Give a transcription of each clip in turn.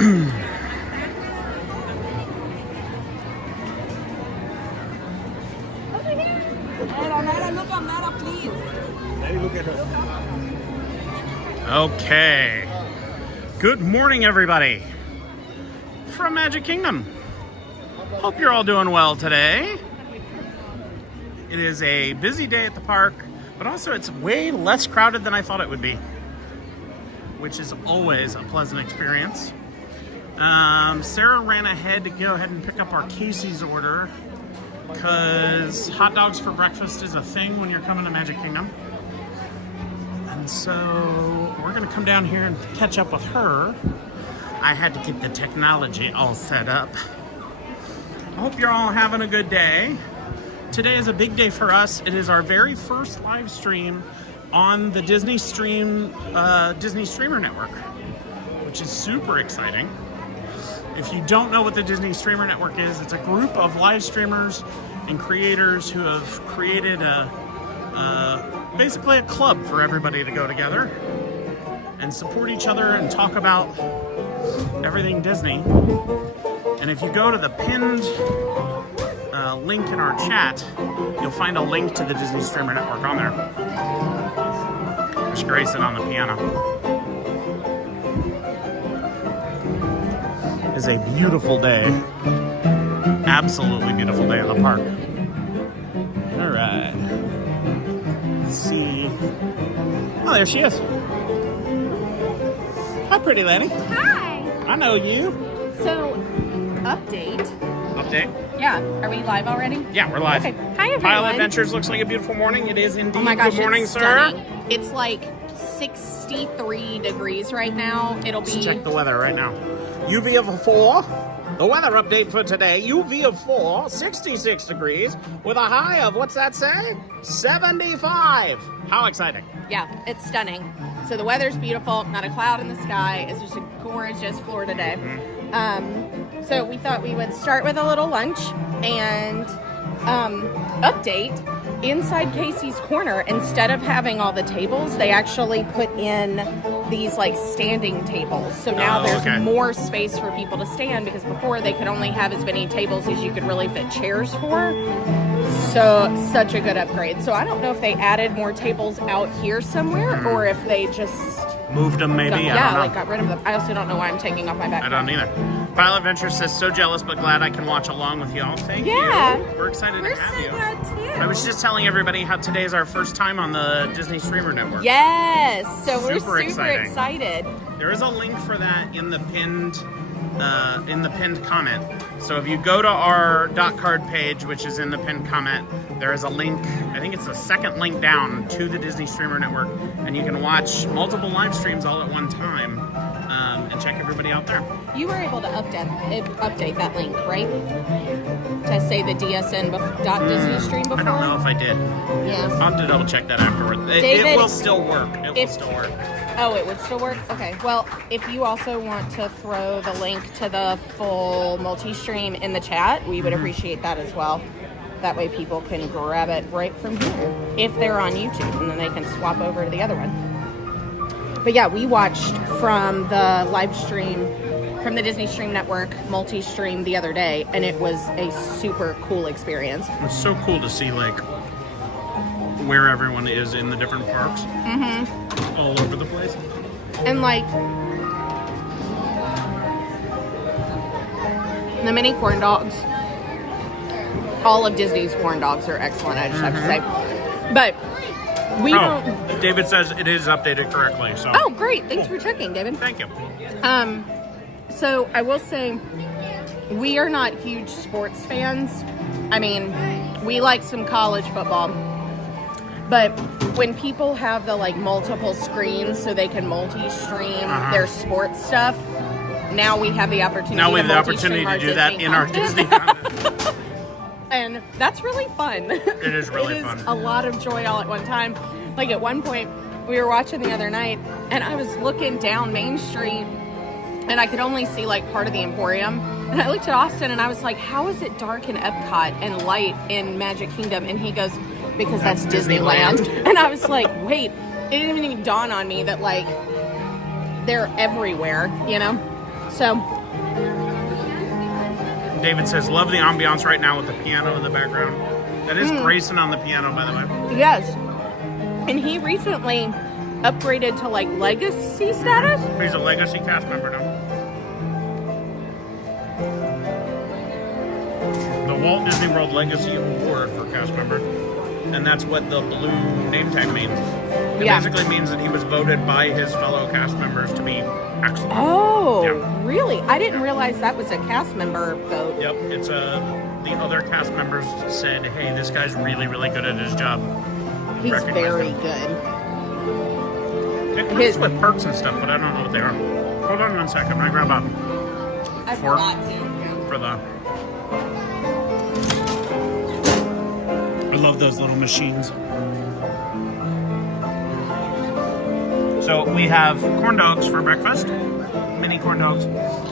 Okay. Good morning, everybody. From Magic Kingdom. Hope you're all doing well today. It is a busy day at the park, but also it's way less crowded than I thought it would be, which is always a pleasant experience. Sarah ran ahead to go ahead and pick up our Casey's order because hot dogs for breakfast is a thing when you're coming to Magic Kingdom. And so we're gonna come down here and catch up with her. I had to get the technology all set up. I hope you're all having a good day. Today is a big day for us. It is our very first live stream on the Disney Streamer Network, which is super exciting. If you don't know what the Disney Streamer Network is, it's a group of live streamers and creators who have created basically a club for everybody to go together and support each other and talk about everything Disney. And if you go to the pinned link in our chat, you'll find a link to the Disney Streamer Network on there. There's Grayson on the piano. It's a beautiful day. Absolutely beautiful day in the park. All right. Let's see. Oh, there she is. Hi, pretty lady. Hi. I know you. So, update. Update? Yeah. Are we live already? Yeah, we're live. Okay. Hi, everyone. Pile Adventures looks like a beautiful morning. It is indeed. Oh my gosh, good morning, it's sir. stunning. It's like 63 degrees right now. It'll be... Let's check the weather right now. UV of 4. The weather update for today. UV of 4, 66 degrees, with a high of, what's that say? 75. How exciting. Yeah, it's stunning. So the weather's beautiful. Not a cloud in the sky. It's just a gorgeous Florida day. Mm-hmm. So we thought we would start with a little lunch and update. Inside Casey's Corner, instead of having all the tables, they actually put in these like standing tables. So now there's more space for people to stand, because before they could only have as many tables as you could really fit chairs for. So such a good upgrade. So I don't know if they added more tables out here somewhere or if they just moved them maybe. Got rid of them. I also don't know why I'm taking off my backpack. I don't either. Pile Adventure says, so jealous but glad I can watch along with y'all. Thank you. We're excited to have you. Glad too. I was just telling everybody how today is our first time on the Disney Streamer Network. Yes. So we're super excited. There is a link for that in the pinned comment. So if you go to our .card page, which is in the pinned comment, there is a link. I think it's the second link down to the Disney Streamer Network, and you can watch multiple live streams all at one time and check everybody out there. You were able to update that link, right? To say the DSN.Disney stream before? I don't know if I did. Yeah. I'll have to double check that afterward. It will still work. It will still work. Oh, it would still work? Okay. Well, if you also want to throw the link to the full multi-stream in the chat, we would appreciate that as well. That way people can grab it right from here if they're on YouTube, and then they can swap over to the other one. But yeah, we watched from the live stream from the Disney Stream Network multi-stream the other day, and it was a super cool experience. It's so cool to see like where everyone is in the different parks. All over the place. And like the mini corn dogs, all of Disney's corn dogs are excellent, I just have to say. But we don't... David says it is updated correctly. So. Oh, great. Thanks for checking, David. Thank you. So I will say we are not huge sports fans. I mean, we like some college football. But when people have the like multiple screens so they can multi-stream their sports stuff, now we have the opportunity. Now we have the opportunity to do that in our Disney content. And that's really fun. It is really fun. It is a lot of joy all at one time. Like at one point, we were watching the other night, and I was looking down Main Street, and I could only see like part of the Emporium. And I looked at Austin, and I was like, "How is it dark in Epcot and light in Magic Kingdom?" And he goes, "Because that's Disneyland." And I was like, "Wait!" It didn't even dawn on me that like they're everywhere, you know. So, David says, love the ambiance right now with the piano in the background. That is Grayson on the piano, by the way. yes. And he recently upgraded to like legacy status. He's a legacy cast member now. The Walt Disney World Legacy Award for cast member. And that's what the blue name tag means. It basically means that he was voted by his fellow cast members to be excellent. Oh, Yeah. really? I didn't realize that was a cast member vote. Yep, it's the other cast members said, hey, this guy's really, really good at his job. He's Recognize very him. good. It comes with perks and stuff, but I don't know what they are. Hold on 1 second. I'm going to grab a I fork forgot to. for the... I love those little machines. So we have corn dogs for breakfast, mini corn dogs,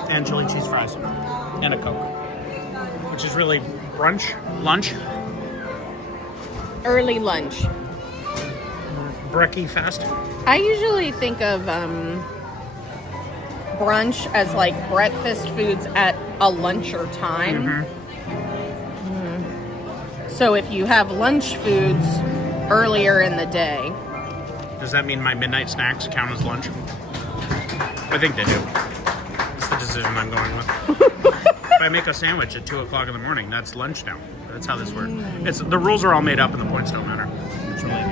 and chili cheese fries, and a Coke, which is really lunch, Early lunch. brekkie fast. I usually think of brunch as like breakfast foods at a lunch or time. So if you have lunch foods earlier in the day. Does that mean my midnight snacks count as lunch? I think they do. It's the decision I'm going with. If I make a sandwich at 2 o'clock in the morning, that's lunch now. That's how this works. The rules are all made up and the points don't matter. It's really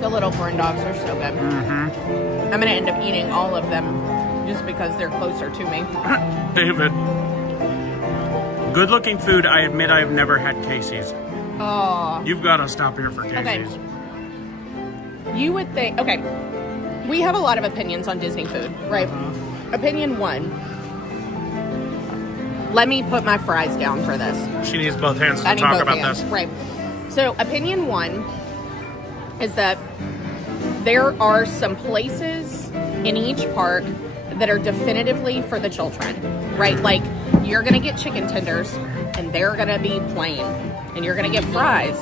The little corn dogs are so good. I'm going to end up eating all of them just because they're closer to me. David. Good looking food. I admit I have never had Casey's. Oh. You've got to stop here for Casey's. Okay. You would think, okay, we have a lot of opinions on Disney food, right? Opinion 1. Let me put my fries down for this. She needs both hands I to need talk both about hands, this. right. So, opinion 1 is that there are some places in each park that are definitively for the children, right? Like, you're going to get chicken tenders, and they're going to be plain. And you're going to get fries,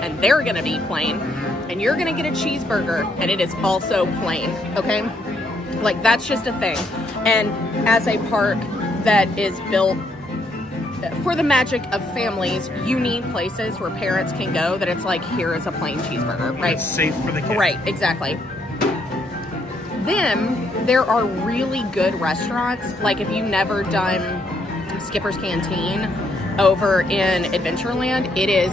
and they're going to be plain. And you're going to get a cheeseburger, and it is also plain, okay? Like, that's just a thing. And as a park that is built for the magic of families, you need places where parents can go that it's like, here is a plain cheeseburger, right? It's safe for the kids. Right, exactly. Then there are really good restaurants. Like if you've never done Skipper's Canteen over in Adventureland, it is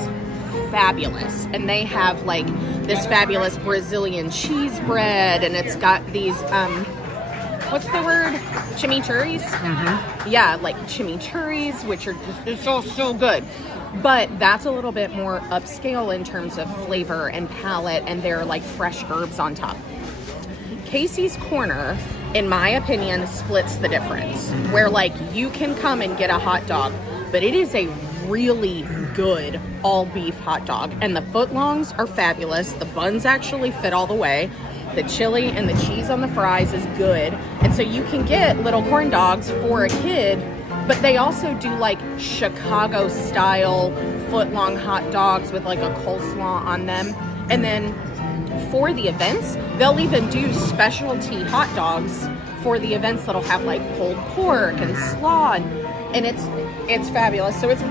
fabulous. And they have like this fabulous Brazilian cheese bread, and it's got these, what's the word? Chimichurris? Yeah, like chimichurris, which are just so good. But that's a little bit more upscale in terms of flavor and palate, and they're like fresh herbs on top. Casey's Corner, in my opinion, splits the difference. Where like you can come and get a hot dog, but it is a really good all beef hot dog. And the footlongs are fabulous. The buns actually fit all the way. The chili and the cheese on the fries is good. And so you can get little corn dogs for a kid, but they also do like Chicago style footlong hot dogs with like a coleslaw on them. And then for the events, they'll even do specialty hot dogs for the events that'll have like pulled pork and slaw, and it's fabulous. So it's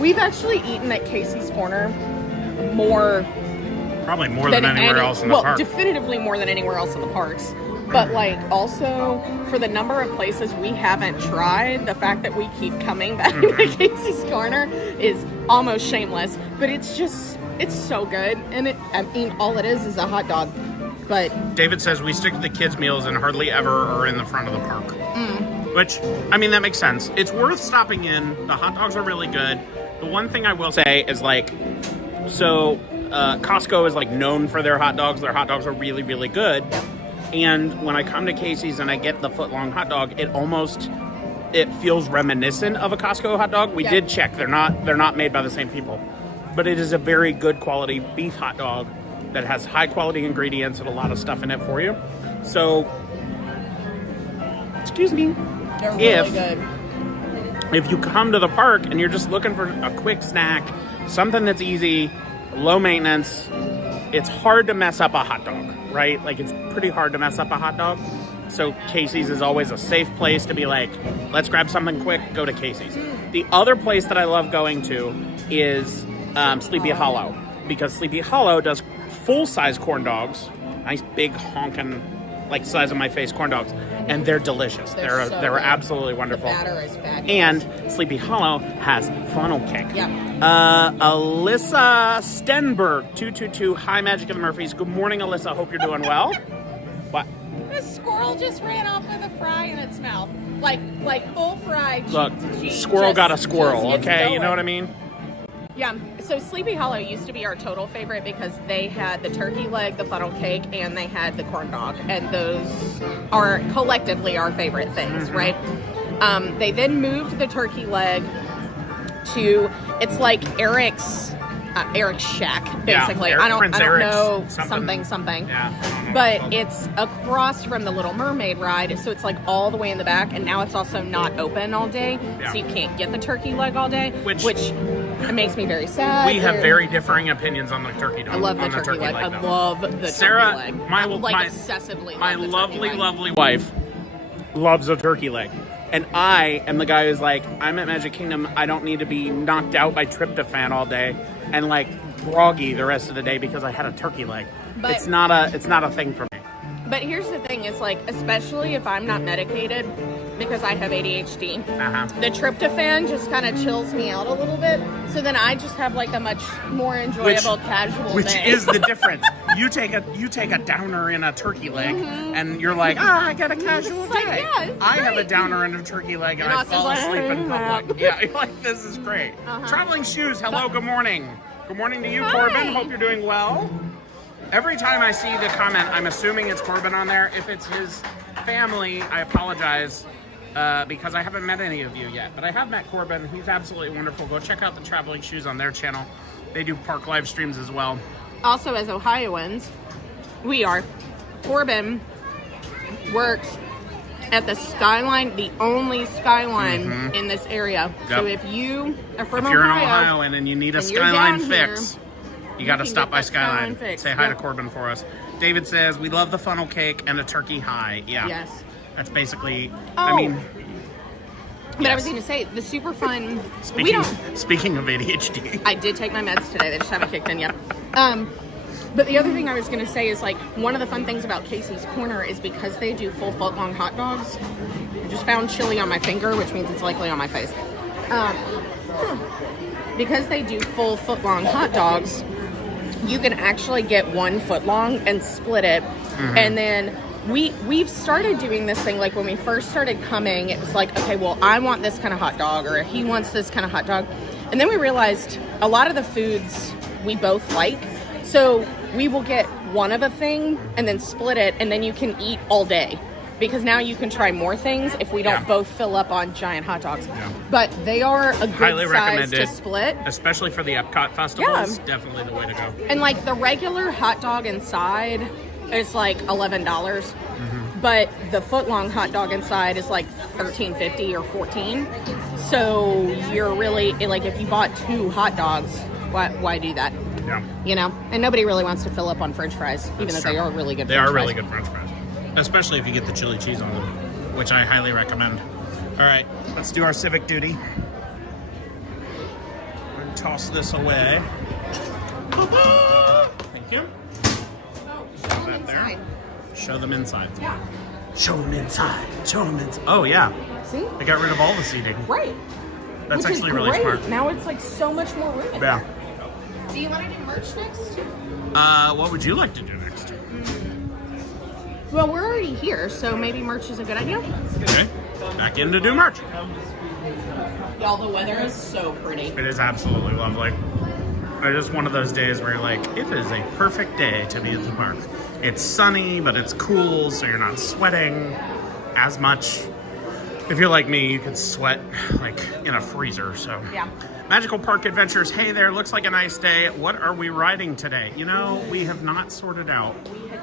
we've actually eaten at Casey's Corner probably more than anywhere else in the park. Well, definitively more than anywhere else in the parks. But like also for the number of places we haven't tried, the fact that we keep coming back to Casey's Corner is almost shameless. But it's so good, and all it is a hot dog. But David says we stick to the kids' meals and hardly ever are in the front of the park. Which, I mean, that makes sense. It's worth stopping in. The hot dogs are really good. The one thing I will say is like, so Costco is like known for their hot dogs. Their hot dogs are really, really good. And when I come to Casey's and I get the footlong hot dog, it feels reminiscent of a Costco hot dog. We did check. They're not made by the same people. But it is a very good quality beef hot dog that has high quality ingredients and a lot of stuff in it for you. So, excuse me. they're really good. If you come to the park and you're just looking for a quick snack, something that's easy, low maintenance, it's hard to mess up a hot dog, right? Like it's pretty hard to mess up a hot dog. So Casey's is always a safe place to be like, let's grab something quick, go to Casey's. The other place that I love going to is Sleepy Hollow, because Sleepy Hollow does full-size corn dogs, nice big honking, like size of my face corn dogs, and they're delicious. They're so good. absolutely wonderful. The batter is fabulous. And Sleepy Hollow has funnel cake. Yeah. Alyssa Stenberg, 222. Hi, Magic of the Murphys. Good morning, Alyssa. Hope you're doing well. What? This squirrel just ran off with a fry in its mouth. Like full fry. Look, squirrel got a squirrel, okay? You know what I mean? Yeah, so Sleepy Hollow used to be our total favorite because they had the turkey leg, the funnel cake, and they had the corn dog. And those are collectively our favorite things, right? They then moved the turkey leg to, it's like Eric's Shack, basically. Yeah, I don't Eric's know something. Yeah. But it's across from the Little Mermaid ride, so it's like all the way in the back, and now it's also not open all day, so you can't get the turkey leg all day, which it makes me very sad. We have very differing opinions on the turkey dog. I love the turkey leg. I love the Sarah, turkey leg. my obsessively my love the lovely, turkey leg. lovely wife loves a turkey leg. And I am the guy who's like, I'm at Magic Kingdom, I don't need to be knocked out by tryptophan all day and like groggy the rest of the day because I had a turkey leg. But it's not a thing for me. But here's the thing, is like, especially if I'm not medicated, because I have ADHD, the tryptophan just kind of chills me out a little bit. So then I just have like a much more enjoyable casual which day. is the difference. You take a downer in a turkey leg, and you're like, I got a casual day. Like, yeah, it's I have a great. downer in a turkey leg, and I Austin's fall like, asleep in public. Yeah, you're like, this is great. Traveling Shoes, hello, good morning. Good morning to you, Corbin. Hope you're doing well. Every time I see the comment, I'm assuming it's Corbin on there. If it's his family, I apologize because I haven't met any of you yet. But I have met Corbin. He's absolutely wonderful. Go check out the Traveling Shoes on their channel. They do park live streams as well. Also, as Ohioans, Corbin works at the Skyline, the only Skyline in this area. Yep. So if you are from If you're Ohio, an Ohioan and you need a and you're Skyline down fix, you got to stop by Skyline. fix. Say hi to Yep. Corbin for us. David says, we love the funnel cake and a turkey high. Yeah. Yes. That's basically, Oh. I mean. But I was going to say, the super fun. Speaking of ADHD. I did take my meds today. They just haven't kicked in yet. But the other thing I was going to say is, like, one of the fun things about Casey's Corner is because they do full foot-long hot dogs. I just found chili on my finger, which means it's likely on my face. Because they do full foot-long hot dogs, you can actually get 1 foot long and split it. And then we've started doing this thing, like when we first started coming, it was like, okay, well, I want this kind of hot dog, or he wants this kind of hot dog. And then we realized a lot of the foods we both like, so we will get one of a thing and then split it, and then you can eat all day. Because now you can try more things if we don't both fill up on giant hot dogs. Yeah. But they are a good Highly size recommended, to split. Especially for the Epcot festivals. Definitely the way to go. And like the regular hot dog inside is like $11. But the foot-long hot dog inside is like $13.50 or $14. So you're really, like, if you bought 2 hot dogs, why do that? Yeah. You know? And nobody really wants to fill up on French fries, even though they are really good. They are really good French fries. Especially if you get the chili cheese on them, which I highly recommend. All right, let's do our civic duty. We're gonna toss this away. Thank you. Show that there. Show them inside. Yeah. Show them inside. Show them inside. Oh yeah. See? They got rid of all the seating. Right. That's Which actually is really great. smart. Now it's like so much more room. Yeah. Do you want to do merch next? What would you like to do next? Well, we're already here, so maybe merch is a good idea. Okay. Back in to do merch. Y'all, the weather is so pretty. It is absolutely lovely. It's just one of those days where you're like, it is a perfect day to be at the park. It's sunny, but it's cool, so you're not sweating as much. If you're like me, you could sweat like in a freezer, so. Yeah. Magical Park Adventures, hey there, looks like a nice day. What are we riding today? You know, we have not sorted out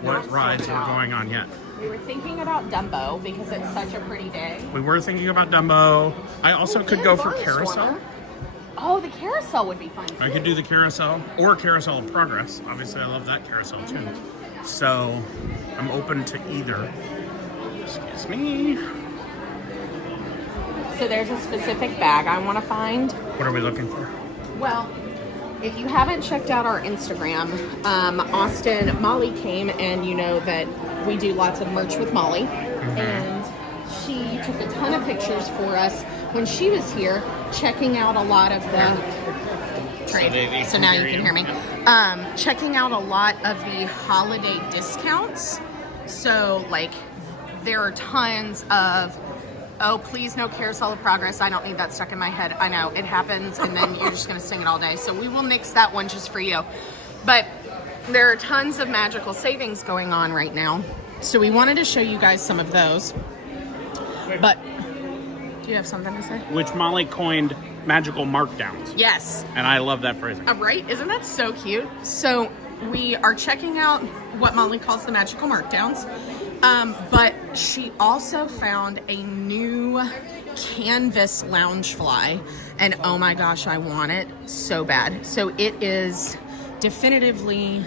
what rides we're going on yet. We were thinking about Dumbo because it's such a pretty day. We were thinking about Dumbo. I also could go for Carousel. Oh, the carousel would be fun. I could do the Carousel or Carousel of Progress. Obviously, I love that carousel too. So, I'm open to either. Excuse That's me. So there's a specific bag I want to find. What are we looking for? Well, if you haven't checked out our Instagram, Austin, Molly came, and you know that we do lots of merch with Molly. And she took a ton of pictures for us when she was here, checking out a lot of the trade. So now you can hear me. Checking out a lot of the holiday discounts. So, like, there are tons of, oh, please no Carousel of Progress. I don't need that stuck in my head. I know, it happens, and then you're just going to sing it all day. So we will nix that one just for you. But there are tons of magical savings going on right now. So we wanted to show you guys some of those. But, do you have something to say? Which Molly coined magical markdowns. Yes. And I love that phrase. Right? Isn't that so cute? So we are checking out what Molly calls the magical markdowns. But she also found a new canvas loungefly, and oh my gosh, I want it so bad. So it is definitively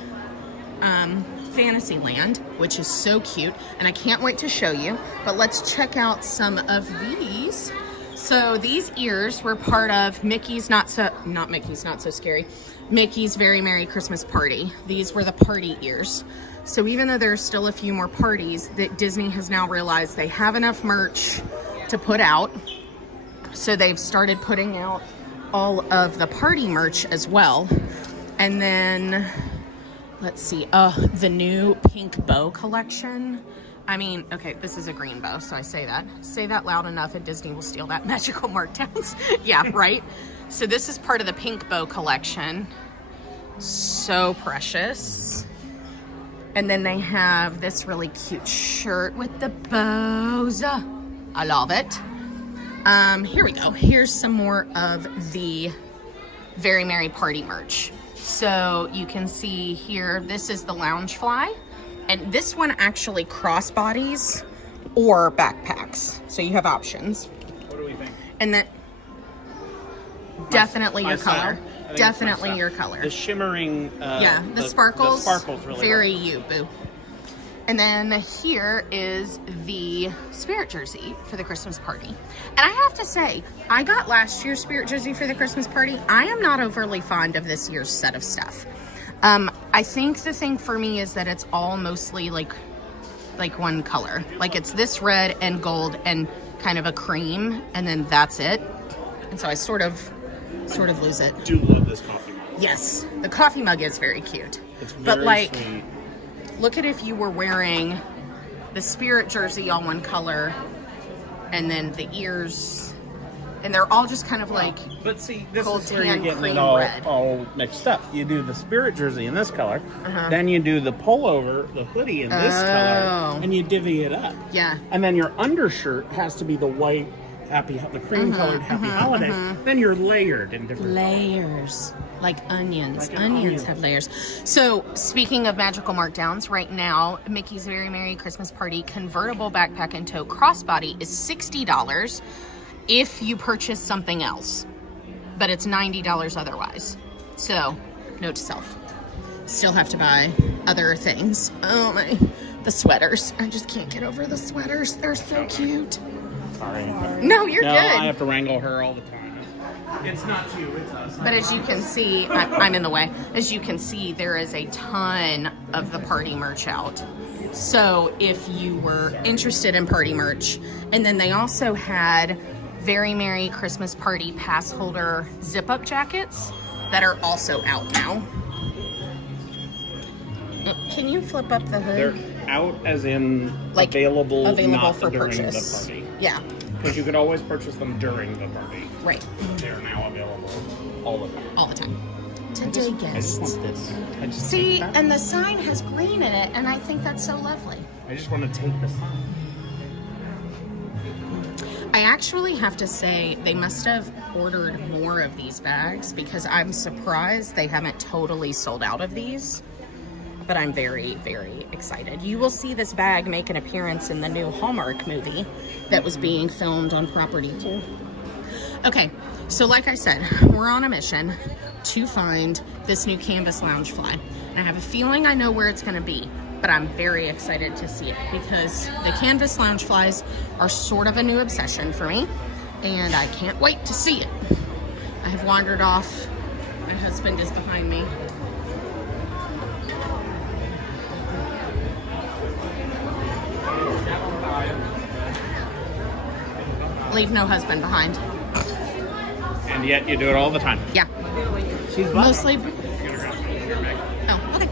Fantasyland, which is so cute, and I can't wait to show you. But let's check out some of these. So these ears were part of Mickey's Mickey's Very Merry Christmas Party. These were the party ears. So even though there's still a few more parties, that Disney has now realized they have enough merch to put out. So they've started putting out all of the party merch as well. And then, let's see, the new pink bow collection. I mean, okay, this is a green bow, so I say that. Say that loud enough and Disney will steal that magical markdowns. Yeah, right? So this is part of the pink bow collection. So precious. And then they have this really cute shirt with the bows. I love it. Here we go. Here's some more of the Very Merry Party merch. So you can see here, this is the Loungefly. And this one actually crossbodies or backpacks. So you have options. What do we think? And then definitely your style? color. Definitely your color. The shimmering. Yeah, the sparkles. The sparkles really very work. you, boo. And then here is the Spirit jersey for the Christmas party. And I have to say, I got last year's Spirit jersey for the Christmas party. I am not overly fond of this year's set of stuff. I think the thing for me is that it's all mostly like one color. Like it's this red and gold and kind of a cream, and then that's it. And so I sort of lose it. I do love this coffee mug. Yes, the coffee mug is very cute. It's very but like, sweet. look at if you were wearing the Spirit jersey all one color, and then the ears, and they're all just kind of like. But see, this gold, is where you're tan, getting cream, it all, red. all mixed up. You do the Spirit jersey in this color, then you do the pullover, the hoodie in this color, and you divvy it up. Yeah. And then your undershirt has to be the white, the cream colored Happy Holidays. Then you're layered in different Layers. Like onions. Like an Onions onion. have layers. So, speaking of magical markdowns, right now, Mickey's Very Merry Christmas Party convertible backpack and tote crossbody is $60 if you purchase something else. But it's $90 otherwise. So, note to self. Still have to buy other things. Oh my, the sweaters. I just can't get over the sweaters. They're so cute. Sorry. No, you're No, good. I have to wrangle her all the time. It's not you, it's us. But as you can see, I'm in the way. As you can see, there is a ton of the party merch out. So if you were interested in party merch, and then they also had Very Merry Christmas Party pass holder zip-up jackets that are also out now. Can you flip up the hood? They're out as in Like, available not for during purchase. the party. Yeah, Because you could always purchase them during the party. right. They're now available all the time. All the time. I Today just guests. want this. I just See, take that. and the sign has green in it, and I think that's so lovely. I just want to take the sign. I actually have to say they must have ordered more of these bags because I'm surprised they haven't totally sold out of these. But I'm very, very excited. You will see this bag make an appearance in the new Hallmark movie that was being filmed on property too. Okay, so like I said, we're on a mission to find this new canvas Loungefly. And I have a feeling I know where it's gonna be. but I'm very excited to see it because the canvas loungeflies are sort of a new obsession for me, and I can't wait to see it. I have wandered off. My husband is behind me. Leave no husband behind. And yet you do it all the time. Yeah. She's mostly. Oh, okay.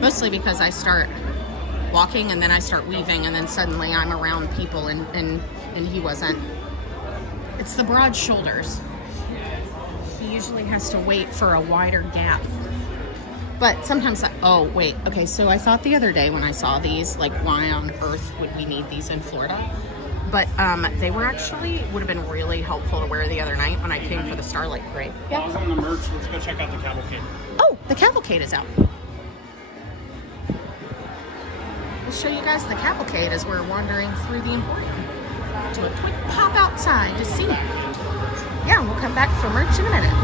Mostly because I start walking and then I start weaving and then suddenly I'm around people and he wasn't. It's the broad shoulders. He usually has to wait for a wider gap. But sometimes oh wait, okay, so I thought the other day when I saw these, like, why on earth would we need these in Florida? But they were actually, would have been really helpful to wear the other night when I came for the Starlight Parade. Yeah. Pause on the merch, let's go check out the cavalcade. Oh, the cavalcade is out. We'll show you guys the cavalcade as we're wandering through the Emporium. Do a quick pop outside to see it. Yeah, we'll come back for merch in a minute.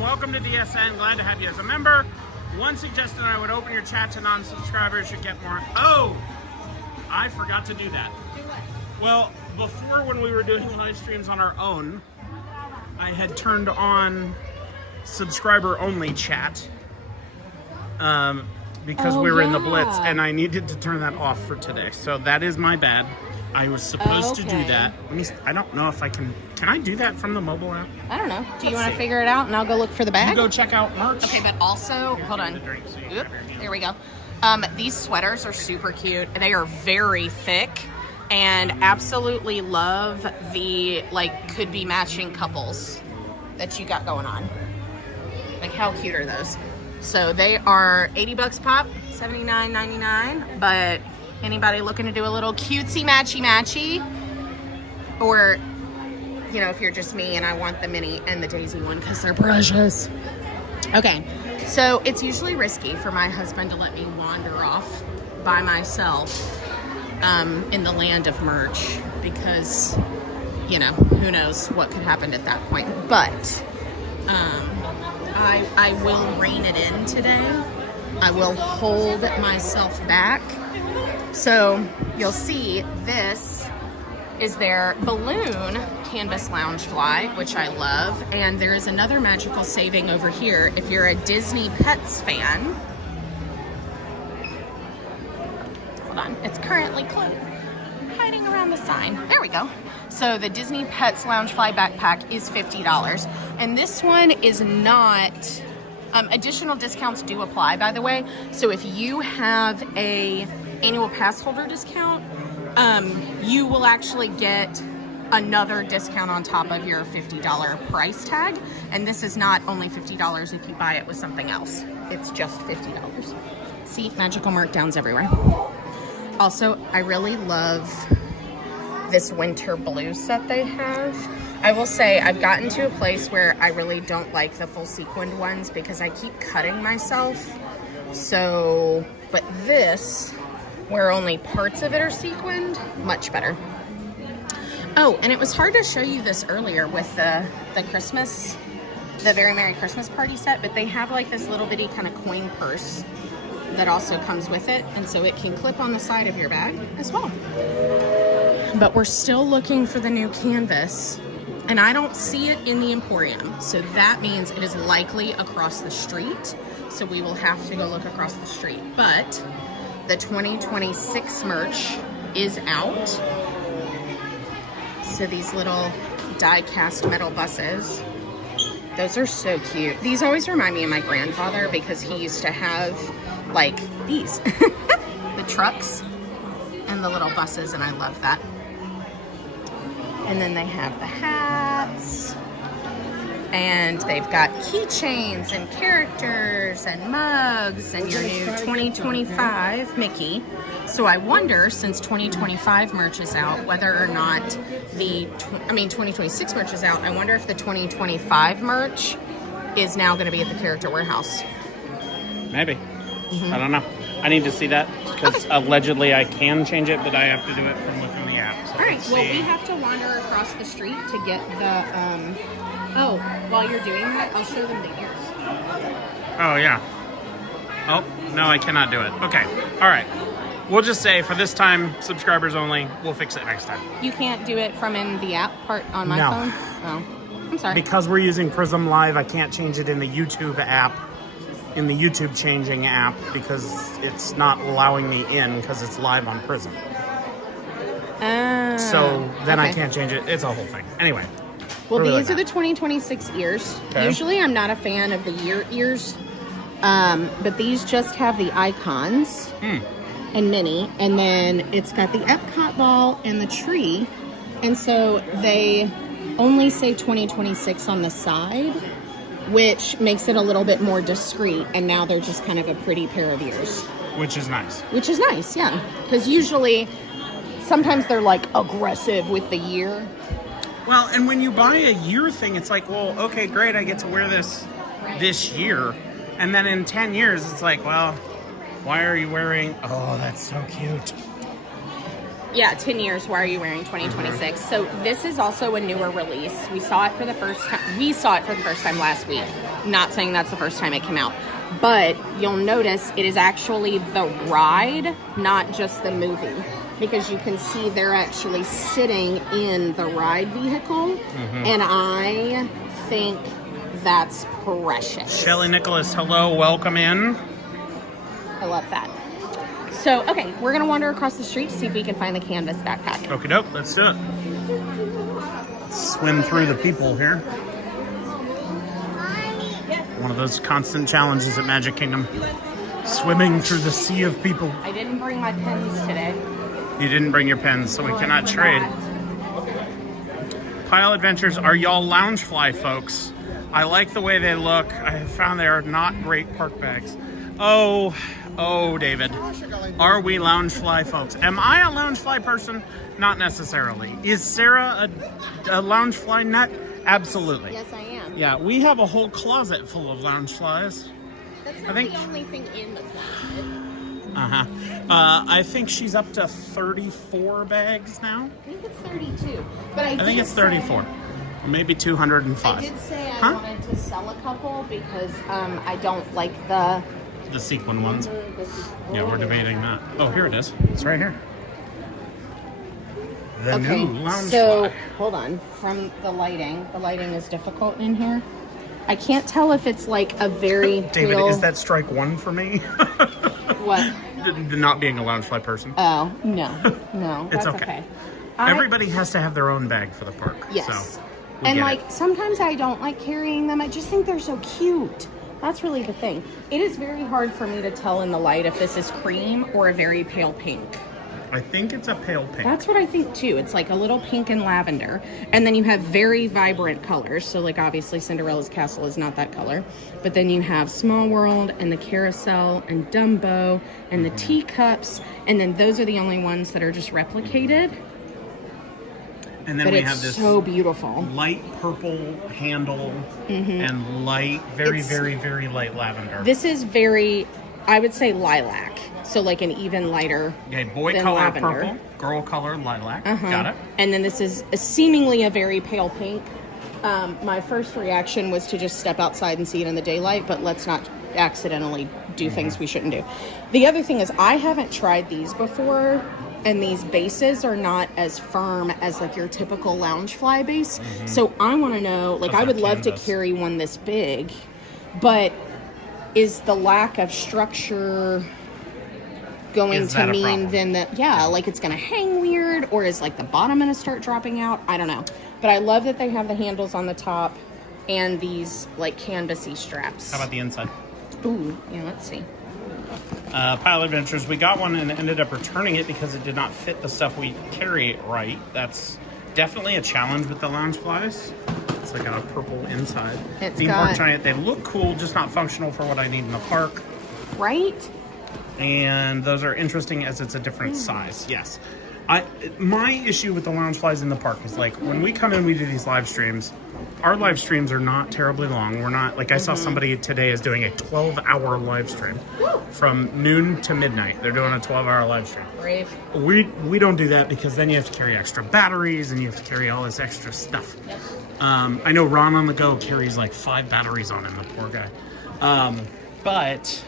Welcome to DSN. Glad to have you as a member. One suggestion: I would open your chat to non-subscribers. You get more. Oh, I forgot to do that. Do what? Well, before when we were doing live streams on our own, I had turned on subscriber-only chat because we were in the Blitz, and I needed to turn that off for today. So that is my bad. I was supposed to do that. I don't know if I can. Can I do that from the mobile app? I don't know. Do you want to figure it out and I'll go look for the bag? You go check out merch. Okay, but also, hold on. Oop, there we go. These sweaters are super cute. They are very thick and absolutely love the, like, could be matching couples that you got going on. Like, how cute are those? So they are $80 pop, $79.99, but anybody looking to do a little cutesy matchy, or, you know, if you're just me and I want the Minnie and the Daisy one because they're precious. Okay, so it's usually risky for my husband to let me wander off by myself in the land of merch because, you know, who knows what could happen at that point. But I will rein it in today. I will hold myself back. So you'll see this is their balloon canvas lounge fly, which I love. And there is another magical saving over here. If you're a Disney Pets fan, hold on, it's currently closed, hiding around the sign. There we go. So the Disney Pets Lounge Fly backpack is $50. And this one is not, additional discounts do apply, by the way. So if you have a annual pass holder discount, you will actually get another discount on top of your $50 price tag. And this is not only $50 if you buy it with something else. It's just $50. See, magical markdowns everywhere. Also, I really love this winter blue set they have. I will say I've gotten to a place where I really don't like the full sequined ones because I keep cutting myself. So, but this, where only parts of it are sequined, much better. Oh, and it was hard to show you this earlier with the Christmas, the Very Merry Christmas Party set, but they have like this little bitty kind of coin purse that also comes with it, and so it can clip on the side of your bag as well. But we're still looking for the new canvas, and I don't see it in the Emporium, so that means it is likely across the street, so we will have to go look across the street. But the 2026 merch is out. So these little die-cast metal buses, those are so cute. These always remind me of my grandfather because he used to have like these, the trucks and the little buses, and I love that. And then they have the hats, and they've got keychains and characters and mugs and your new 2025 Mickey. So I wonder, since 2025 merch is out, whether or not the 2026 merch is out, I wonder if the 2025 merch is now going to be at the Character Warehouse. Maybe. I don't know. I need to see that because allegedly I can change it, but I have to do it from within the app. So all right. Well, we have to wander across the street to get the. Oh, while you're doing that, I'll show them the ears. Oh yeah. Oh no, I cannot do it. Okay. All right. We'll just say for this time, subscribers only. We'll fix it next time. You can't do it from in the app part on my phone? Oh, I'm sorry. Because we're using Prism Live, I can't change it in the YouTube app, in the YouTube changing app, because it's not allowing me in because it's live on Prism. So then I can't change it. It's a whole thing. Anyway. Well, these are the 2026 ears. Okay. Usually I'm not a fan of the year ears, but these just have the icons. And Minnie, and then it's got the Epcot ball and the tree, and so they only say 2026 on the side, which makes it a little bit more discreet, and now they're just kind of a pretty pair of ears. Which is nice. Which is nice, yeah. Because usually, sometimes they're like aggressive with the year. Well, and when you buy a year thing, it's like, well, okay, great, I get to wear this year, and then in 10 years, it's like, well, why are you wearing... Oh, that's so cute. Yeah, 10 years, why are you wearing 2026? So this is also a newer release. We saw it for the first time last week. Not saying that's the first time it came out. But you'll notice it is actually the ride, not just the movie. Because you can see they're actually sitting in the ride vehicle. And I think that's precious. Shelly Nicholas, hello, welcome in. I love that. So, okay, we're going to wander across the street to see if we can find the canvas backpack. Okie doke, let's do it. Swim through the people here. One of those constant challenges at Magic Kingdom. Swimming through the sea of people. I didn't bring my pens today. You didn't bring your pens, so we cannot trade. Pile Adventures are y'all Loungefly folks. I like the way they look. I have found they are not great park bags. Oh, David. Are we Loungefly folks? Am I a Loungefly person? Not necessarily. Is Sarah a Loungefly nut? Absolutely. Yes, I am. Yeah, we have a whole closet full of Loungeflies. That's not the only thing in the closet. I think she's up to 34 bags now. I think it's 32. But I think it's 34. Maybe 205. I did say I wanted to sell a couple because I don't like the sequin ones. Yeah, we're debating that. Oh, here it is. It's right here. The new Loungefly. So, hold on. From the lighting is difficult in here. I can't tell if it's like a very David, pale... is that strike one for me? What? The not being a Loungefly person. Oh, no. It's That's okay. Everybody has to have their own bag for the park. Yes. So and like, sometimes I don't like carrying them. I just think they're so cute. That's really the thing. It is very hard for me to tell in the light if this is cream or a very pale pink. I think it's a pale pink. That's what I think too. It's like a little pink and lavender. And then you have very vibrant colors. So like obviously Cinderella's Castle is not that color. But then you have Small World and the Carousel and Dumbo and the teacups. And then those are the only ones that are just replicated. And then but we it's have this so beautiful light purple handle and light, very, very light lavender. This is very, I would say lilac. So like an even lighter boy than color lavender. purple, girl color lilac. Got it. And then this is seemingly a very pale pink. My first reaction was to just step outside and see it in the daylight, but let's not accidentally do things we shouldn't do. The other thing is I haven't tried these before. And these bases are not as firm as like your typical Loungefly base. So I want to know, like I would love to carry one this big, but is the lack of structure going to mean then that, like it's going to hang weird, or is like the bottom going to start dropping out? I don't know. But I love that they have the handles on the top and these like canvasy straps. How about the inside? Ooh, yeah, let's see. Pile Adventures, we got one and ended up returning it because it did not fit the stuff we carry right. That's definitely a challenge with the Loungeflies. It's like a purple inside. Theme Park Giant, they look cool, just not functional for what I need in the park. Right? And those are interesting as it's a different size, yes. My issue with the Loungeflies in the park is like when we come in, we do these live streams. Our live streams are not terribly long. We're not like I saw somebody today is doing a 12-hour live stream from noon to midnight. They're doing a 12-hour live stream. Brave. We don't do that because then you have to carry extra batteries and you have to carry all this extra stuff. Yep. I know Ron on the Go carries like 5 batteries on him, the poor guy. But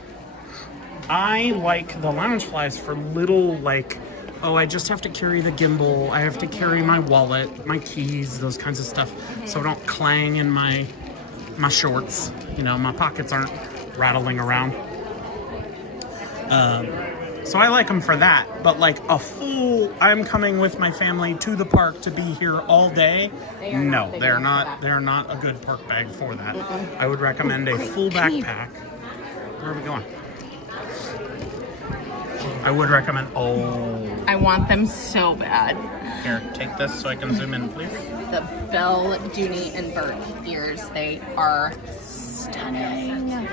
I like the Loungeflies for little like. Oh, I just have to carry the gimbal. I have to carry my wallet, my keys, those kinds of stuff, so I don't clang in my shorts. You know, my pockets aren't rattling around. So I like them for that. But like a full, I'm coming with my family to the park to be here all day. No, they're not. They're not a good park bag for that. I would recommend a full backpack. Where are we going? I would recommend. I want them so bad. Here, take this so I can zoom in, please. The Belle, Dooney, and Bert ears, they are stunning.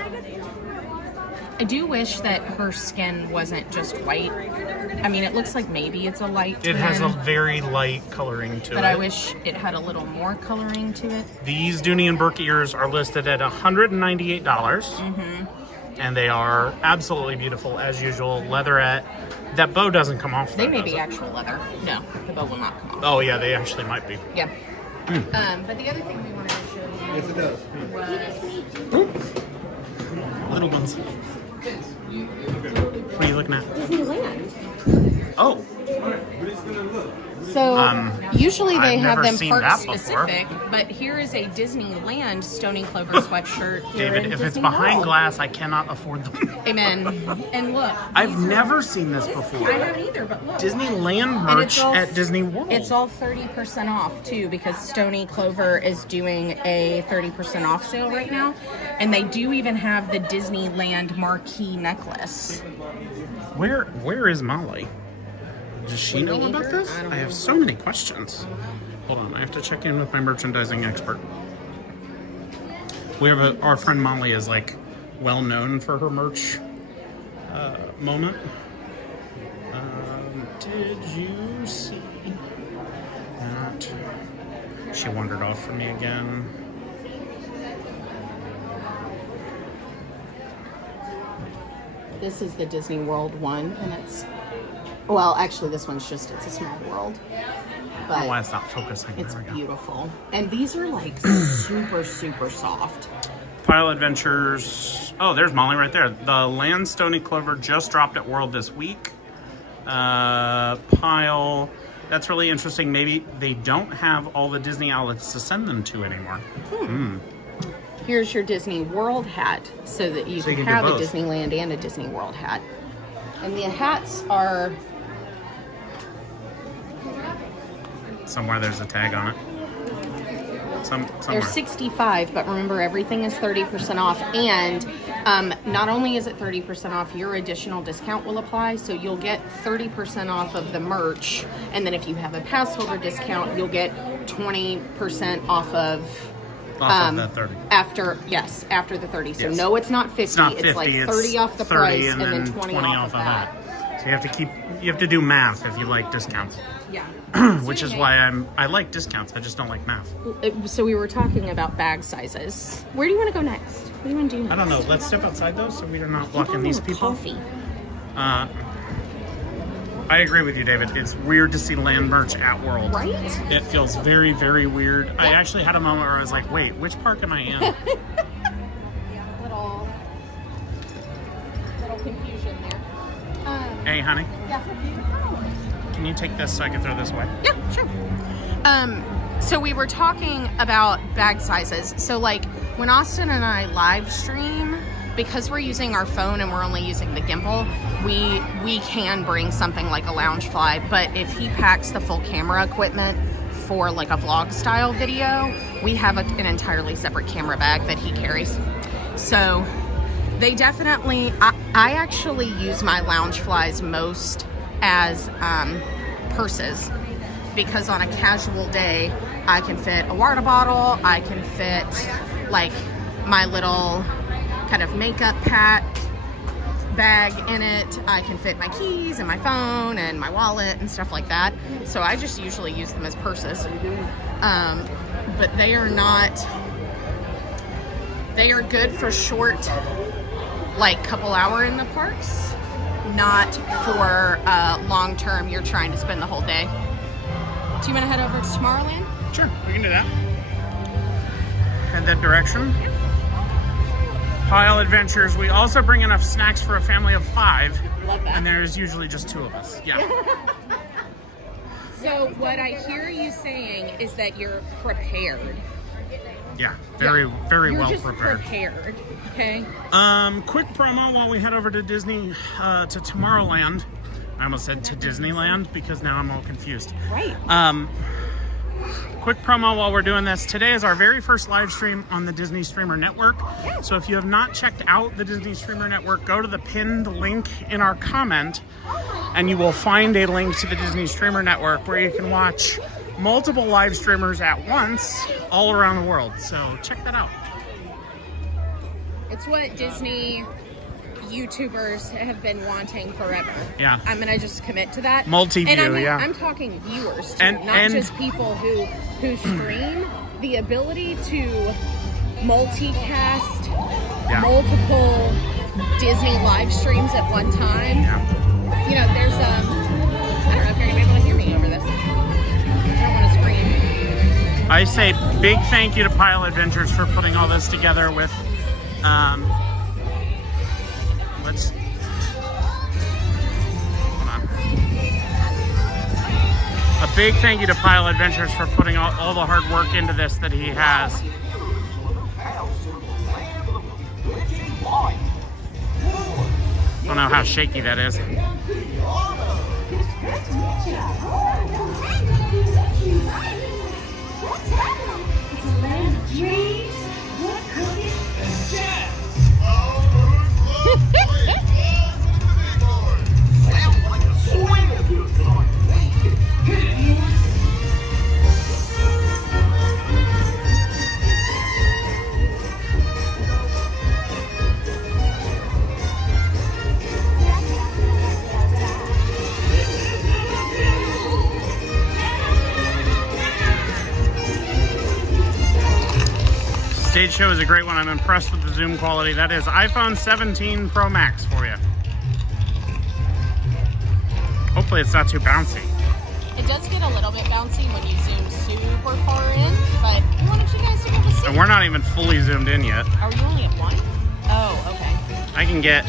I do wish that her skin wasn't just white. I mean, it looks like maybe it's a light It has a very light coloring to it. But I wish it had a little more coloring to it. These Dooney and Burke ears are listed at $198. And they are absolutely beautiful, as usual. Leatherette. That bow doesn't come off. They may be actual leather. No, the bow will not come off. Oh, yeah, they actually might be. Yeah. But the other thing we wanted to show you Yes, it does. was... Little ones. What are you looking at? Disneyland. Oh. So usually they I've have never them seen park that before. specific, but here is a Disneyland Stony Clover sweatshirt. Here David, in if Disney it's behind World. glass, I cannot afford them. Amen. And look, I've never seen this before. I haven't either, but look. Disneyland And it's merch all- at Disney World. It's all 30% off too, because Stony Clover is doing a 30% off sale right now, and they do even have the Disneyland marquee necklace. Where is Molly? Does she know about this? I have so many questions. Hold on, I have to check in with my merchandising expert. We have our friend Molly is like well known for her merch moment. Did you see that? She wandered off from me again. This is the Disney World one, and well, actually this one's it's a small world. I don't know why it's not focusing. It's beautiful. And these are like super, super soft. Pile Adventures. Oh, there's Molly right there. The Land Stony Clover just dropped at World this week. Pile. That's really interesting. Maybe they don't have all the Disney outlets to send them to anymore. Here's your Disney World hat, so that you can have a Disneyland and a Disney World hat. And the hats are... Somewhere there's a tag on it. Somewhere. They're $65, but remember everything is 30% off. And not only is it 30% off, your additional discount will apply. So you'll get 30% off of the merch. And then if you have a pass holder discount, you'll get 20% off of the 30. After the 30. So no, it's not 50. It's like 30 off the price and then 20 off of that. So you have to do math if you like discounts. Yeah. Which is why I like discounts. I just don't like math. So we were talking about bag sizes. Where do you want to go next? What do you want to do next? I don't know. Let's step outside though, so we are not blocking these people. Coffee. I agree with you, David. It's weird to see land merch at World. Right? It feels very, very weird. Yeah. I actually had a moment where I was like, wait, which park am I in? little confusion there. Hey, honey. Yeah. Can you take this so I can throw this away? Yeah, sure. So we were talking about bag sizes. So like when Austin and I live stream, because we're using our phone and we're only using the gimbal, we can bring something like a Loungefly, but if he packs the full camera equipment for like a vlog style video, we have an entirely separate camera bag that he carries. So they definitely, I actually use my Loungeflies most as purses, because on a casual day, I can fit a water bottle, I can fit like my little kind of makeup pack bag in it. I can fit my keys and my phone and my wallet and stuff like that. So I just usually use them as purses. But they are good for short, like couple hour in the parks, not for long term you're trying to spend the whole day. Do you want to head over to Tomorrowland? Sure, we can do that. Head that direction. Pile Adventures. We also bring enough snacks for a family of 5. Love that. And there's usually just 2 of us. Yeah. So what I hear you saying is that you're prepared. Yeah, very well just prepared. Okay. Quick promo while we head over to Disney, to Tomorrowland. I almost said to Disneyland because now I'm all confused. Right. Quick promo while we're doing this. Today is our very first live stream on the Disney Streamer Network. Yeah. So if you have not checked out the Disney Streamer Network, go to the pinned link in our comment and you will find a link to the Disney Streamer Network where you can watch multiple live streamers at once all around the world. So check that out. It's what Disney YouTubers have been wanting forever. Yeah. I'm gonna just commit to that. Multi-view, and yeah. I'm talking viewers too, And not just people who stream. The ability to multicast multiple Disney live streams at one time. Yeah. You know, there's I don't know if you're gonna be able to hear me over this. I don't want to scream. I say big thank you to Pile Adventures for putting all this together with a big thank you to Pile Adventures for putting all the hard work into this that he has. I don't know how shaky that is. Stage show is a great one. I'm impressed with the zoom quality. That is iPhone 17 Pro Max for you. Hopefully it's not too bouncy. It does get a little bit bouncy when you zoom super far in, but we wanted you guys to be able to see. And we're not even fully zoomed in yet. Are you only at 1? Oh, okay. I can get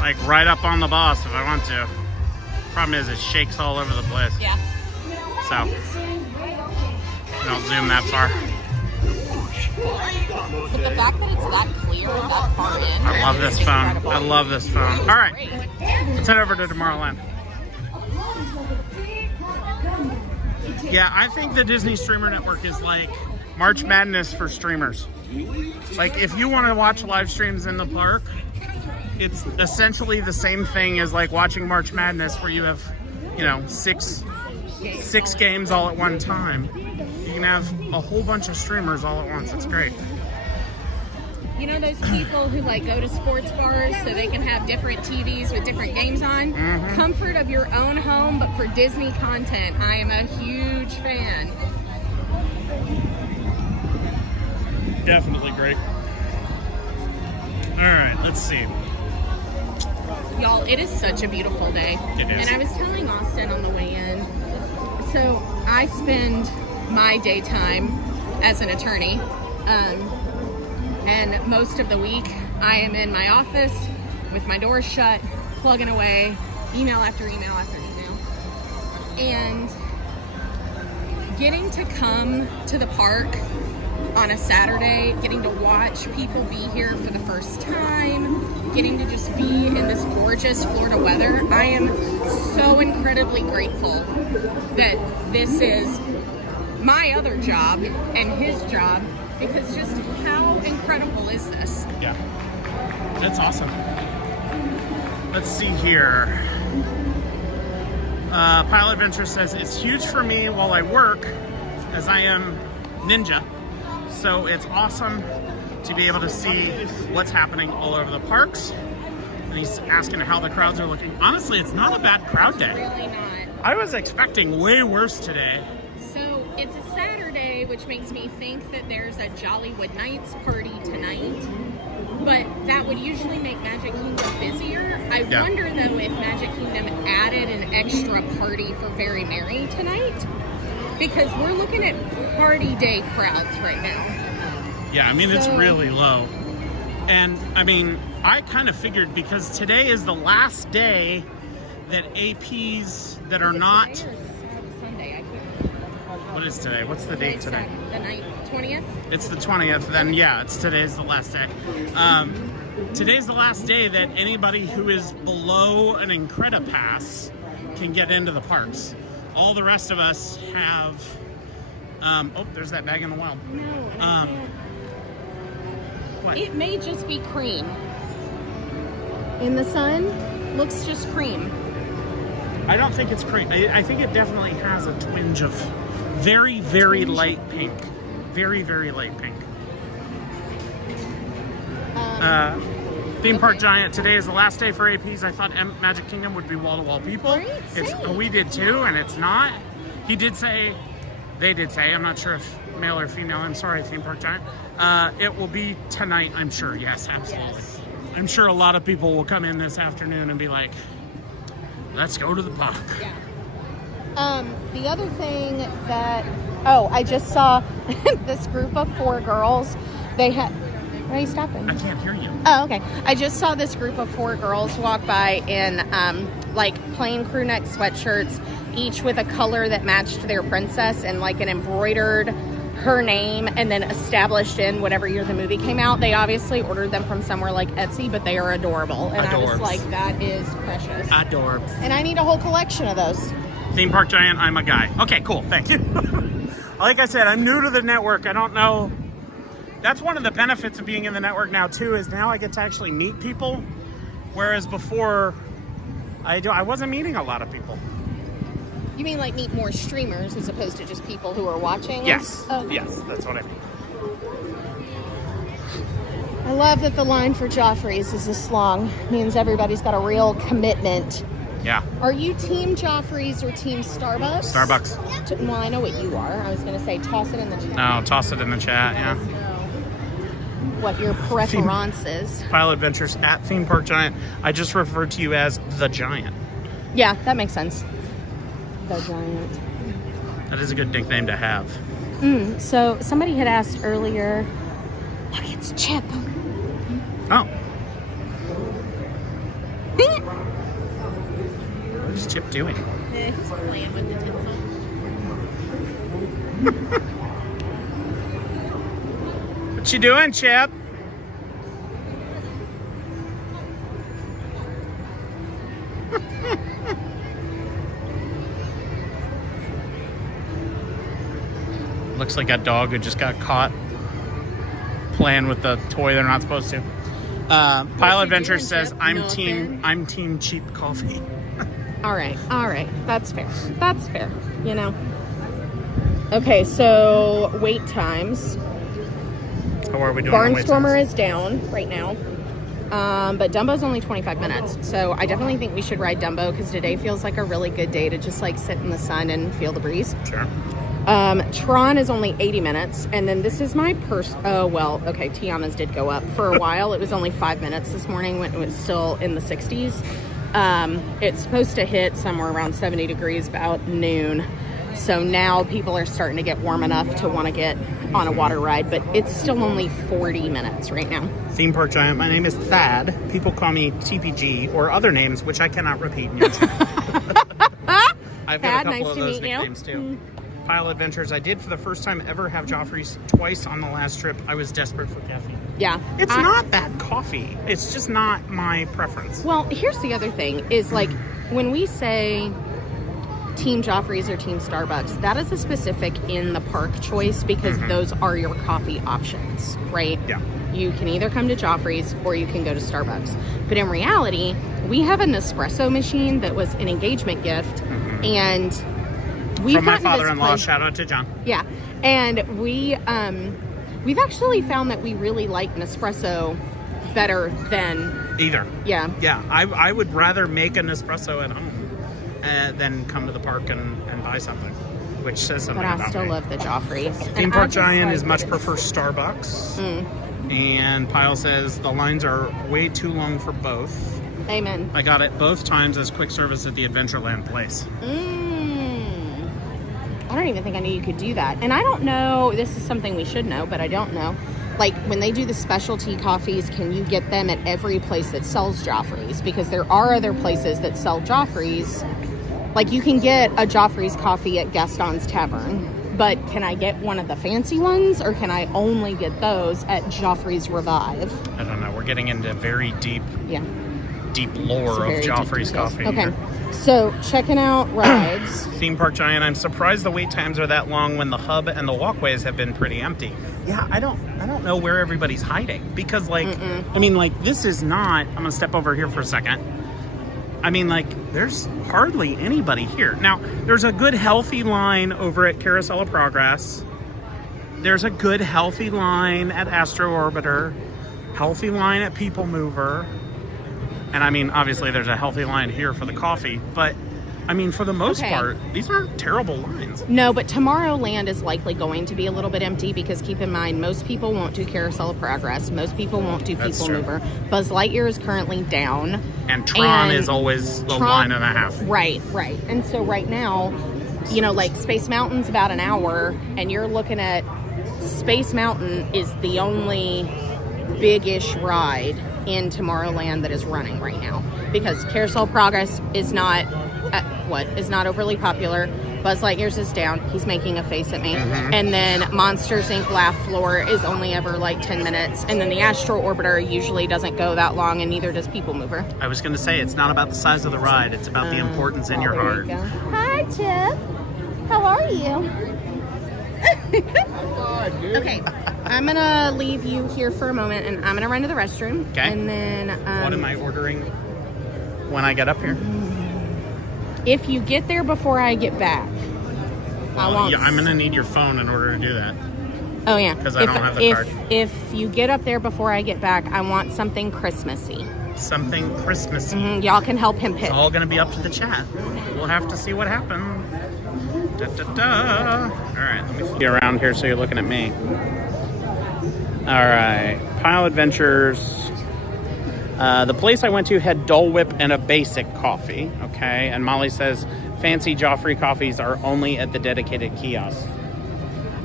like right up on the boss if I want to. Problem is it shakes all over the place. Yeah. So, don't zoom that far. But the fact that it's that clear, that far in. I love this phone. Incredible. I love this phone. All right, let's head over to Tomorrowland. Yeah, I think the Disney Streamer Network is like March Madness for streamers. Like, if you want to watch live streams in the park, it's essentially the same thing as like watching March Madness, where you have, you know, six games all at one time. You can have a whole bunch of streamers all at once. It's great. You know those people who like go to sports bars so they can have different TVs with different games on? Mm-hmm. Comfort of your own home, but for Disney content. I am a huge fan. Definitely great. All right, let's see. Y'all, it is such a beautiful day. It is. And I was telling Austin on the way in, so I spend my daytime as an attorney. And most of the week, I am in my office with my doors shut, plugging away, email after email after email. And getting to come to the park on a Saturday, getting to watch people be here for the first time, getting to just be in this gorgeous Florida weather, I am so incredibly grateful that this is my other job and his job, because just how incredible is this? Yeah, that's awesome. Let's see here. Pile Adventure says, it's huge for me while I work, as I am ninja. So it's awesome to be able to see what's happening all over the parks. And he's asking how the crowds are looking. Honestly, it's not a bad crowd day. Really not. I was expecting way worse today. So it's a Saturday, which makes me think that there's a Jollywood Nights party tonight. But that would usually make Magic Kingdom busier. I wonder, though, if Magic Kingdom added an extra party for Very Merry tonight. Because we're looking at party day crowds right now. Yeah, I mean, it's really low. And, I mean, I kind of figured, because today is the last day that APs that are not... Sunday, What is today? What's the date today? The 20th? It's the 20th, then yeah, today's the last day. Today's the last day that anybody who is below an Incredipass can get into the parks. All the rest of us have... oh, there's that bag in the wild. No, I can't. What? It may just be cream. In the sun, looks just cream. I don't think it's cream. I think it definitely has a twinge of very, very light pink. Very, very light pink. Theme Park Giant, today is the last day for APs. I thought Magic Kingdom would be wall-to-wall people. Right, we did too, and it's not. He did say, they did say, I'm not sure if male or female, I'm sorry, Theme Park Giant. It will be tonight, I'm sure. Yes, absolutely. Yes. I'm sure a lot of people will come in this afternoon and be like, let's go to the park. Yeah. The other thing that, I just saw this group of 4 girls. They had, why are you stopping? I can't hear you. Oh, okay. I just saw this group of 4 girls walk by in like plain crew neck sweatshirts, each with a color that matched their princess, and like an embroidered her name and then established in whatever year the movie came out. They obviously ordered them from somewhere like Etsy, but they are adorable. And I was like, that is precious. Adorbs. And I need a whole collection of those. Theme Park Giant, I'm a guy. Okay, cool. Thank you. Like I said, I'm new to the network. I don't know. That's one of the benefits of being in the network now, too, is now I get to actually meet people. Whereas before, I wasn't meeting a lot of people. You mean like meet more streamers as opposed to just people who are watching? Yes. Oh. Yes, that's what I mean. I love that the line for Joffrey's is this long. It means everybody's got a real commitment Yeah. Are you Team Joffrey's or Team Starbucks? Starbucks. Well, I know what you are. I was going to say toss it in the chat. No, toss it in the chat, yeah. What your preference is. Pile Adventures at Theme Park Giant. I just referred to you as the Giant. Yeah, that makes sense. The Giant. That is a good nickname to have. So somebody had asked earlier. Look, it's Chip. Oh. What is Chip doing? He's playing with the tinsel. What you doing, Chip? Looks like a dog who just got caught playing with the toy they're not supposed to. Pile Adventure says, "I'm team cheap coffee." All right, that's fair. You know. Okay, so wait times. How are we doing? Barnstormer is down right now, but Dumbo's only 25 minutes. So I definitely think we should ride Dumbo because today feels like a really good day to just like sit in the sun and feel the breeze. Sure. Tron is only 80 minutes, and then this is my okay, Tiana's did go up. For a while, it was only 5 minutes this morning when it was still in the 60s. It's supposed to hit somewhere around 70 degrees about noon. So now people are starting to get warm enough to want to get on a water ride, but it's still only 40 minutes right now. Theme Park Giant, my name is Thad. People call me TPG or other names, which I cannot repeat in your chat. I've got a couple of those nicknames too. Pile Adventures, I did for the first time ever have Joffrey's twice on the last trip. I was desperate for caffeine. Yeah. It's not bad coffee. It's just not my preference. Well, here's the other thing is like when we say Team Joffrey's or Team Starbucks, that is a specific in the park choice because those are your coffee options, right? Yeah. You can either come to Joffrey's or you can go to Starbucks. But in reality, we have an espresso machine that was an engagement gift and from my father-in-law, shout out to John. Yeah, and we've actually found that we really like Nespresso better than either. Yeah, yeah. I would rather make an espresso at home than come to the park and buy something, which says something about me. But I still love the Joffrey's. Theme Park Giant is much prefer Starbucks, and Pyle says the lines are way too long for both. Amen. I got it both times as quick service at the Adventureland place. I don't even think I knew you could do that. And I don't know, this is something we should know, but I don't know. Like, when they do the specialty coffees, can you get them at every place that sells Joffrey's? Because there are other places that sell Joffrey's. Like, you can get a Joffrey's coffee at Gaston's Tavern. But can I get one of the fancy ones? Or can I only get those at Joffrey's Revive? I don't know. We're getting into very deep lore of very Joffrey's coffee. Okay. So, checking out rides. Theme Park Giant, I'm surprised the wait times are that long when the hub and the walkways have been pretty empty. Yeah, I don't know where everybody's hiding. Because, like, I mean, like, this is not... I'm going to step over here for a second. I mean, like, there's hardly anybody here. Now, there's a good, healthy line over at Carousel of Progress. There's a good, healthy line at Astro Orbiter. Healthy line at People Mover. And I mean, obviously there's a healthy line here for the coffee, but I mean, for the most part, these aren't terrible lines. No, but Tomorrowland is likely going to be a little bit empty because keep in mind, most people won't do Carousel of Progress. Most people won't do People Mover. Buzz Lightyear is currently down. And Tron is always the line and a half. Right. And so right now, you know, like Space Mountain's about an hour, and you're looking at Space Mountain is the only big-ish ride in Tomorrowland that is running right now because Carousel of Progress is not overly popular. Buzz Lightyear's is down. He's making a face at me. And then Monsters Inc. Laugh Floor is only ever like 10 minutes. And then the Astro Orbiter usually doesn't go that long, and neither does People Mover. I was going to say, it's not about the size of the ride. It's about the importance in your heart. Hi, Chip. How are you? Okay, I'm going to leave you here for a moment, and I'm going to run to the restroom. Okay. And then... what am I ordering when I get up here? If you get there before I get back, I'm going to need your phone in order to do that. Oh, yeah. Because I don't have the card. If you get up there before I get back, I want something Christmassy. something Christmassy. Y'all can help him pick. It's all going to be up to the chat. We'll have to see what happens. Da, da, da. All right, let me flip you around here so you're looking at me. All right, Pile Adventures. The place I went to had Dole Whip and a basic coffee, okay? And Molly says fancy Joffrey coffees are only at the dedicated kiosk.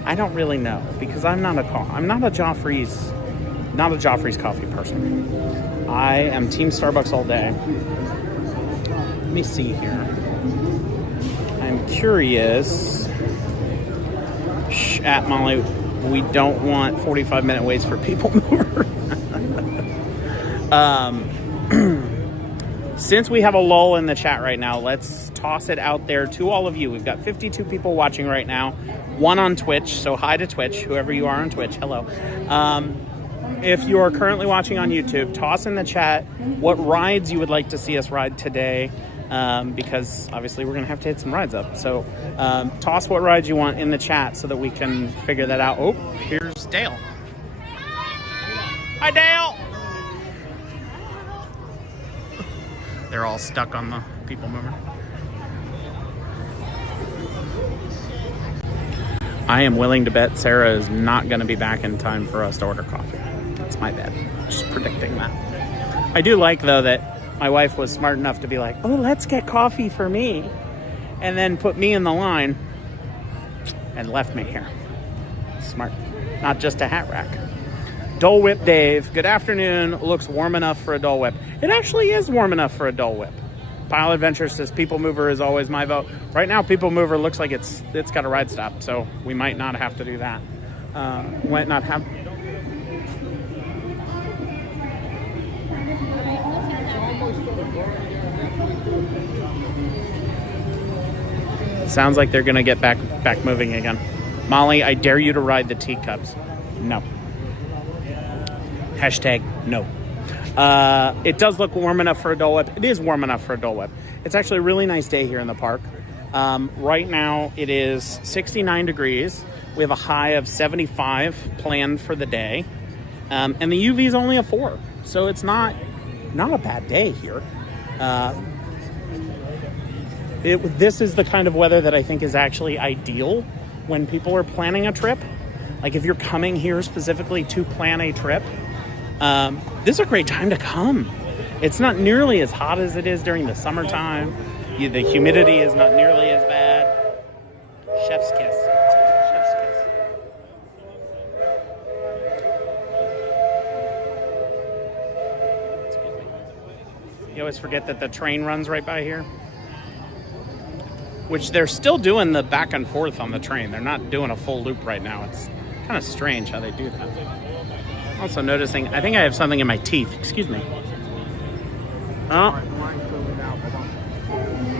I don't really know because I'm not a Joffrey's coffee person. I am Team Starbucks all day. Let me see here. I'm curious. At Molly, we don't want 45-minute waits for people mover. Since we have a lull in the chat right now, let's toss it out there to all of you. We've got 52 people watching right now, one on Twitch, so hi to Twitch, whoever you are on Twitch, hello. If you are currently watching on YouTube, toss in the chat what rides you would like to see us ride today, because obviously we're going to have to hit some rides up. So toss what rides you want in the chat so that we can figure that out. Oh, here's Dale. Hi, Dale. They're all stuck on the people mover. I am willing to bet Sarah is not going to be back in time for us to order coffee. That's my bet. Just predicting that. I do like, though, that my wife was smart enough to be like, oh, let's get coffee for me. And then put me in the line and left me here. Smart. Not just a hat rack. Dole Whip Dave, good afternoon. Looks warm enough for a Dole Whip. It actually is warm enough for a Dole Whip. Pile Adventure says People Mover is always my vote. Right now, People Mover looks like it's got a ride stop, so we might not have to do that. Might not have. Sounds like they're gonna get back moving again. Molly, I dare you to ride the teacups. No. Hashtag no. It does look warm enough for a Dole Whip. It is warm enough for a Dole Whip. It's actually a really nice day here in the park. Right now it is 69 degrees. We have a high of 75 planned for the day. And the UV is only a 4. So it's not a bad day here. This is the kind of weather that I think is actually ideal when people are planning a trip. Like if you're coming here specifically to plan a trip, this is a great time to come. It's not nearly as hot as it is during the summertime. The humidity is not nearly as bad. Chef's kiss. Chef's kiss. Excuse me. You always forget that the train runs right by here. Which they're still doing the back and forth on the train. They're not doing a full loop right now. It's kind of strange how they do that. Also noticing, I think I have something in my teeth. Excuse me.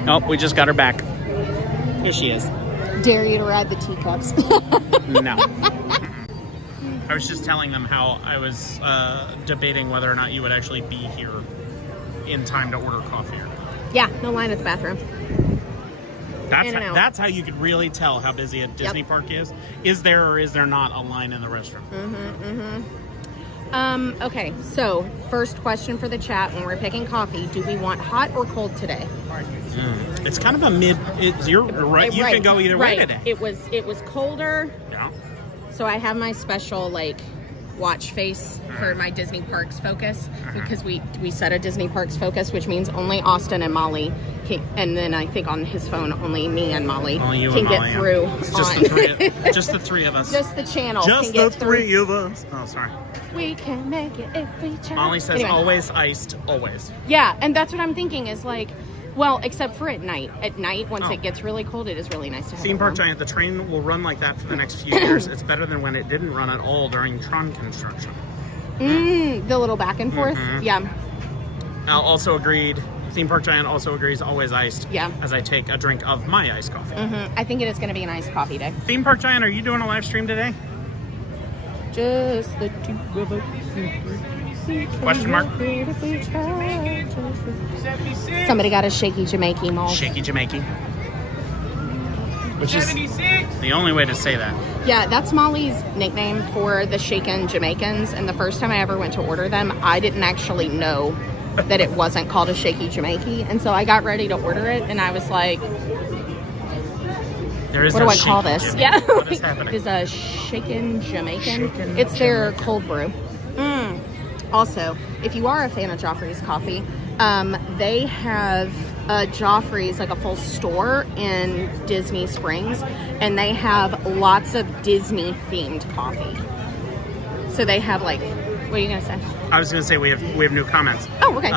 Oh, we just got her back. Here she is. Dare you to ride the teacups. No. I was just telling them how I was debating whether or not you would actually be here in time to order coffee. Yeah, no line at the bathroom. That's how you could really tell how busy a Disney park is. Is there or is there not a line in the restroom? Okay, so first question for the chat when we're picking coffee, do we want hot or cold today? It's kind of a mid. You're right. You can go either way today. It was colder. Yeah. So I have my special watch face for my Disney Parks focus because we set a Disney Parks focus, which means only Austin and Molly can, and then I think on his phone only me and Molly can get through. Just the three of us. Just the channel. Just the three of us. Oh, sorry. We can make it if we try. Molly says always iced, always. Yeah, and that's what I'm thinking is well, except for at night. At night, once it gets really cold, it is really nice to have Theme Park Giant, the train will run like that for the next few years. It's better than when it didn't run at all during Tron construction. The little back and forth. Yeah. Also agreed. Theme Park Giant also agrees always iced. Yeah. As I take a drink of my iced coffee. I think it is going to be an iced coffee day. Theme Park Giant, are you doing a live stream today? Just the two of us. Question mark? Somebody got a shaky Jamaican mall. Shaky Jamaican. Which is the only way to say that. Yeah, that's Molly's nickname for the shaken Jamaicans. And the first time I ever went to order them, I didn't actually know that it wasn't called a shaky Jamaican, and so I got ready to order it, and I was like, There is what no do I call shaky this? Jimmy. Yeah. What is happening? It is a shaken Jamaican. Shaken It's their Jamaican. cold brew. Also, if you are a fan of Joffrey's coffee, they have Joffrey's, like a full store in Disney Springs, and they have lots of Disney themed coffee. So they have like, what are you gonna say? I was going to say we have new comments. Oh, okay.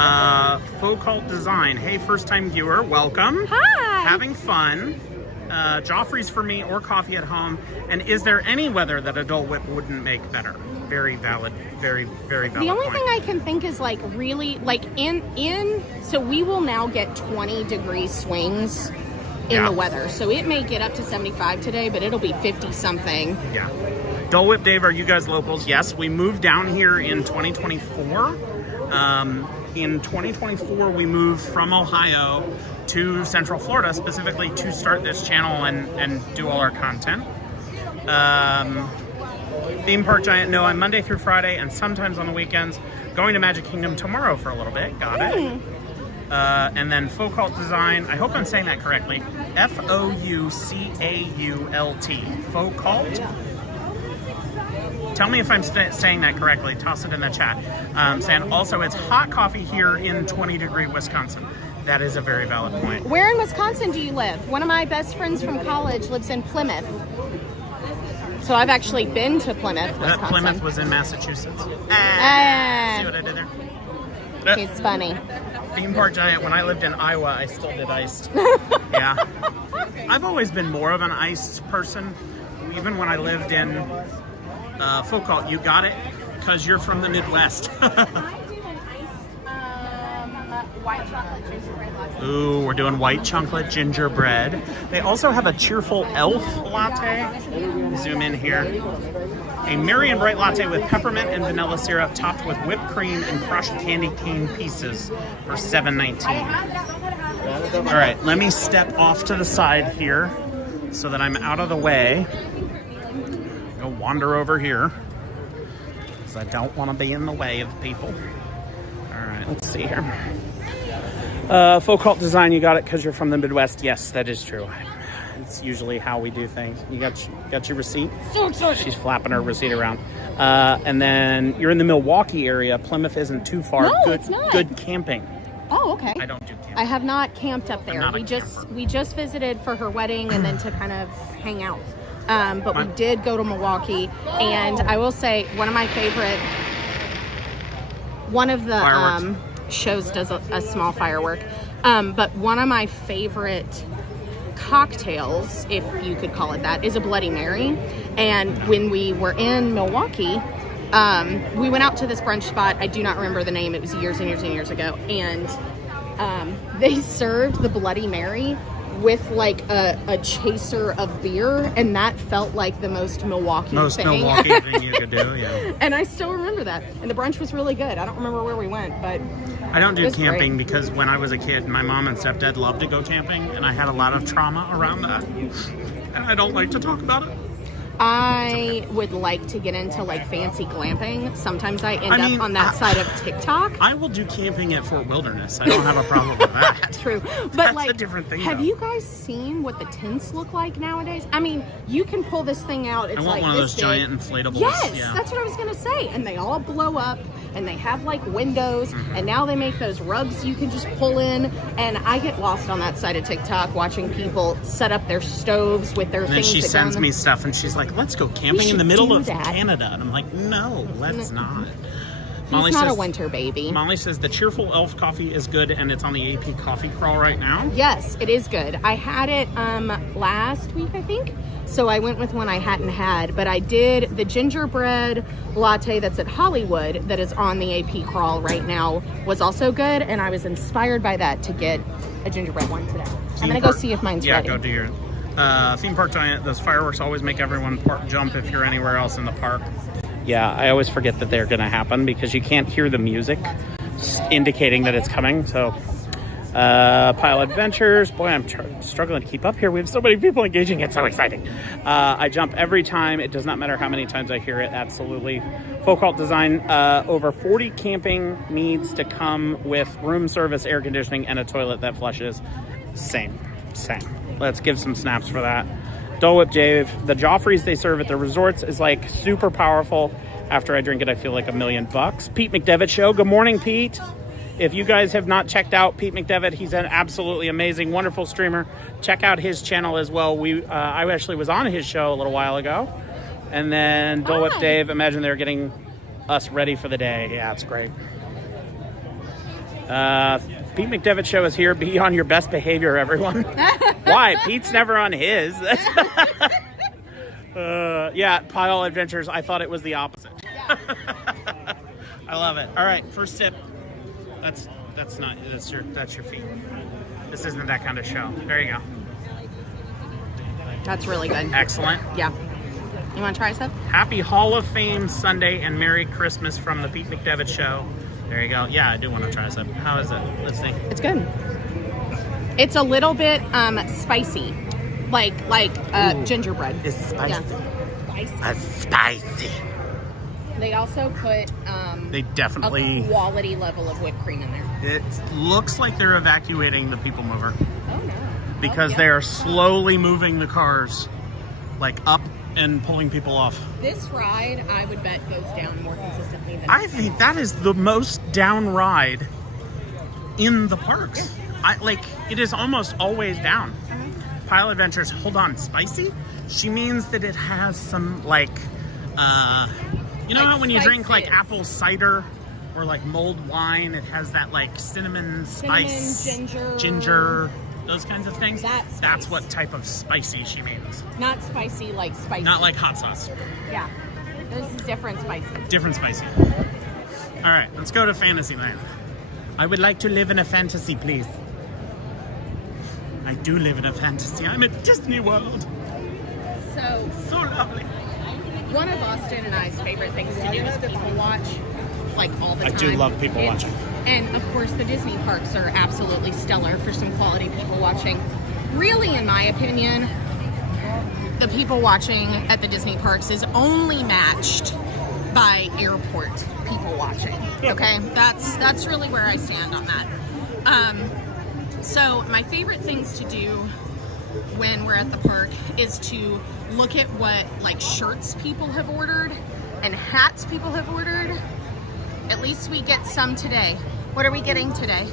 Faux Cult Design. Hey, first time viewer, welcome. Hi. Having fun. Joffrey's for me or coffee at home. And is there any weather that a Dole Whip wouldn't make better? Very valid, very valid. The only point. thing I can think is like really like so we will now get 20-degree swings in Yeah. the weather. So it may get up to 75 today, but it'll be 50 something. Yeah. Dole Whip Dave, are you guys locals? Yes, we moved down here in 2024. In 2024, we moved from Ohio to Central Florida, specifically to start this channel and do all our content. Theme Park Giant, no, I'm Monday through Friday and sometimes on the weekends. Going to Magic Kingdom tomorrow for a little bit. Got it. And then Faux Cult Design, I hope I'm saying that correctly. Foucault. Faux Cult. Tell me if I'm saying that correctly. Toss it in the chat. Saying also it's hot coffee here in 20-degree Wisconsin. That is a very valid point. Where in Wisconsin do you live? One of my best friends from college lives in Plymouth. So I've actually been to Plymouth, Wisconsin. Plymouth was in Massachusetts. See what I did there? He's funny. Theme Park Giant, when I lived in Iowa, I still did iced. Yeah. I've always been more of an iced person. Even when I lived in Faux Cult, you got it? Because you're from the Midwest. White chocolate gingerbread latte. Ooh, we're doing white chocolate gingerbread. They also have a cheerful elf latte. Zoom in here. A merry and bright latte with peppermint and vanilla syrup topped with whipped cream and crushed candy cane pieces for $7.19. All right, let me step off to the side here so that I'm out of the way. Go wander over here because I don't want to be in the way of people. All right, let's see here. Faux Cult Design, you got it because you're from the Midwest. Yes, that is true. It's usually how we do things. You got your receipt? So excited. She's flapping her receipt around. And then you're in the Milwaukee area. Plymouth isn't too far. No, good, it's not. Good camping. Oh, okay. I don't do camping. I have not camped up there. not a We just visited for her wedding and then to kind of hang out. But we My- did go to Milwaukee, and I will say one of the Fireworks. shows does a small firework. But one of my favorite cocktails, if you could call it that, is a Bloody Mary. And when we were in Milwaukee, we went out to this brunch spot. I do not remember the name. It was years and years and years ago. And they served the Bloody Mary with like a chaser of beer, and that felt like the most Milwaukee thing. Milwaukee thing you could do, yeah. And I still remember that. And the brunch was really good. I don't remember where we went, but I don't do It was camping great. because when I was a kid, my mom and stepdad loved to go camping, and I had a lot of trauma around that. And I don't like to talk about it. I would like to get into like fancy glamping. Sometimes I end I mean, up on that side of TikTok. I will do camping at Fort Wilderness. I don't have a problem with that. True. But That's like, a different thing, have though. you guys seen what the tents look like nowadays? I mean, you can pull this thing out. It's I want like one of this those giant inflatables. Yes, Yeah. that's what I was gonna say. And they all blow up, and they have like windows, and now they make those rugs you can just pull in. And I get lost on that side of TikTok watching people set up their stoves with their And then things. she that go sends in me them. stuff, and she's like, "Let's go camping in should the middle do of that. Canada." And I'm like, "No, let's not." He's not a winter baby. Molly says the Cheerful Elf coffee is good, and it's on the AP coffee crawl right now. Yes, it is good. I had it last week, I think. So I went with one I hadn't had, but I did the gingerbread latte that's at Hollywood that is on the AP crawl right now was also good, and I was inspired by that to get a gingerbread one today. I'm gonna go see if mine's ready. Yeah, go do your Theme Park Giant. Those fireworks always make everyone jump if you're anywhere else in the park. Yeah, I always forget that they're going to happen because you can't hear the music indicating that it's coming. So Pile Adventures. Boy, I'm struggling to keep up here. We have so many people engaging. It's so exciting. I jump every time. It does not matter how many times I hear it. Absolutely. Folk Cult Design. Over 40 camping needs to come with room service, air conditioning, and a toilet that flushes. Same. Let's give some snaps for that. Dole Whip Dave. The Joffreys they serve at the resorts is like super powerful. After I drink it, I feel like $1 million. Pete McDevitt Show. Good morning, Pete. If you guys have not checked out Pete McDevitt, he's an absolutely amazing, wonderful streamer. Check out his channel as well. I actually was on his show a little while ago. And then Dole Whip Dave, imagine they're getting us ready for the day. Yeah, it's great. Pete McDevitt Show is here. Be on your best behavior, everyone. Why? Pete's never on his. Yeah, Pile Adventures. I thought it was the opposite. I love it. All right, first sip. That's your feet. This isn't that kind of show. There you go. That's really good. Excellent. Yeah. You want to try some? Happy Hall of Fame Sunday and Merry Christmas from the Pete McDevitt Show. There you go. Yeah, I do want to try some. How is it? Let's see. It's good. It's a little bit spicy, like gingerbread. It's spicy. Yeah. Spicy. They also put they definitely a quality level of whipped cream in there. It looks like they're evacuating the people mover. Oh no! Because they are slowly moving the cars, like up and pulling people off. This ride, I would bet, goes down more consistently than I think that is the most down ride in the parks. Yeah. It is almost always down. Pile Adventures. Hold on, spicy? She means that it has some you know how when you drink like apple cider or like mulled wine, it has that like cinnamon spice, ginger, those kinds of things? That's what type of spicy she means. Not spicy like spicy. Not like hot sauce. Yeah. This is different spicy. Different spicy. All right, let's go to Fantasyland. I would like to live in a fantasy, please. I do live in a fantasy. I'm at Disney World. So lovely. One of Austin and I's favorite things to do is people watch, like all the time. I do love people watching. And of course, the Disney parks are absolutely stellar for some quality people watching. Really, in my opinion, the people watching at the Disney parks is only matched by airport people watching. Okay, that's really where I stand on that. So my favorite things to do when we're at the park is to look at what shirts people have ordered and hats people have ordered. At least we get some today. What are we getting today?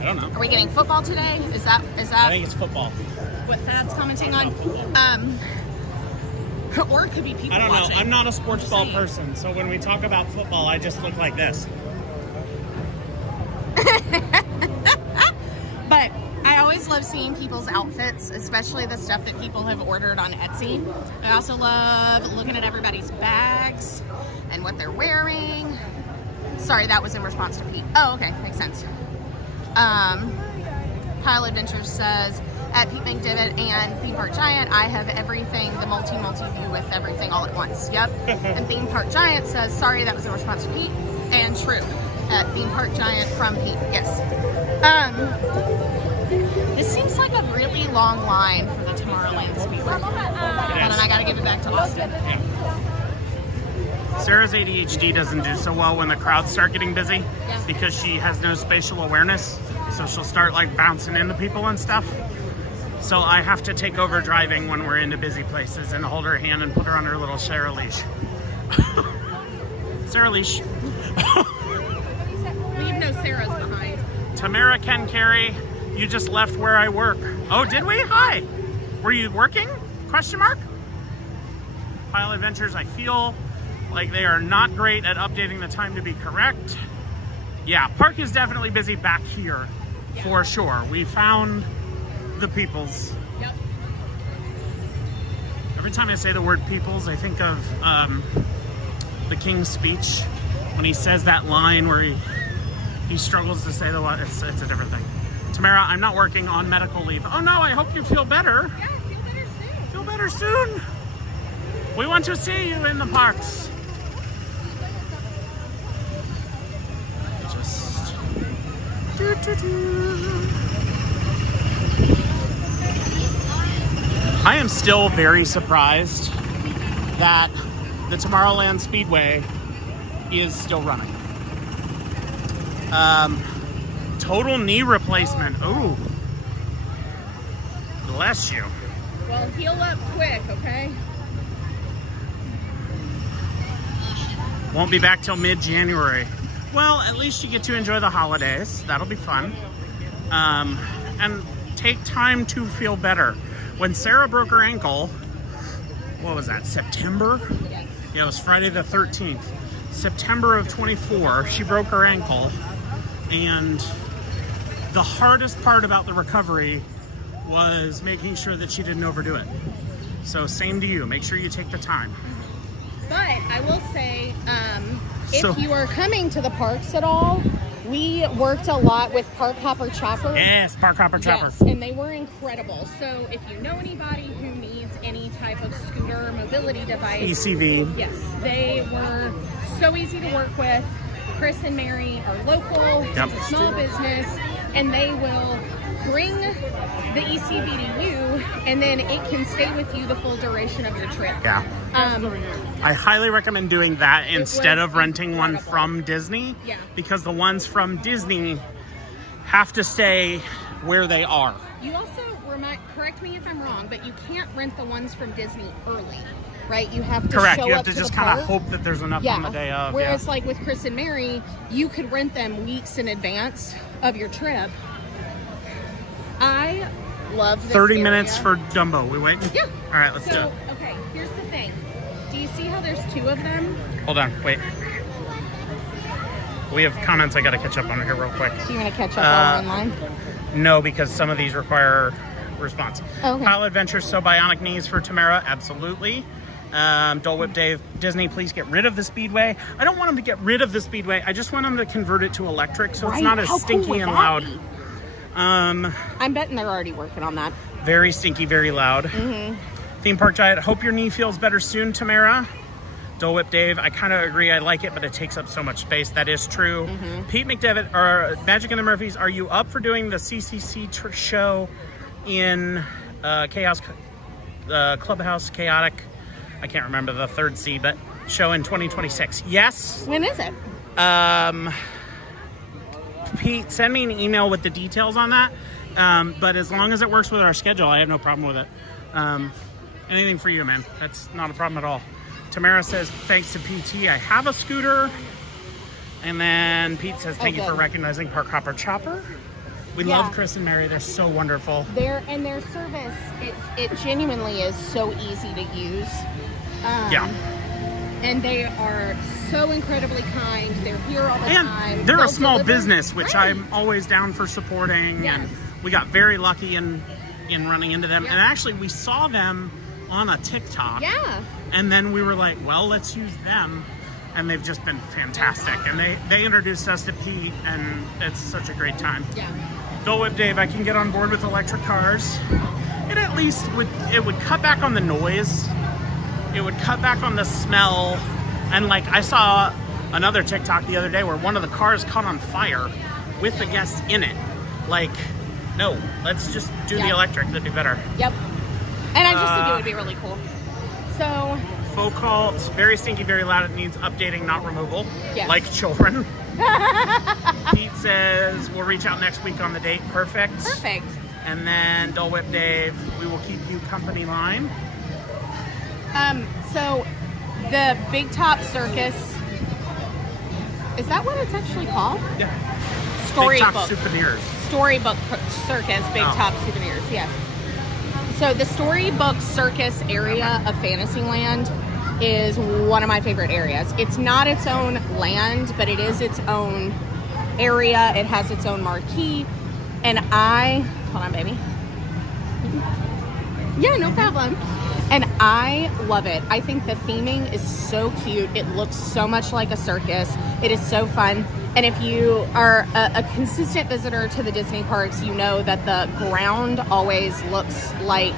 I don't know. Are we getting football today? Is that? I think it's football. What Thad's commenting on? Or it could be people I don't watching. know. I'm not a sports ball person, so when we talk about football, I just look like this. But I always love seeing people's outfits, especially the stuff that people have ordered on Etsy. I also love looking at everybody's bags and what they're wearing. Sorry, that was in response to Pete. Oh, okay, makes sense. Pile Adventures says, at Pete McDevitt and Theme Park Giant, I have everything, the multi-view with everything all at once. Yep. And Theme Park Giant says, sorry, that was in response to Pete. And true. At Theme Park Giant from Pete. Yes. This seems like a really long line for the Tomorrowland Speedway. Hold on, I gotta give it back to Austin. Yeah. Sarah's ADHD doesn't do so well when the crowds start getting busy because she has no spatial awareness. So she'll start bouncing into people and stuff. So I have to take over driving when we're into busy places and hold her hand and put her on her little Sarah leash. Sarah leash. Leave no Sarahs behind. Tamara can carry. You just left where I work. Oh, did we? Hi. Were you working? Question mark? Pile Adventures, I feel like they are not great at updating the time to be correct. Yeah, park is definitely busy back here for sure. We found the peoples. Yep. Every time I say the word peoples, I think of the King's Speech when he says that line where he struggles to say the word. It's a different thing. Tamara, I'm not working on medical leave. Oh no, I hope you feel better. Yeah, feel better soon. Feel better soon. We want to see you in the parks. Just... am still very surprised that the Tomorrowland Speedway is still running. Total knee replacement. Oh, bless you. Well, heal up quick, okay? Won't be back till mid-January. Well, at least you get to enjoy the holidays. That'll be fun. And take time to feel better. When Sarah broke her ankle, what was that, September? Yes. Yeah, it was Friday the 13th. September of 24, she broke her ankle. And the hardest part about the recovery was making sure that she didn't overdo it. So same to you, make sure you take the time. But I will say, So- if you are coming to the parks at all, we worked a lot with Park Hopper Chopper. Yes, Park Hopper Chopper. Yes, and they were incredible. So if you know anybody who needs any type of scooter or mobility device, ECV. yes, they were so easy to work with. Chris and Mary are local, Yep. it's a small business, and they will bring the ECV to you, and then it can stay with you the full duration of your trip. Yeah. I highly recommend doing that instead was of renting one incredible. from Disney. Yeah. Because the ones from Disney have to stay where they are. You also, correct me if I'm wrong, but you can't rent the ones from Disney early, right? You have to Correct. show You have up to to just the kind of park. hope that there's enough on the day of. Whereas Yeah. like with Chris and Mary, you could rent them weeks in advance of your trip. I love this 30 area. minutes for Dumbo. We waiting? Yeah. All right, let's do So, it. okay, here's the thing. Do you see how there's two of them? Hold on. Wait. We have comments I got to catch up on here real quick. Do you want to catch up while we're in line? No, because some of these require response. Okay. Pile Adventures, so bionic knees for Tamara, absolutely. Dole Whip Dave, Disney, please get rid of the Speedway. I don't want them to get rid of the Speedway. I just want them to convert it to electric, so it's Right, not as how cool stinky would and that loud. be? I'm betting they're already working on that. Very stinky, very loud. Mm-hmm. Theme Park Diet, hope your knee feels better soon, Tamara. Dole Whip Dave, I kind of agree. I like it, but it takes up so much space. That is true. Mm-hmm. Pete McDevitt, or Magic and the Murphys, are you up for doing the CCC show in Chaos Clubhouse Chaotic? I can't remember the third C, but show in 2026. Yes. When is it? Pete, send me an email with the details on that. But as long as it works with our schedule, I have no problem with it. Anything for you, man. That's not a problem at all. Tamara says, thanks to PT, I have a scooter. And then Pete says, thank you for good. recognizing Park Hopper Chopper. We Yeah. love Chris and Mary. They're so wonderful. Their service, it genuinely is so easy to use. Yeah. And they are so incredibly kind. They're here all the time. And they're a They'll small deliver- business, which Right. I'm always down for supporting. Yes. And we got very lucky in running into them. Yeah. And actually, we saw them on a TikTok. Yeah. And then we were like, well, let's use them. And they've just been fantastic. And they introduced us to Pete, and it's such a great time. Yeah. Dole Whip Dave, I can get on board with electric cars. It at least would cut back on the noise. It would cut back on the smell. And like I saw another TikTok the other day where one of the cars caught on fire with the guests in it. Like, no, let's just do the Yeah. electric. That'd be better. Yep. And I just think it would be really cool. So, Faux cult, very stinky, very loud. It needs updating, not removal. Yes. Like children. Pete says we'll reach out next week on the date. Perfect. perfect. And then Dole Whip Dave, we will keep you company line. So the Big Top Circus, is that what it's actually called? Yeah. Big Storybook. Top Souvenirs. Storybook Circus, Big Oh. Top Souvenirs, yes. So the Storybook Circus area of Fantasyland is one of my favorite areas. It's not its own land, but it is its own area. It has its own marquee. And hold on, baby. Yeah, no problem. And I love it. I think the theming is so cute. It looks so much like a circus. It is so fun. And if you are a consistent visitor to the Disney parks, you know that the ground always looks like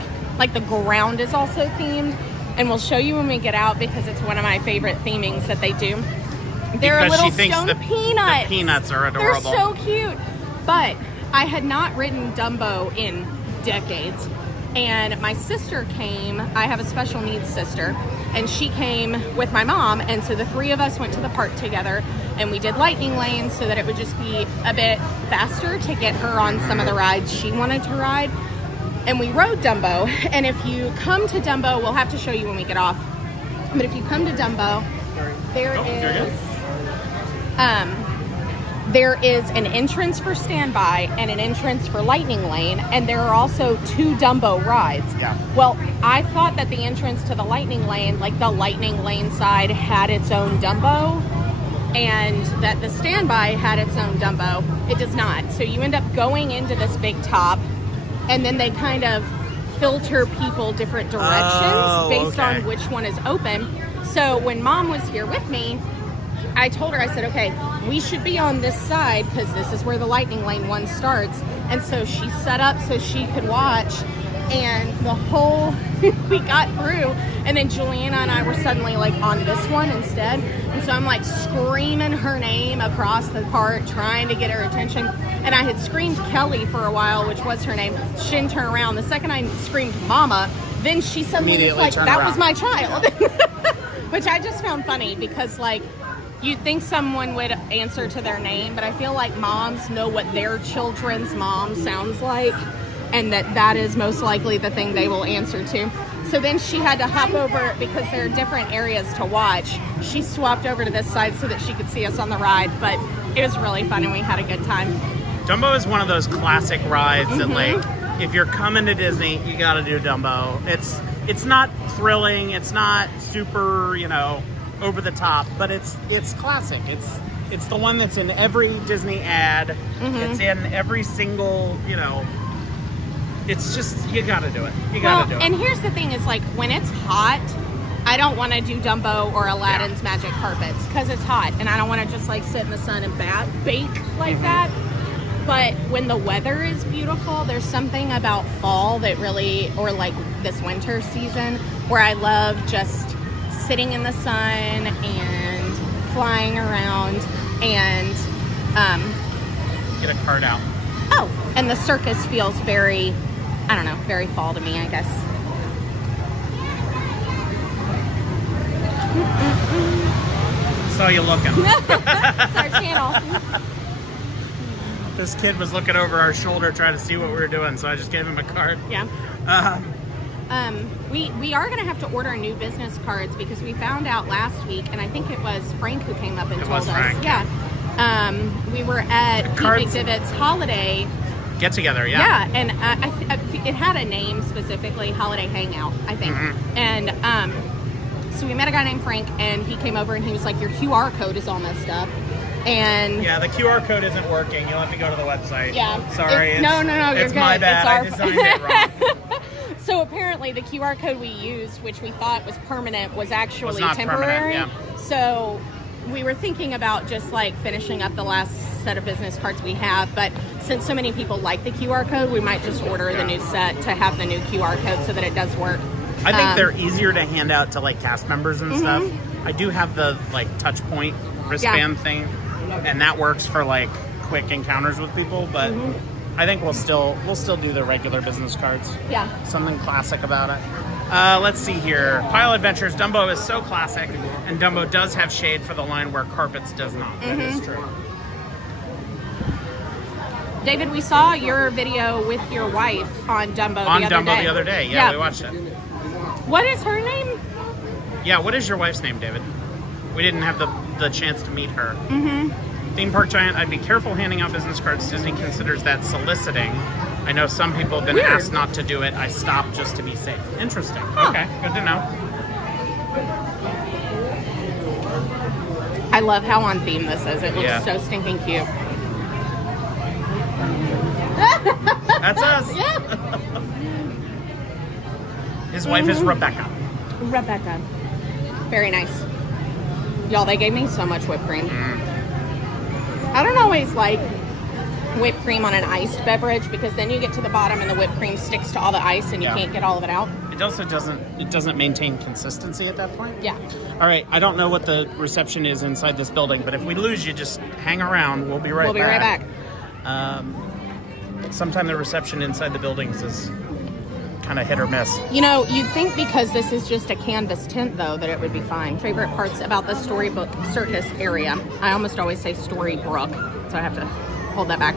the ground is also themed. And we'll show you when we get out because it's one of my favorite themings that they do. They're Because little she thinks stone the peanuts. The peanuts are adorable. They're so cute. But I had not ridden Dumbo in decades. And my sister came. I have a special needs sister, and she came with my mom. And so the three of us went to the park together, and we did lightning lanes so that it would just be a bit faster to get her on some of the rides she wanted to ride. And we rode Dumbo. And if you come to Dumbo, we'll have to show you when we get off. But if you come to Dumbo, there is an entrance for standby and an entrance for lightning lane, and there are also 2 Dumbo rides. Yeah. Well, I thought that the entrance to the lightning lane, like the lightning lane side, had its own Dumbo, and that the standby had its own Dumbo. It does not. So you end up going into this big top, and then they kind of filter people different directions based on which one is open. So when Mom was here with me, I told her, I said, okay, we should be on this side because this is where the lightning lane one starts. And so she set up so she could watch, and the whole, we got through, and then Juliana and I were suddenly like on this one instead. And so I'm like screaming her name across the park, trying to get her attention. And I had screamed Kelly for a while, which was her name. She didn't turn around. The second I screamed Mama, then she suddenly was like, that was my child. Which I just found funny because, like, you'd think someone would answer to their name, but I feel like moms know what their children's mom sounds like, and that is most likely the thing they will answer to. So then she had to hop over because there are different areas to watch. She swapped over to this side so that she could see us on the ride, but it was really fun and we had a good time. Dumbo is one of those classic rides that, like, if you're coming to Disney, you got to do Dumbo. It's not thrilling. It's not super, over the top, but it's classic. It's the one that's in every Disney ad. It's in every single, it's just, you got to do it. You got to do it. And here's the thing is, like, when it's hot, I don't want to do Dumbo or Aladdin's Magic Carpets because it's hot and I don't want to just like sit in the sun and bake like that. But when the weather is beautiful, there's something about fall that really, or like this winter season, where I love just sitting in the sun and flying around and get a card out. Oh, and the circus feels very, I don't know, very fall to me, I guess. Saw you looking. It's our channel. This kid was looking over our shoulder trying to see what we were doing, so I just gave him a card. Yeah. We are going to have to order new business cards because we found out last week, and I think it was Frank who came up and told us. Frank. Yeah. We were at Pete Exhibit's holiday get together. Yeah. Yeah, and it had a name specifically, Holiday Hangout, I think. And so we met a guy named Frank, and he came over and he was like, "Your QR code is all messed up." And yeah, the QR code isn't working. You'll have to go to the website. Yeah. Sorry. No, it's my bad. I designed it wrong. So apparently the QR code we used, which we thought was permanent, was actually not temporary. permanent, yeah. So we were thinking about just like finishing up the last set of business cards we have, but since so many people like the QR code, we might just order the new set to have the new QR code so that it does work. I think they're easier to hand out to like cast members and stuff. I do have the like touch point wristband thing, and that works for like quick encounters with people, but I think we'll still do the regular business cards. Yeah. Something classic about it. Let's see here. Pile Adventures. Dumbo is so classic, and Dumbo does have shade for the line where Carpets does not. That is true. David, we saw your video with your wife on Dumbo the other day. Yeah, we watched it. What is her name? Yeah, what is your wife's name, David? We didn't have the chance to meet her. Theme Park Giant, I'd be careful handing out business cards. Disney considers that soliciting. I know some people have been asked not to do it. I stopped just to be safe. Interesting. Okay, good to know. I love how on theme this is. It looks so stinking cute. That's us. Yeah. His wife is Rebecca. Rebecca. Very nice. Y'all, they gave me so much whipped cream. I don't always like whipped cream on an iced beverage because then you get to the bottom and the whipped cream sticks to all the ice and you can't get all of it out. It also doesn't maintain consistency at that point. Yeah. All right, I don't know what the reception is inside this building, but if we lose you, just hang around. We'll be right back. Sometimes the reception inside the buildings is kind of hit or miss. You know, you'd think because this is just a canvas tent, though, that it would be fine. Favorite parts about the Storybook Circus area. I almost always say Storybrook, so I have to hold that back.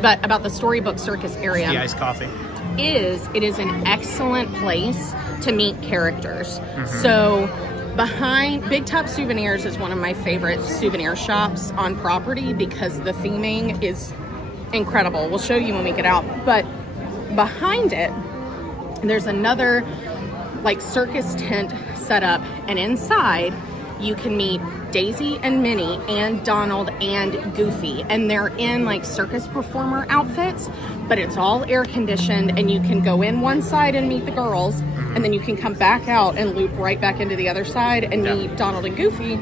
But about the Storybook Circus area. The iced coffee. It is an excellent place to meet characters. So behind Big Top Souvenirs is one of my favorite souvenir shops on property because the theming is incredible. We'll show you when we get out. But behind it, there's another like circus tent set up, and inside you can meet Daisy and Minnie and Donald and Goofy, and they're in like circus performer outfits, but it's all air conditioned, and you can go in one side and meet the girls, and then you can come back out and loop right back into the other side and meet Donald and Goofy.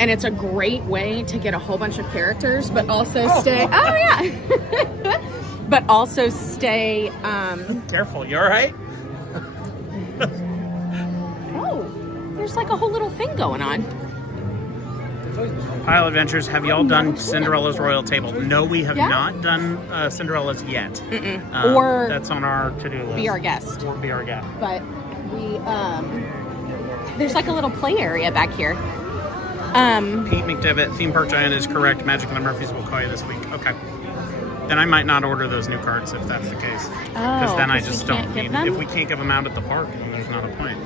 And it's a great way to get a whole bunch of characters, but also stay. Oh yeah. But also stay. Careful, you all right? Oh, there's like a whole little thing going on. Pile Adventures, have y'all done Cinderella's Royal Table? No, we have not done Cinderella's yet. Or that's on our to-do list. Be our guest. Or be our guest. But we, there's like a little play area back here. Pete McDevitt, Theme Park Giant is correct. Magic and the Murphys will call you this week. Okay. Then I might not order those new cards if that's the case. Because then I just don't need. If we can't give them out at the park, then there's not a point.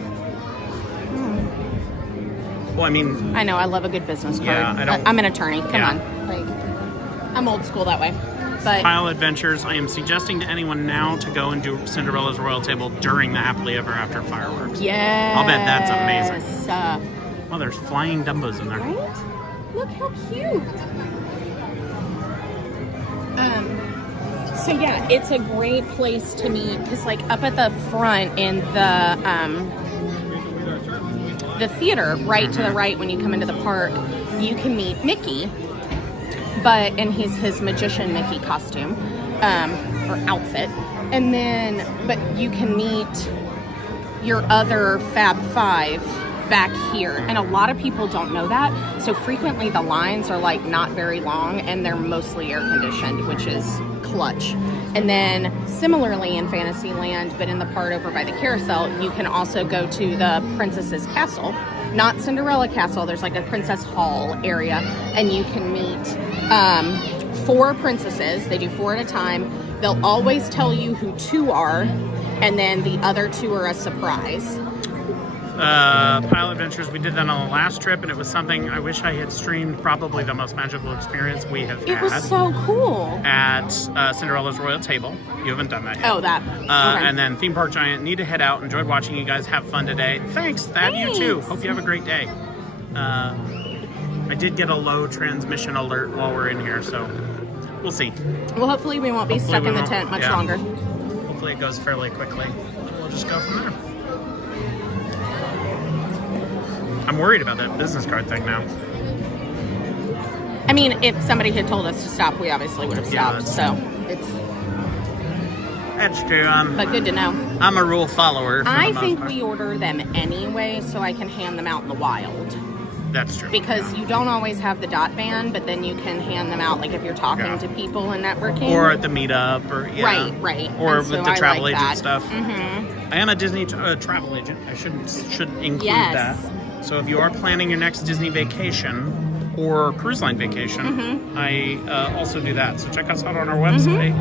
Well, I mean, I know I love a good business card. Yeah, I'm an attorney. Come on, like I'm old school that way. But Pile Adventures, I am suggesting to anyone now to go and do Cinderella's Royal Table during the Happily Ever After fireworks. Yeah, I'll bet that's amazing. Well, there's flying Dumbos in there. Right? Look how cute. So yeah, it's a great place to meet because like up at the front in the theater, right to the right when you come into the park, you can meet Mickey, but in his magician Mickey costume or outfit, and then but you can meet your other Fab Five back here, and a lot of people don't know that, so frequently the lines are like not very long and they're mostly air conditioned, which is clutch. And then similarly in Fantasyland, but in the part over by the carousel, you can also go to the Princess's Castle, not Cinderella Castle. There's like a Princess Hall area, and you can meet 4 princesses. They do 4 at a time. They'll always tell you who 2 are, and then the other 2 are a surprise. Pile Adventures, we did that on the last trip, and it was something I wish I had streamed. Probably the most magical experience we have had. It was so cool. At Cinderella's Royal Table. You haven't done that yet. Oh, that. Okay. And then Theme Park Giant, need to head out. Enjoyed watching you guys have fun today. Thanks, Thad. You too. Hope you have a great day. I did get a low transmission alert while we're in here, so we'll see. Well, hopefully we won't be stuck in the tent much longer. Hopefully it goes fairly quickly. We'll just go from there. I'm worried about that business card thing now. I mean, if somebody had told us to stop, we obviously would have stopped. That's true. But good to know. I'm a rule follower. I think we order them anyway, so I can hand them out in the wild. That's true. Because you don't always have the dot band, but then you can hand them out, like if you're talking to people and networking, or at the meetup, or right, or with the travel agent stuff. Mm-hmm. I am a Disney travel agent. I should include that. So if you are planning your next Disney vacation or cruise line vacation, I also do that. So check us out on our website.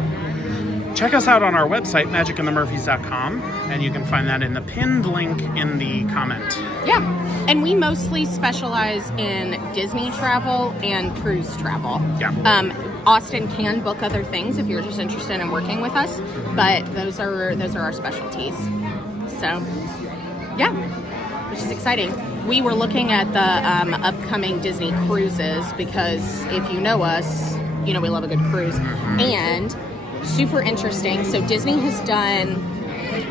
Check us out on our website, magicandthemurphys.com, and you can find that in the pinned link in the comment. Yeah, and we mostly specialize in Disney travel and cruise travel. Yeah. Austin can book other things if you're just interested in working with us, but those are our specialties. So, yeah, which is exciting. We were looking at the upcoming Disney cruises because if you know us, you know we love a good cruise. And super interesting. So Disney has done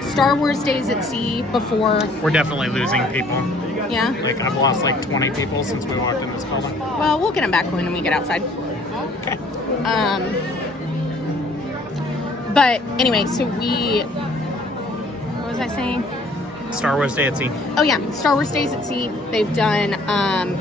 Star Wars Days at Sea before. We're definitely losing people. Yeah? Like I've lost like 20 people since we walked in this building. Well, we'll get them back when we get outside. Okay. But anyway, so what was I saying? Star Wars Day at Sea. Oh yeah, Star Wars Days at Sea. They've done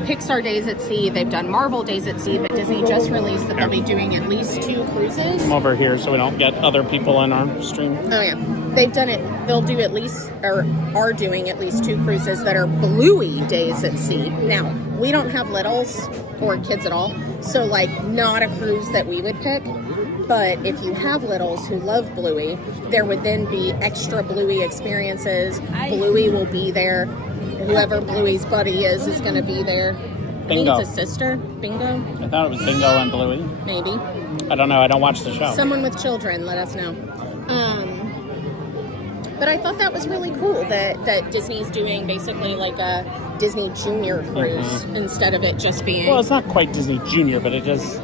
Pixar Days at Sea. They've done Marvel Days at Sea. But Disney just released that they'll be doing at least 2 cruises. Come over here so we don't get other people in our stream. Oh yeah. they've done it. They'll do at least, or are doing at least 2 cruises that are Bluey days at sea. Now, we don't have littles or kids at all, so like not a cruise that we would pick. But if you have littles who love Bluey, there would then be extra Bluey experiences. Bluey will be there. Whoever Bluey's buddy is going to be there. Bingo. I think it's a sister. Bingo? I thought it was Bingo and Bluey. Maybe. I don't know. I don't watch the show. Someone with children, let us know. But I thought that was really cool that Disney's doing basically like a Disney Junior cruise instead of it just being... Well, it's not quite Disney Junior, but it is...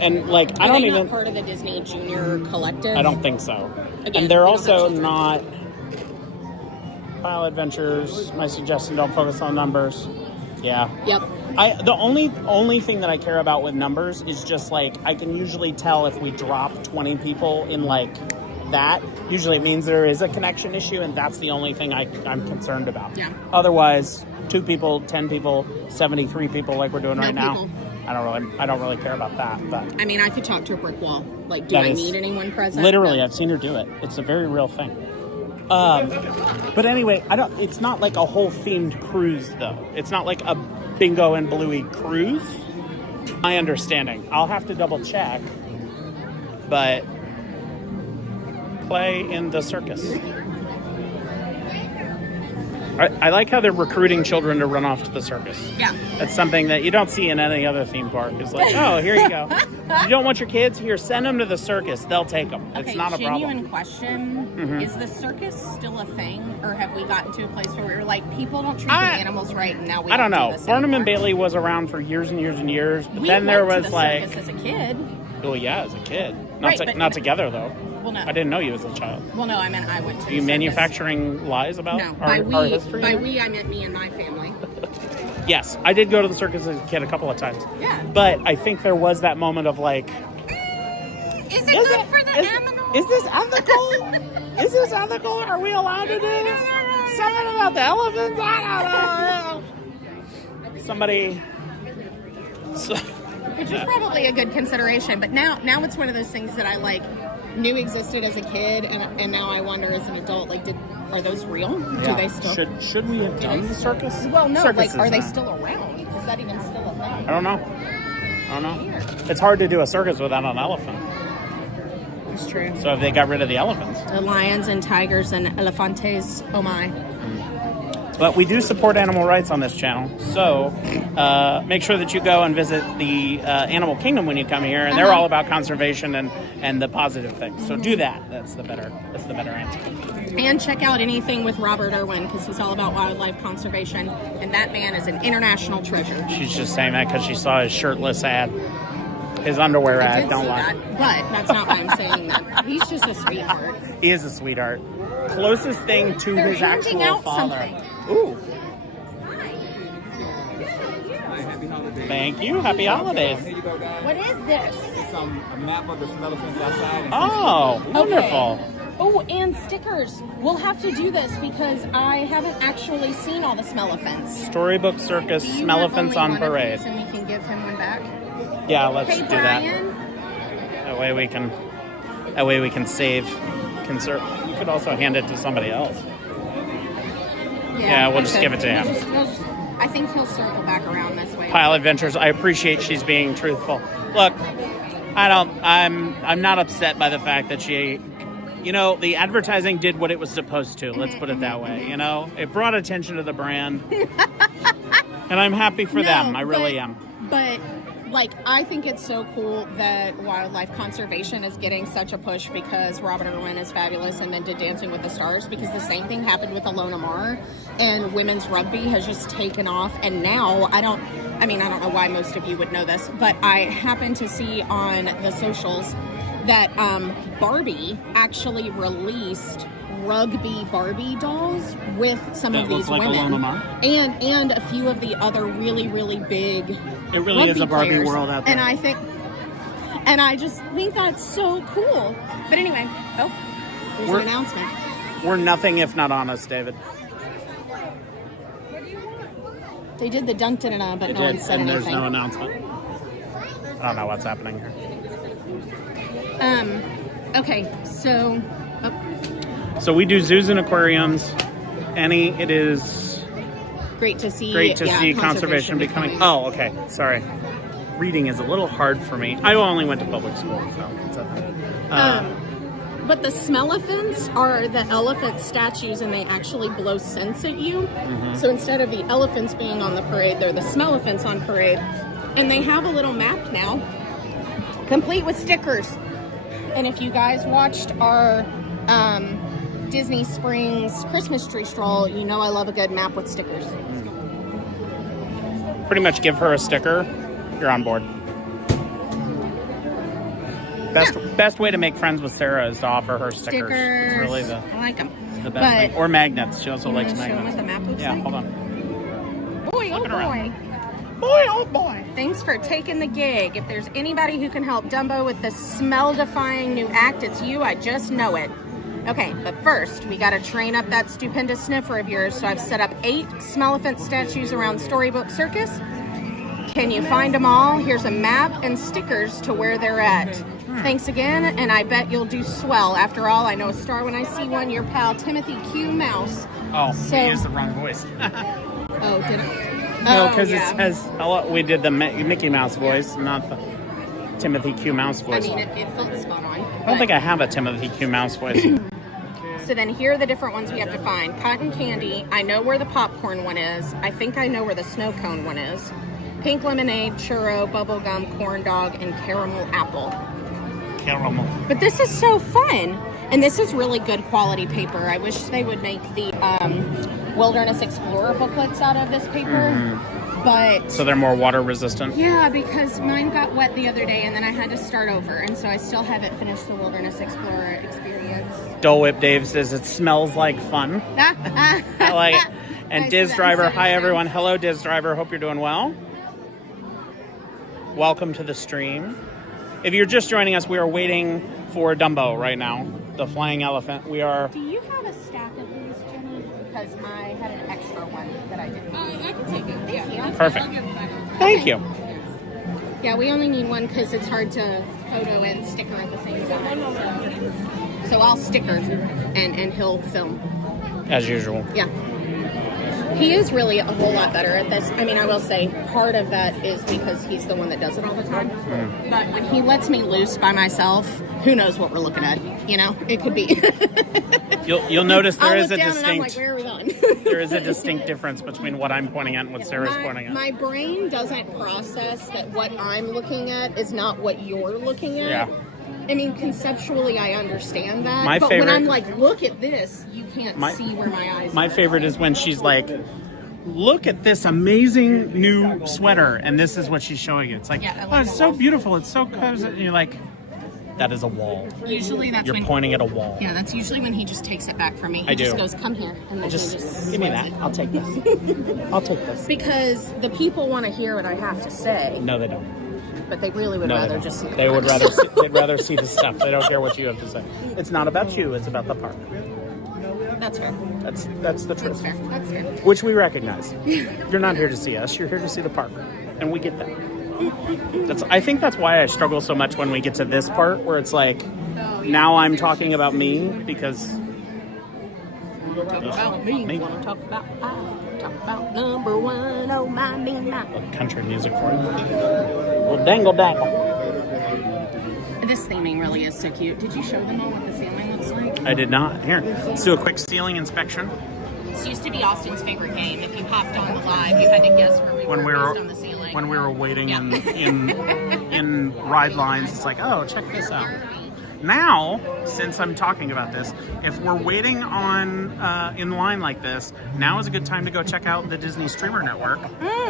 And like, I don't even... Not part of the Disney Junior collective? I don't think so. Again, and they're also not... Pile Adventures, my suggestion, don't focus on numbers. Yeah. Yep. The only thing that I care about with numbers is just like, I can usually tell if we drop 20 people in like that. Usually it means there is a connection issue, and that's the only thing I'm concerned about. Yeah. Otherwise, 2 people, 10 people, 73 people like we're doing right now. I don't really care about that. But I mean, I could talk to a brick wall. Like, do I need anyone present? Literally, No. I've seen her do it. It's a very real thing. But anyway, it's not like a whole themed cruise though. It's not like a Bingo and Bluey cruise. My understanding. I'll have to double check. But play in the circus. I like how they're recruiting children to run off to the circus. Yeah. That's something that you don't see in any other theme park. It's like, oh, here you go. You don't want your kids? Here, send them to the circus. They'll take them. Okay, it's not a problem. genuine question. Is the circus still a thing? Or have we gotten to a place where we're like, people don't treat the animals right, and now we I don't know. do this Barnum anymore? and Bailey was around for years and years and years. But We then there went was to the like... circus as a kid. Oh, yeah, as a kid. Right, but- Not together, though. Well, no. I didn't know you as a child. Well, no, I meant I went to Are you the circus. manufacturing lies about No, our history? by we, I meant me and my family. Yes, I did go to the circus as a kid a couple of times. Yeah. But I think there was that moment of like... Is it good for the animals? Is this ethical? Is this ethical? Are we allowed to do something about the elephants? I don't know. Somebody... Which is probably a good consideration, but now it's one of those things that I like knew existed as a kid, and now I wonder as an adult, like, are those real? Yeah. Do they still? Should we have done the circus? Well, no. Circus Like, are they not. still around? Is that even still a thing? I don't know. It's hard to do a circus without an elephant. It's true. So if they got rid of the elephants. The lions and tigers and elefantes. Oh my. But we do support animal rights on this channel, so make sure that you go and visit the Animal Kingdom when you come here, and they're all about conservation and the positive things. So do that. That's the better answer. And check out anything with Robert Irwin, because he's all about wildlife conservation, and that man is an international treasure. She's just saying that because she saw his shirtless ad, his underwear I ad. did Don't see lie. that, but that's not why I'm saying that. He's just a sweetheart. He is a sweetheart. Closest thing to They're his handing actual out father. something. Ooh. Thank you. Happy holidays. Here you go, guys. What is this? It's a map of the elephants outside. And Oh, wonderful. Oh, and stickers. We'll have to do this because I haven't actually seen all the Smellephants. Storybook Circus, Do you have Smellephants only on one of parade. these and we can give him one back? Yeah, let's Hey, do that. Brian. That way we can save. You could also hand it to somebody else. Yeah, we'll just give it to him. I think he'll circle back around this way. Pile Adventures. I appreciate she's being truthful. Look, I'm not upset by the fact that she, the advertising did what it was supposed to. Let's put it that way. It brought attention to the brand, and I'm happy for them. I really am. But I think it's so cool that wildlife conservation is getting such a push because Robert Irwin is fabulous and then did Dancing with the Stars, because the same thing happened with Alona Mar, and women's rugby has just taken off. And now I don't know why most of you would know this, but I happened to see on the socials that Barbie actually released rugby Barbie dolls with some of these women and a few of the other really, really big It really is a Barbie players. world out there. And I just think that's so cool. But anyway, there's an announcement. We're nothing if not honest, David. They did the dun-dun-dun, but It no did, one said and anything. there's no announcement. I don't know what's happening here. Okay, so So we do zoos and aquariums. Annie, it is Great to see. great to see conservation becoming. Oh, okay. Sorry. Reading is a little hard for me. I only went to public school, so it's okay. But the Smelephants are the elephant statues, and they actually blow sense at you. So instead of the elephants being on the parade, they're the Smelephants on parade. And they have a little map now, complete with stickers. And if you guys watched our Disney Springs Christmas tree stroll, you know I love a good map with stickers. Pretty much give her a sticker, you're on board. Best way to make friends with Sarah is to offer her stickers. It's really I like them. the best thing. Or magnets. She also likes Show them magnets. what the map looks Yeah, like? hold on. Boy, oh Looking around. boy. Boy, oh boy. Thanks for taking the gig. If there's anybody who can help Dumbo with the smell-defying new act, it's you. I just know it. Okay, but first, we gotta train up that stupendous sniffer of yours, so I've set up 8 Smelephant statues around Storybook Circus. Can you find them all? Here's a map and stickers to where they're at. Thanks again, and I bet you'll do swell. After all, I know a star when I see one, your pal Timothy Q. Mouse. Oh, So- we used the wrong voice. Oh, did it? No, Oh, because yeah. it says, we did the Mickey Mouse voice, not the Timothy Q. Mouse I voice. mean, it felt spot on. I don't think I have a Timothy Q. Mouse voice. So then here are the different ones we have to find. Cotton candy. I know where the popcorn one is. I think I know where the snow cone one is. Pink lemonade, churro, bubblegum, corn dog, and caramel apple. Caramel. But this is so fun. And this is really good quality paper. I wish they would make the Wilderness Explorer booklets out of this paper. But So they're more water resistant. yeah, because mine got wet the other day and then I had to start over. And so I still haven't finished the Wilderness Explorer experience. Dole Whip Dave says it smells like fun. I like it. And I Diz said that Driver, instead of hi sound. everyone. Hello Diz Driver, hope you're doing well. Welcome to the stream. If you're just joining us, we are waiting for Dumbo right now, the flying elephant. We are. Do you have a stack of these, Jenny? Because I had an extra one that I didn't use. I can take it. Yeah. Perfect. Thank you. Yeah, we only need one because it's hard to photo and sticker at the same time. So I'll sticker and he'll film. As usual. Yeah. He is really a whole lot better at this. I mean, I will say part of that is because he's the one that does it all the time. But when he lets me loose by myself, who knows what we're looking at? You know, it could be. You'll notice there I'll is look a down and I'm like, distinct where are we going? there is a distinct difference between what I'm pointing at and what Sarah's pointing at. My brain doesn't process that what I'm looking at is not what you're looking at. Yeah. I mean, conceptually, I understand that. My but favorite- when I'm like, look at this, you can't My- see where my eyes My are. favorite is when she's like, look at this amazing new sweater, and this is what she's showing you. It's like, Yeah, I oh, like it's the so wall. beautiful, it's so cozy. And you're like, that is a wall. Usually that's You're when... pointing at a wall. Yeah, that's usually when he just takes it back from me. He I just do. goes, come here. And then Just he just give me swings that. it. I'll take this. I'll take this. Because the people want to hear what I have to say, No, they don't. but they really would No, rather they don't. just see the They would words. rather they'd rather see the stuff. They don't care what you have to say. It's not about you. It's about the park. That's fair. That's the That's truth. fair. That's fair. Which we recognize. You're not here to see us. You're here to see the park, and we get that. I think that's why I struggle so much when we get to this part where it's like, now I'm talking about me because Talk about me. Me. Wanna talk about talk about number one. Oh my me my. country music for you. Well, dangle dangle. This theming really is so cute. Did you show them all what the ceiling looks like? I did not. Here, let's do a quick ceiling inspection. This used to be Austin's favorite game. If you hopped on the live, you had to guess where we When we were were based on the ceiling. when we were waiting Yeah. in ride lines, it's like, oh, check this out. Now, since I'm talking about this, if we're waiting on in line like this, now is a good time to go check out the Disney Streamer Network,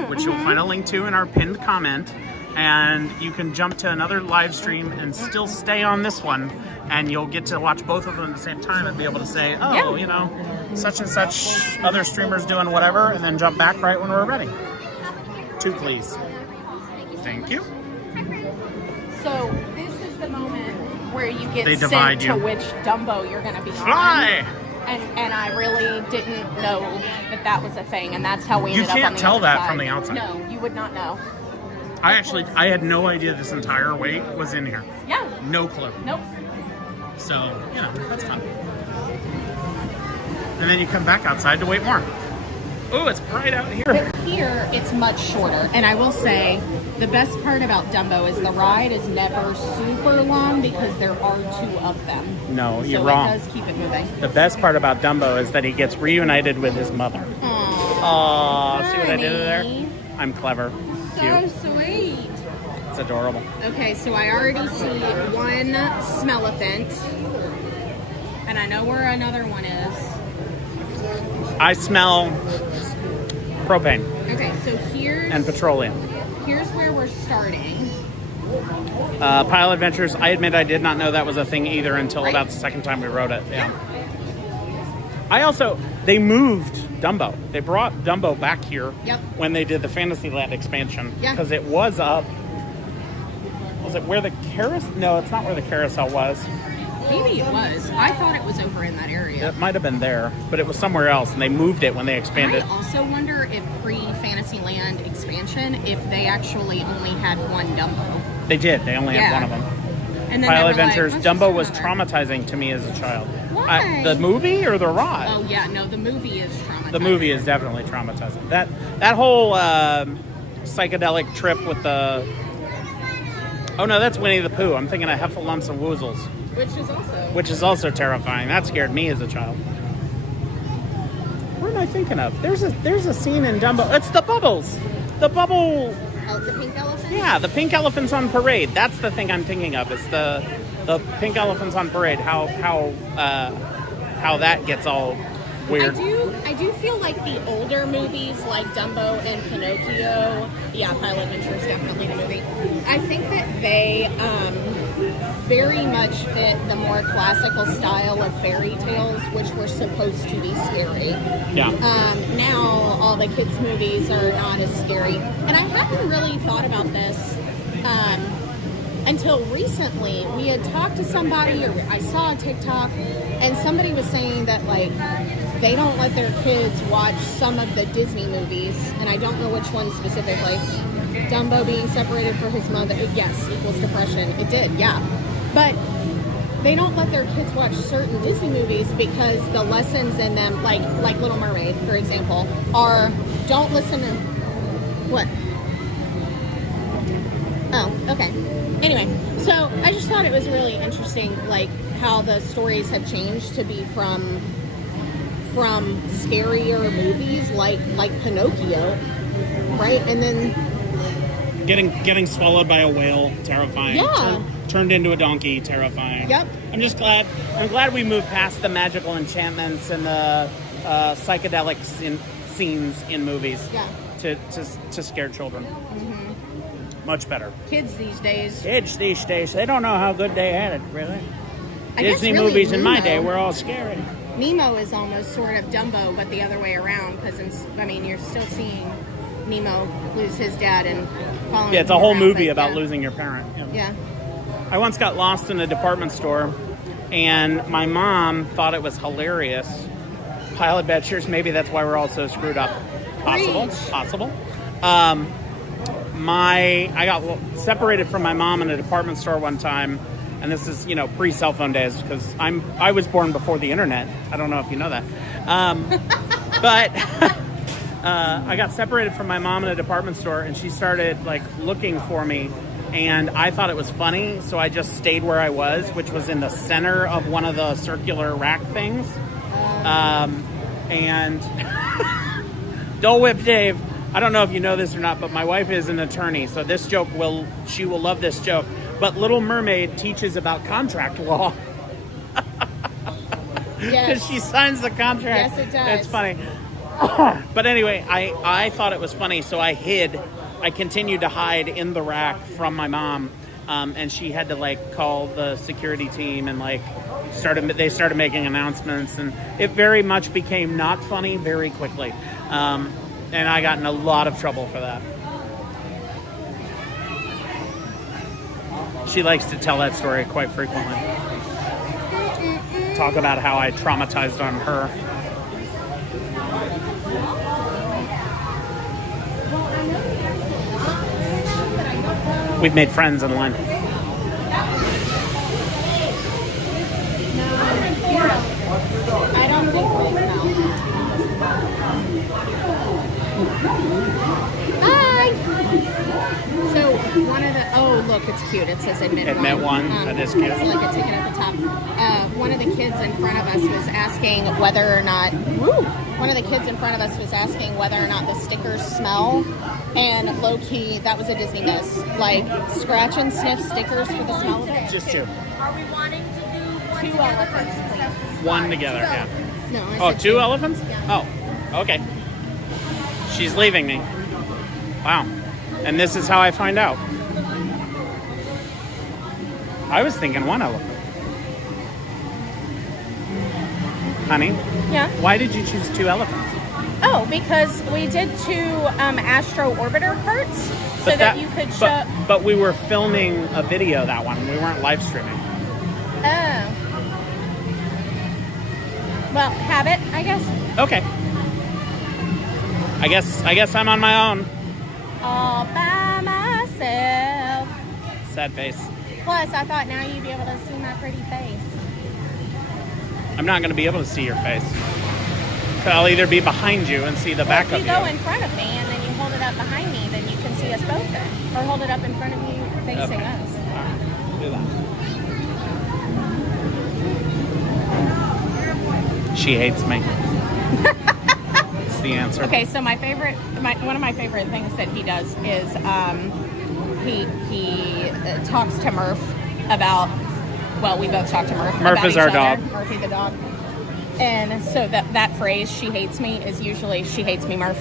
which you'll find a link to in our pinned comment. And you can jump to another live stream and still stay on this one, and you'll get to watch both of them at the same time and be able to say, oh, Yeah. you know, such and such other streamers doing whatever, and then jump back right when we're ready. 2, please. Thank you. So this is the moment where you get They sent divide to you. which Dumbo you're going to be on. Fly! And I really didn't know that that was a thing, and that's how we You ended up on can't the tell other that side. from the outside. No, you would not know. I had no idea this entire weight was in here. Yeah. No clue. Nope. So, you know, that's fun. and then you come back outside to wait more. Oh, it's bright out here. But here, it's much shorter. And I will say, the best part about Dumbo is the ride is never super long because there are 2 of them. No, you're so wrong. It does keep it moving. The best part about Dumbo is that he gets reunited with his mother. Aww, see what I did there? I'm clever. So Cute. sweet. It's adorable. Okay, so I already see one Smell-a-phant. And I know where another one is. I smell propane Okay, so and petroleum. here's where we're starting. Pile Adventures, I admit I did not know that was a thing either until Right. about the second time we rode it. Yeah. They moved Dumbo. They brought Dumbo back here Yep. when they did the Fantasyland expansion. Yeah. Because it was up. Was it where the carousel? No, it's not where the carousel was. Maybe it was. I thought it was over in that area. It might have been there, but it was somewhere else, and they moved it when they expanded. I also wonder if pre-Fantasyland expansion, if they actually only had one Dumbo. They did. They only had Yeah. one of them. And then Pile they were Adventures. like, let's Dumbo just was do another. traumatizing to me as a child. Why? The movie or the ride? Oh yeah, no, the movie is traumatizing. The movie is definitely traumatizing. That whole psychedelic trip with the... Oh no, that's Winnie the Pooh. I'm thinking of Heffalumps and Woozles, which is also terrifying. That scared me as a child. What am I thinking of? There's a scene in Dumbo. It's the bubbles. The bubble... Oh, the pink elephant? Yeah, the pink elephants on parade. That's the thing I'm thinking of. It's the pink elephants on parade. How that gets all weird. I do feel like the older movies like Dumbo and Pinocchio, yeah, Pile Adventure is definitely the movie. I think that they very much fit the more classical style of fairy tales, which were supposed to be scary. Yeah. Now all the kids' movies are not as scary, and I hadn't really thought about this until recently. We had talked to somebody, or I saw a TikTok, and somebody was saying that like they don't let their kids watch some of the Disney movies, and I don't know which ones specifically. Dumbo being separated from his mother, yes, equals depression. It did, yeah. But they don't let their kids watch certain Disney movies because the lessons in them, like Little Mermaid, for example, are don't listen to what? Oh, okay. Anyway, so I just thought it was really interesting, like how the stories have changed to be from scarier movies like Pinocchio, right? And then Getting swallowed by a whale, terrifying. Yeah. Turned into a donkey, terrifying. Yep. I'm glad we moved past the magical enchantments and the psychedelic scenes in movies. Yeah. To scare children. Mm-hmm. Much better. Kids these days, They don't know how good they had it, really. I guess Disney really movies in my Nemo. day were all scary. Nemo is almost sort of Dumbo, but the other way around. Because you're still seeing Nemo lose his dad and following. Yeah, it's a him whole around, movie but about yeah. losing your parent. Yeah. I once got lost in a department store, and my mom thought it was hilarious. Pile Adventures, maybe that's why we're all so screwed up. Possible. I got separated from my mom in a department store one time, and this is, pre-cell phone days, because I was born before the internet. I don't know if you know that. But I got separated from my mom in a department store, and she started looking for me, and I thought it was funny, so I just stayed where I was, which was in the center of one of the circular rack things. And Dole Whip Dave, I don't know if you know this or not, but my wife is an attorney, so she will love this joke. But Little Mermaid teaches about contract law. Yes. Because she signs the contract. Yes, it does. It's funny. But anyway, I thought it was funny, so I continued to hide in the rack from my mom, and she had to call the security team and they started making announcements, and it very much became not funny very quickly, and I got in a lot of trouble for that. She likes to tell that story quite frequently. Talk about how I traumatized on her. We've made friends in line. I don't think we smell. Hi! So, one of the... Oh, look, it's cute. It says admit one. Admit one. That is cute. It's like a ticket at the top. One of the kids in front of us was asking whether or not... Woo! One of the kids in front of us was asking whether or not the stickers smell. And low-key, that was a Disney miss. Like, scratch and sniff stickers for the smell of it. Just two. Are we wanting to do one Two together elephants, versus please. One together, yeah. No, I Oh, said two elephants? Yeah. Oh, okay. She's leaving me. Wow. And this is how I find out. I was thinking one elephant. Honey, Yeah. why did you choose two elephants? Oh, because we did two Astro Orbiter carts so that you could show... But we were filming a video, that one. We weren't live streaming. Oh. Well, have it, I guess. Okay. I guess I'm on my own. All by myself. Sad face. Plus, I thought now you'd be able to see my pretty face. I'm not going to be able to see your face. So I'll either be behind you and see the back If of you you. go in front of me and then you hold it up behind me, then you can see us both then. Or hold it up in front of you facing Okay. us. All right, do that. She hates me. It's the answer. Okay, so one of my favorite things that he does is he talks to Murph about, well, we both talk to Murph. Murph about is each our other. dog. Murphy the dog. And so that phrase, she hates me, is usually she hates me, Murph.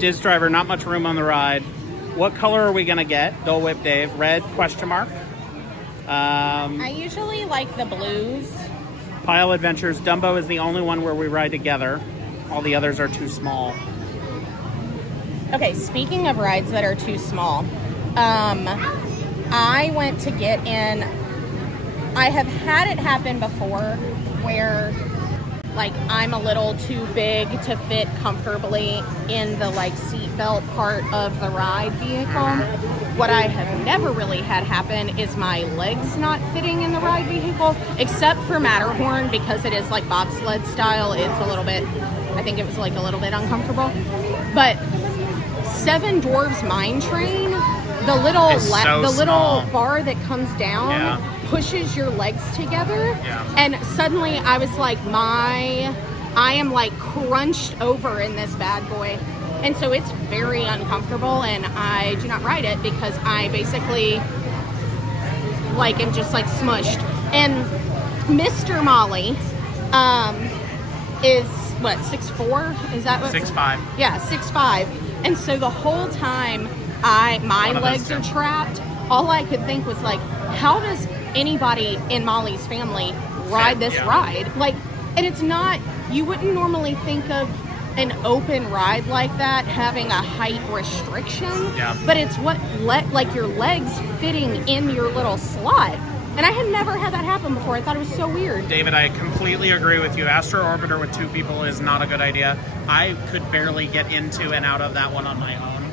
Diz driver, not much room on the ride. What color are we going to get? Dole Whip Dave. Red, question mark. I usually like the blues. Pile Adventures. Dumbo is the only one where we ride together. All the others are too small. Okay, speaking of rides that are too small, I went to get in. I have had it happen before where, like, I'm a little too big to fit comfortably in the, like, seatbelt part of the ride vehicle. What I have never really had happen is my legs not fitting in the ride vehicle, except for Matterhorn, because it is, like, bobsled style. It's a little bit, I think it was, like, a little bit uncomfortable. But Seven Dwarfs Mine Train, the little It's so small. bar that comes down, Yeah. pushes your legs together. Yeah. And suddenly I was like, I am like crunched over in this bad boy. And so it's very uncomfortable, and I do not ride it because I basically like am just like smushed. And Mr. Molly is what, 6'4"? Is that what? 6'5". Yeah, 6'5". And so the whole time my One of legs those are two. trapped, all I could think was like, how does anybody in Molly's family ride this Yeah. ride? Like, and it's not, you wouldn't normally think of an open ride like that having a height restriction. Yeah. But it's what like your legs fitting in your little slot. And I had never had that happen before. I thought it was so weird. David, I completely agree with you. Astro Orbiter with two people is not a good idea. I could barely get into and out of that one on my own.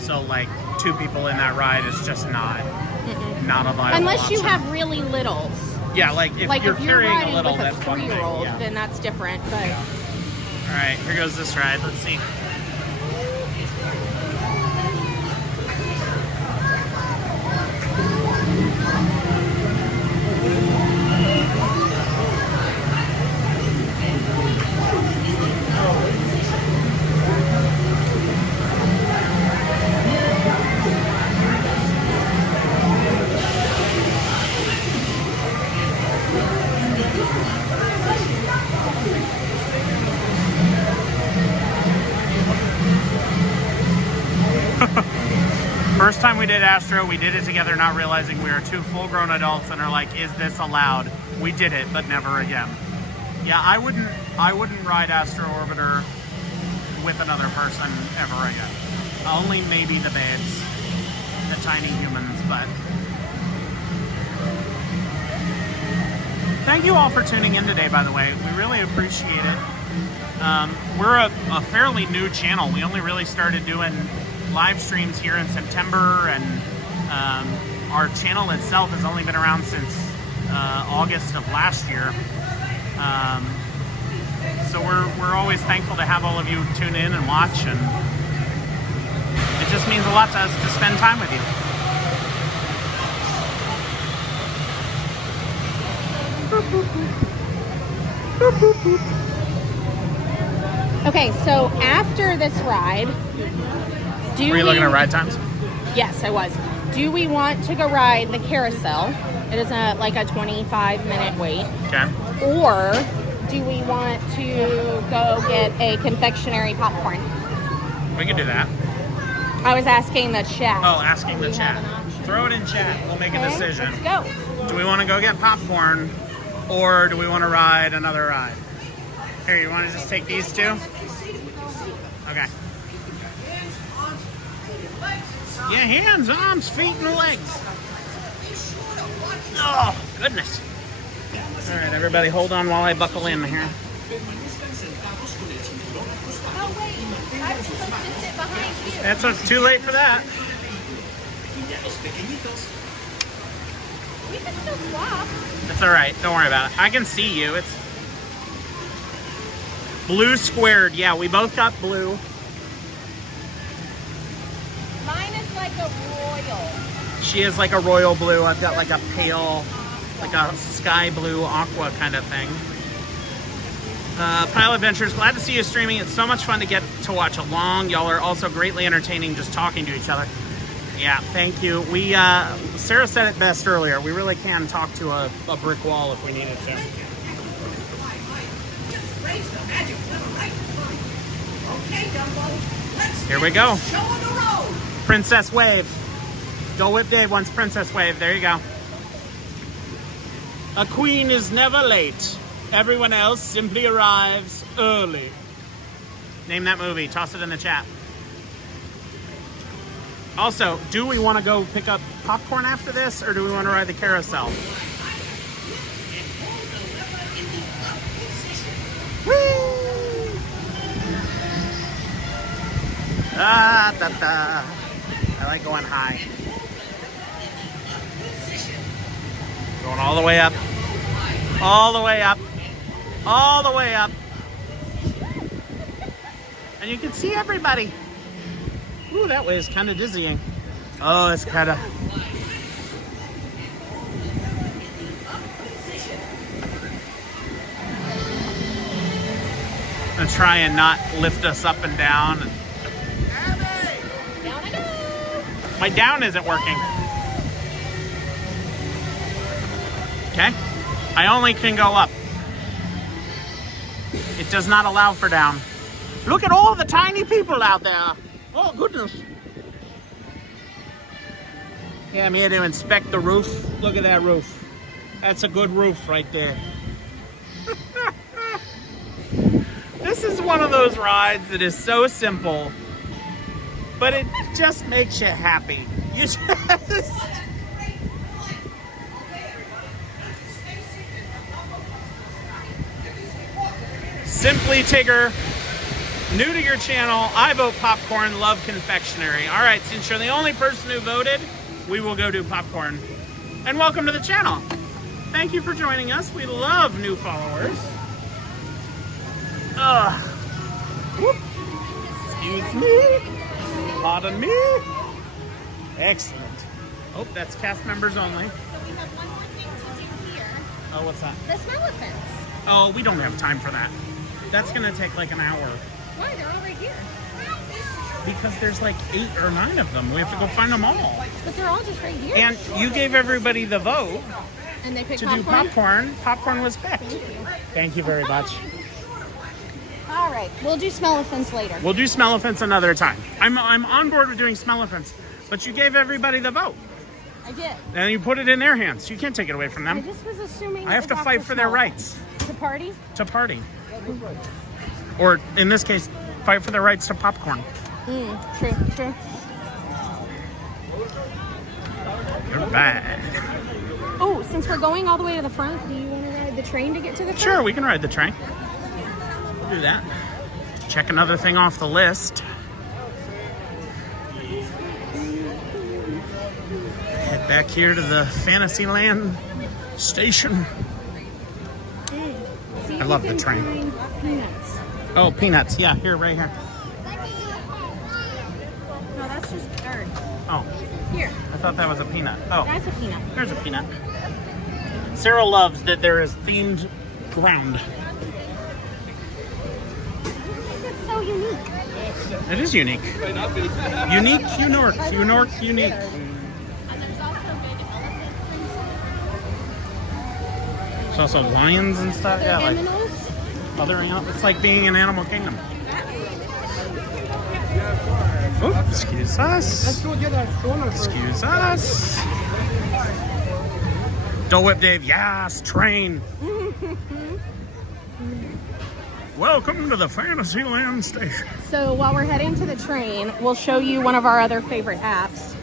So, like, two people in that ride is just not a viable Unless you option. have really littles. Yeah, like, if Like you're if you're carrying riding a little, with a that's one thing. 3-year-old, Yeah. then that's different. But All right, here goes this ride. Let's see. First time we did Astro, we did it together, not realizing we were two full-grown adults, and are like, "Is this allowed?" We did it, but never again. Yeah, I wouldn't ride Astro Orbiter with another person ever again. Only maybe the babes, the tiny humans, but. Thank you all for tuning in today, by the way. We really appreciate it. We're a fairly new channel. We only really started doing live streams here in September, and our channel itself has only been around since August of last year. So we're always thankful to have all of you tune in and watch, and it just means a lot to us to spend time with you. Okay, so after this ride, Were you looking at ride times? Yes, I was. Do we want to go ride the carousel? It is like a 25-minute wait. Okay. Or do we want to go get a confectionery popcorn? We can do that. I was asking the chat. Oh, asking Do the we chat. have an option? Throw it in chat. We'll make a Okay, decision. let's go. Do we want to go get popcorn, or do we want to ride another ride? Here, you want to just take these two? Okay. Yeah, hands, arms, feet, and legs. Oh, goodness. All right, everybody, hold on while I buckle in here. Oh, wait. I was supposed to sit behind you. That's too late for that. We can still swap. That's all right. Don't worry about it. I can see you. It's blue squared. Yeah, we both got blue. Mine is like a royal. She is like a royal blue. I've got like a pale, like a sky blue aqua kind of thing. Pile Adventures, glad to see you streaming. It's so much fun to get to watch along. Y'all are also greatly entertaining just talking to each other. Yeah, thank you. We Sarah said it best earlier. We really can talk to a brick wall if we needed to. Here we go. Princess Wave. Go with Dave once Princess Wave. There you go. A queen is never late. Everyone else simply arrives early. Name that movie. Toss it in the chat. Also, do we want to go pick up popcorn after this, or do we want to ride the carousel? Whee! Ah, da, da. I like going high. Going all the way up. All the way up. All the way up. And you can see everybody. Ooh, that way is kind of dizzying. Oh, it's kind of... I'm gonna try and not lift us up and down. Down I go. My down isn't working. Okay. I only can go up. It does not allow for down. Look at all the tiny people out there. Oh, goodness. Yeah, I'm here to inspect the roof. Look at that roof. That's a good roof right there. This is one of those rides that is so simple, but it just makes you happy. You just... Simply Tigger. New to your channel, I vote popcorn, love confectionery. All right, since you're the only person who voted, we will go do popcorn. And welcome to the channel. Thank you for joining us. We love new followers. Whoop. Excuse me. Pardon me. Excellent. Oh, that's cast members only. So we have one more thing to do here. Oh, what's that? The Smell-O-Fence. Oh, we don't have time for that. That's gonna take like an hour. Why? They're all right here. Because there's like 8 or 9 of them. We have to go find them all. But they're all just right here. And you gave everybody the vote And they picked to popcorn. do popcorn. Popcorn was picked. Thank you. Thank you very much. All right, we'll do Smell-O-Fence later. We'll do Smell-O-Fence another time. I'm on board with doing Smell-O-Fence, but you gave everybody the vote. I did. And you put it in their hands. You can't take it away from I them. just was assuming. I have to fight for their rights To party? to party. Or in this case, fight for their rights to popcorn. True. You're bad. Oh, since we're going all the way to the front, do you want to ride the train to get to the front? Sure, we can ride the train. We'll do that. Check another thing off the list. Head back here to the Fantasyland station. See I if love you the can train. find peanuts. Oh, peanuts. Yeah, here, right here. No, that's just dirt. Oh, Here, I thought that was a peanut. Oh, that's a peanut. there's a peanut. Sarah loves that there is themed ground. That's so unique. It is unique. Unique, unique. There's also lions and stuff. They're Yeah, like aminals. other animals. It's like being in Animal Kingdom. Oh, excuse us. Excuse us. Dole Whip Dave, yes, train. Welcome to the Fantasyland station. So while we're heading to the train, we'll show you one of our other favorite apps.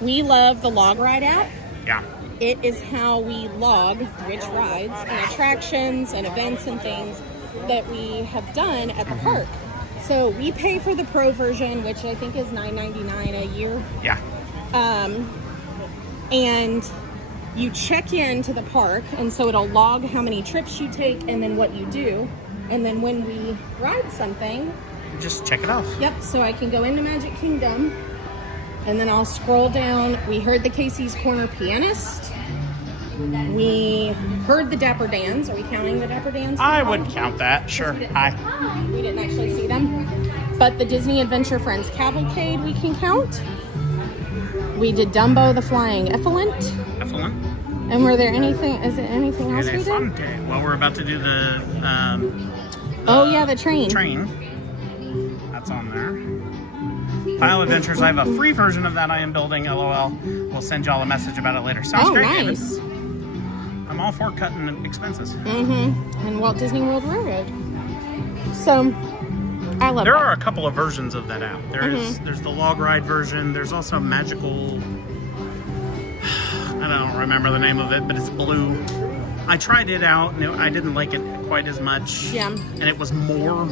We love the Log Ride app. Yeah. It is how we log which rides and attractions and events and things that we have done at the park. So we pay for the pro version, which I think is $9.99 a year. Yeah. And you check into the park, and so it'll log how many trips you take and then what you do. And then when we ride something, Just check it off. yep, so I can go into Magic Kingdom, and then I'll scroll down. We heard the Casey's Corner Pianist. We heard the Dapper Dans. Are we counting the Dapper Dans? I would count that, sure. We didn't actually see them. But the Disney Adventure Friends Cavalcade we can count. We did Dumbo the Flying Elephant. Excellent. And were there anything, is it anything else we did? Elefante. Well, we're about to do the Oh yeah, the train. train. That's on there. Pile Adventures. I have a free version of that I am building, LOL. We'll send y'all a message about it later. Sounds Oh, great, nice. David. I'm all for cutting expenses. And Walt Disney World Railroad. So, I love There that. are a couple of versions of that app. There's the log ride version. There's also magical. I don't remember the name of it, but it's blue. I tried it out and I didn't like it quite as much. Yeah. And it was more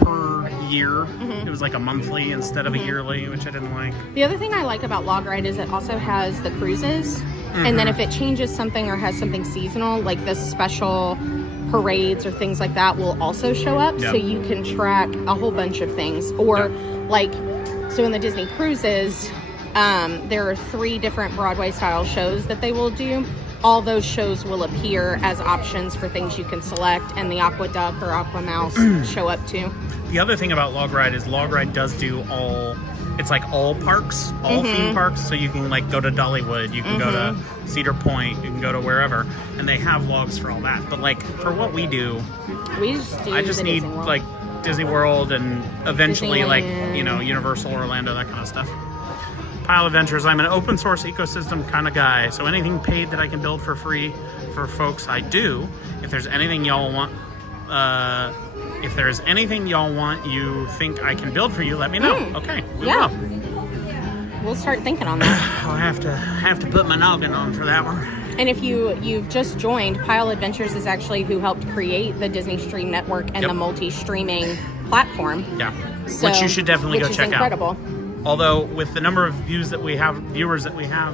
per year. It was like a monthly instead of a yearly, which I didn't like. The other thing I like about Log Ride is it also has the cruises. And then if it changes something or has something seasonal, like the special parades or things like that will also show up. Yep. So you can track a whole bunch of things. Or like, so in the Disney cruises, there are 3 different Broadway style shows that they will do. All those shows will appear as options for things you can select, and the Aqua Duck or Aqua Mouse show up too. The other thing about Log Ride is Log Ride does do all, it's like all parks, all theme parks. So you can like go to Dollywood, you can go to Cedar Point, you can go to wherever, and they have logs for all that. But like for what we do, We just do I just the need Disney World. like Disney World and eventually like, Disneyland. you know, Universal Orlando, that kind of stuff. Pile Adventures, I'm an open source ecosystem kind of guy. So anything paid that I can build for free for folks, I do. If there's anything y'all want, you think I can build for you, let me know. Okay, we Yeah. will. We'll start thinking on that. I'll have to put my noggin on for that one. And if you've just joined, Pile Adventures is actually who helped create the Disney Stream Network and the multi-streaming platform. Yeah, So, which you should definitely go which is check incredible. out. Although with the number of viewers that we have,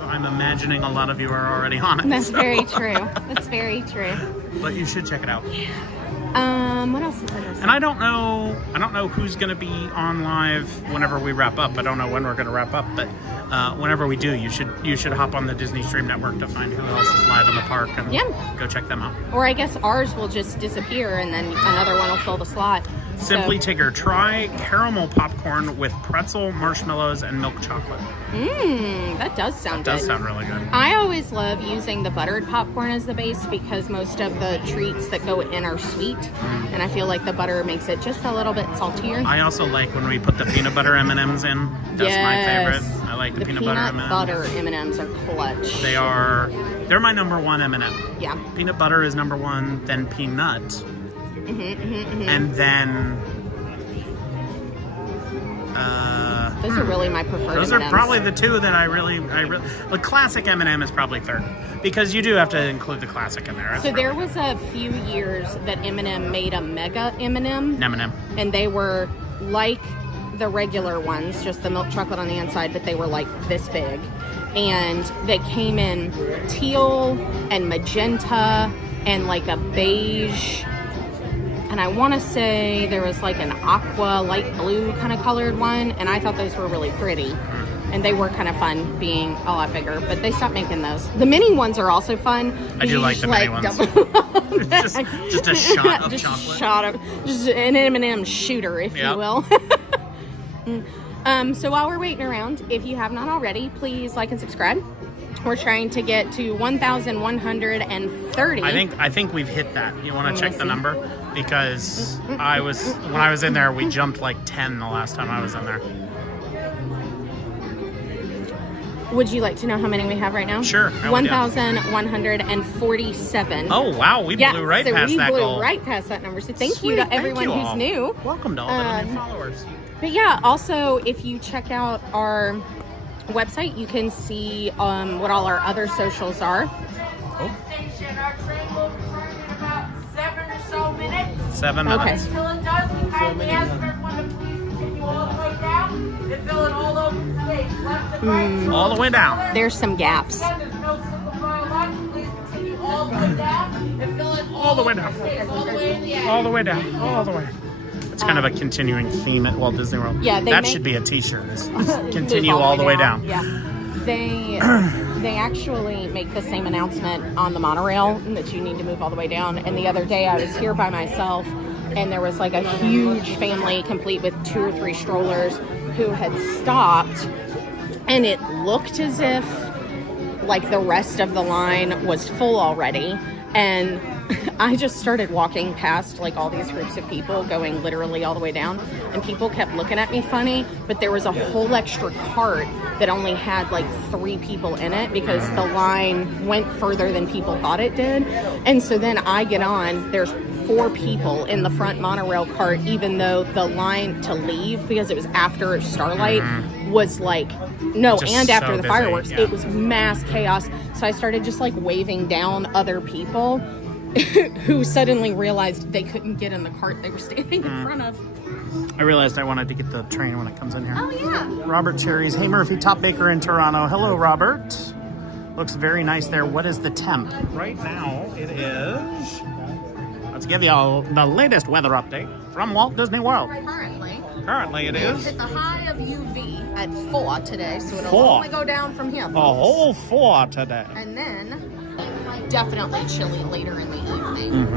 I'm imagining a lot of you are already on it. That's so- very true. That's very true. But you should check it out. What else is there? And I don't know who's going to be on live whenever we wrap up. I don't know when we're going to wrap up, but whenever we do, you should hop on the Disney Stream Network to find who else is live in the park and go check them out. Or I guess ours will just disappear and then another one will fill the slot. Simply Tigger, try caramel popcorn with pretzel, marshmallows, and milk chocolate. That does sound Does good. sound really good. I always love using the buttered popcorn as the base because most of the treats that go in are sweet, and I feel like the butter makes it just a little bit saltier. I also like when we put the peanut butter M&Ms in. That's my favorite. I like the peanut butter M&Ms. butter M&Ms are clutch. They're my number one M&M. Yeah. Peanut butter is number one, then peanut, and then Those are really my preferred those M&Ms. are probably the two that I really. The classic M&M is probably third because you do have to include the classic in there. That's So there really- was a few years that M&M made a mega M&M. M&M. And they were like the regular ones, just the milk chocolate on the inside, but they were like this big. And they came in teal and magenta and like a beige and I want to say there was like an aqua light blue kind of colored one, and I thought those were really pretty. And they were kind of fun being a lot bigger, but they stopped making those. The mini ones are also fun. I do like the mini ones. just a shot of chocolate. Just an M&M shooter, if you will. So while we're waiting around, if you have not already, please like and subscribe. We're trying to get to 1,130. I think we've hit that. You want to check the number? Because when I was in there, we jumped like 10 the last time I was in there. Would you like to know how many we have right now? Sure. 1,147. Oh, wow. We blew right past that goal. We blew right past that number. So thank you to everyone who's new. Welcome to all the new followers. But yeah, also, if you check out our website, you can see what all our other socials are. Our train will return in about 7 or so minutes. 7 minutes. Okay. Until it does, we kindly ask everyone to please continue all the way down and fill it all over the stage. Left and right. All the way down. There's some gaps. Again, there's no single file line. Please continue all the way down and fill it all the way over down. stage, all the way in the end. All the way down. All the way. It's kind of a continuing theme at Walt Disney World. Yeah, that should be a t-shirt. Continue Move all the way down. Yeah. They actually make the same announcement on the monorail that you need to move all the way down. And the other day I was here by myself, and there was like a huge family complete with 2 or 3 strollers who had stopped, and it looked as if like the rest of the line was full already. And I just started walking past like all these groups of people going literally all the way down, and people kept looking at me funny, but there was a whole extra cart that only had like 3 people in it because the line went further than people thought it did. And so then I get on, there's 4 people in the front monorail cart, even though the line to leave, because it was after Starlight, was like, no, Just and after so the busy, fireworks, yeah. it was mass chaos. So I started just like waving down other people who suddenly realized they couldn't get in the cart they were standing in front of. I realized I wanted to get the train when it comes in here. Oh, yeah. Robert Cherries. Hey, Murphy, Top Baker in Toronto. Hello, Robert. Looks very nice there. What is the temp? Right now, it is... Let's give you all the latest weather update from Walt Disney World. Currently, it is Hit the high of UV at 4 today, so it'll 4. only go down from here. a whole 4 today. And then definitely chilly later in the evening.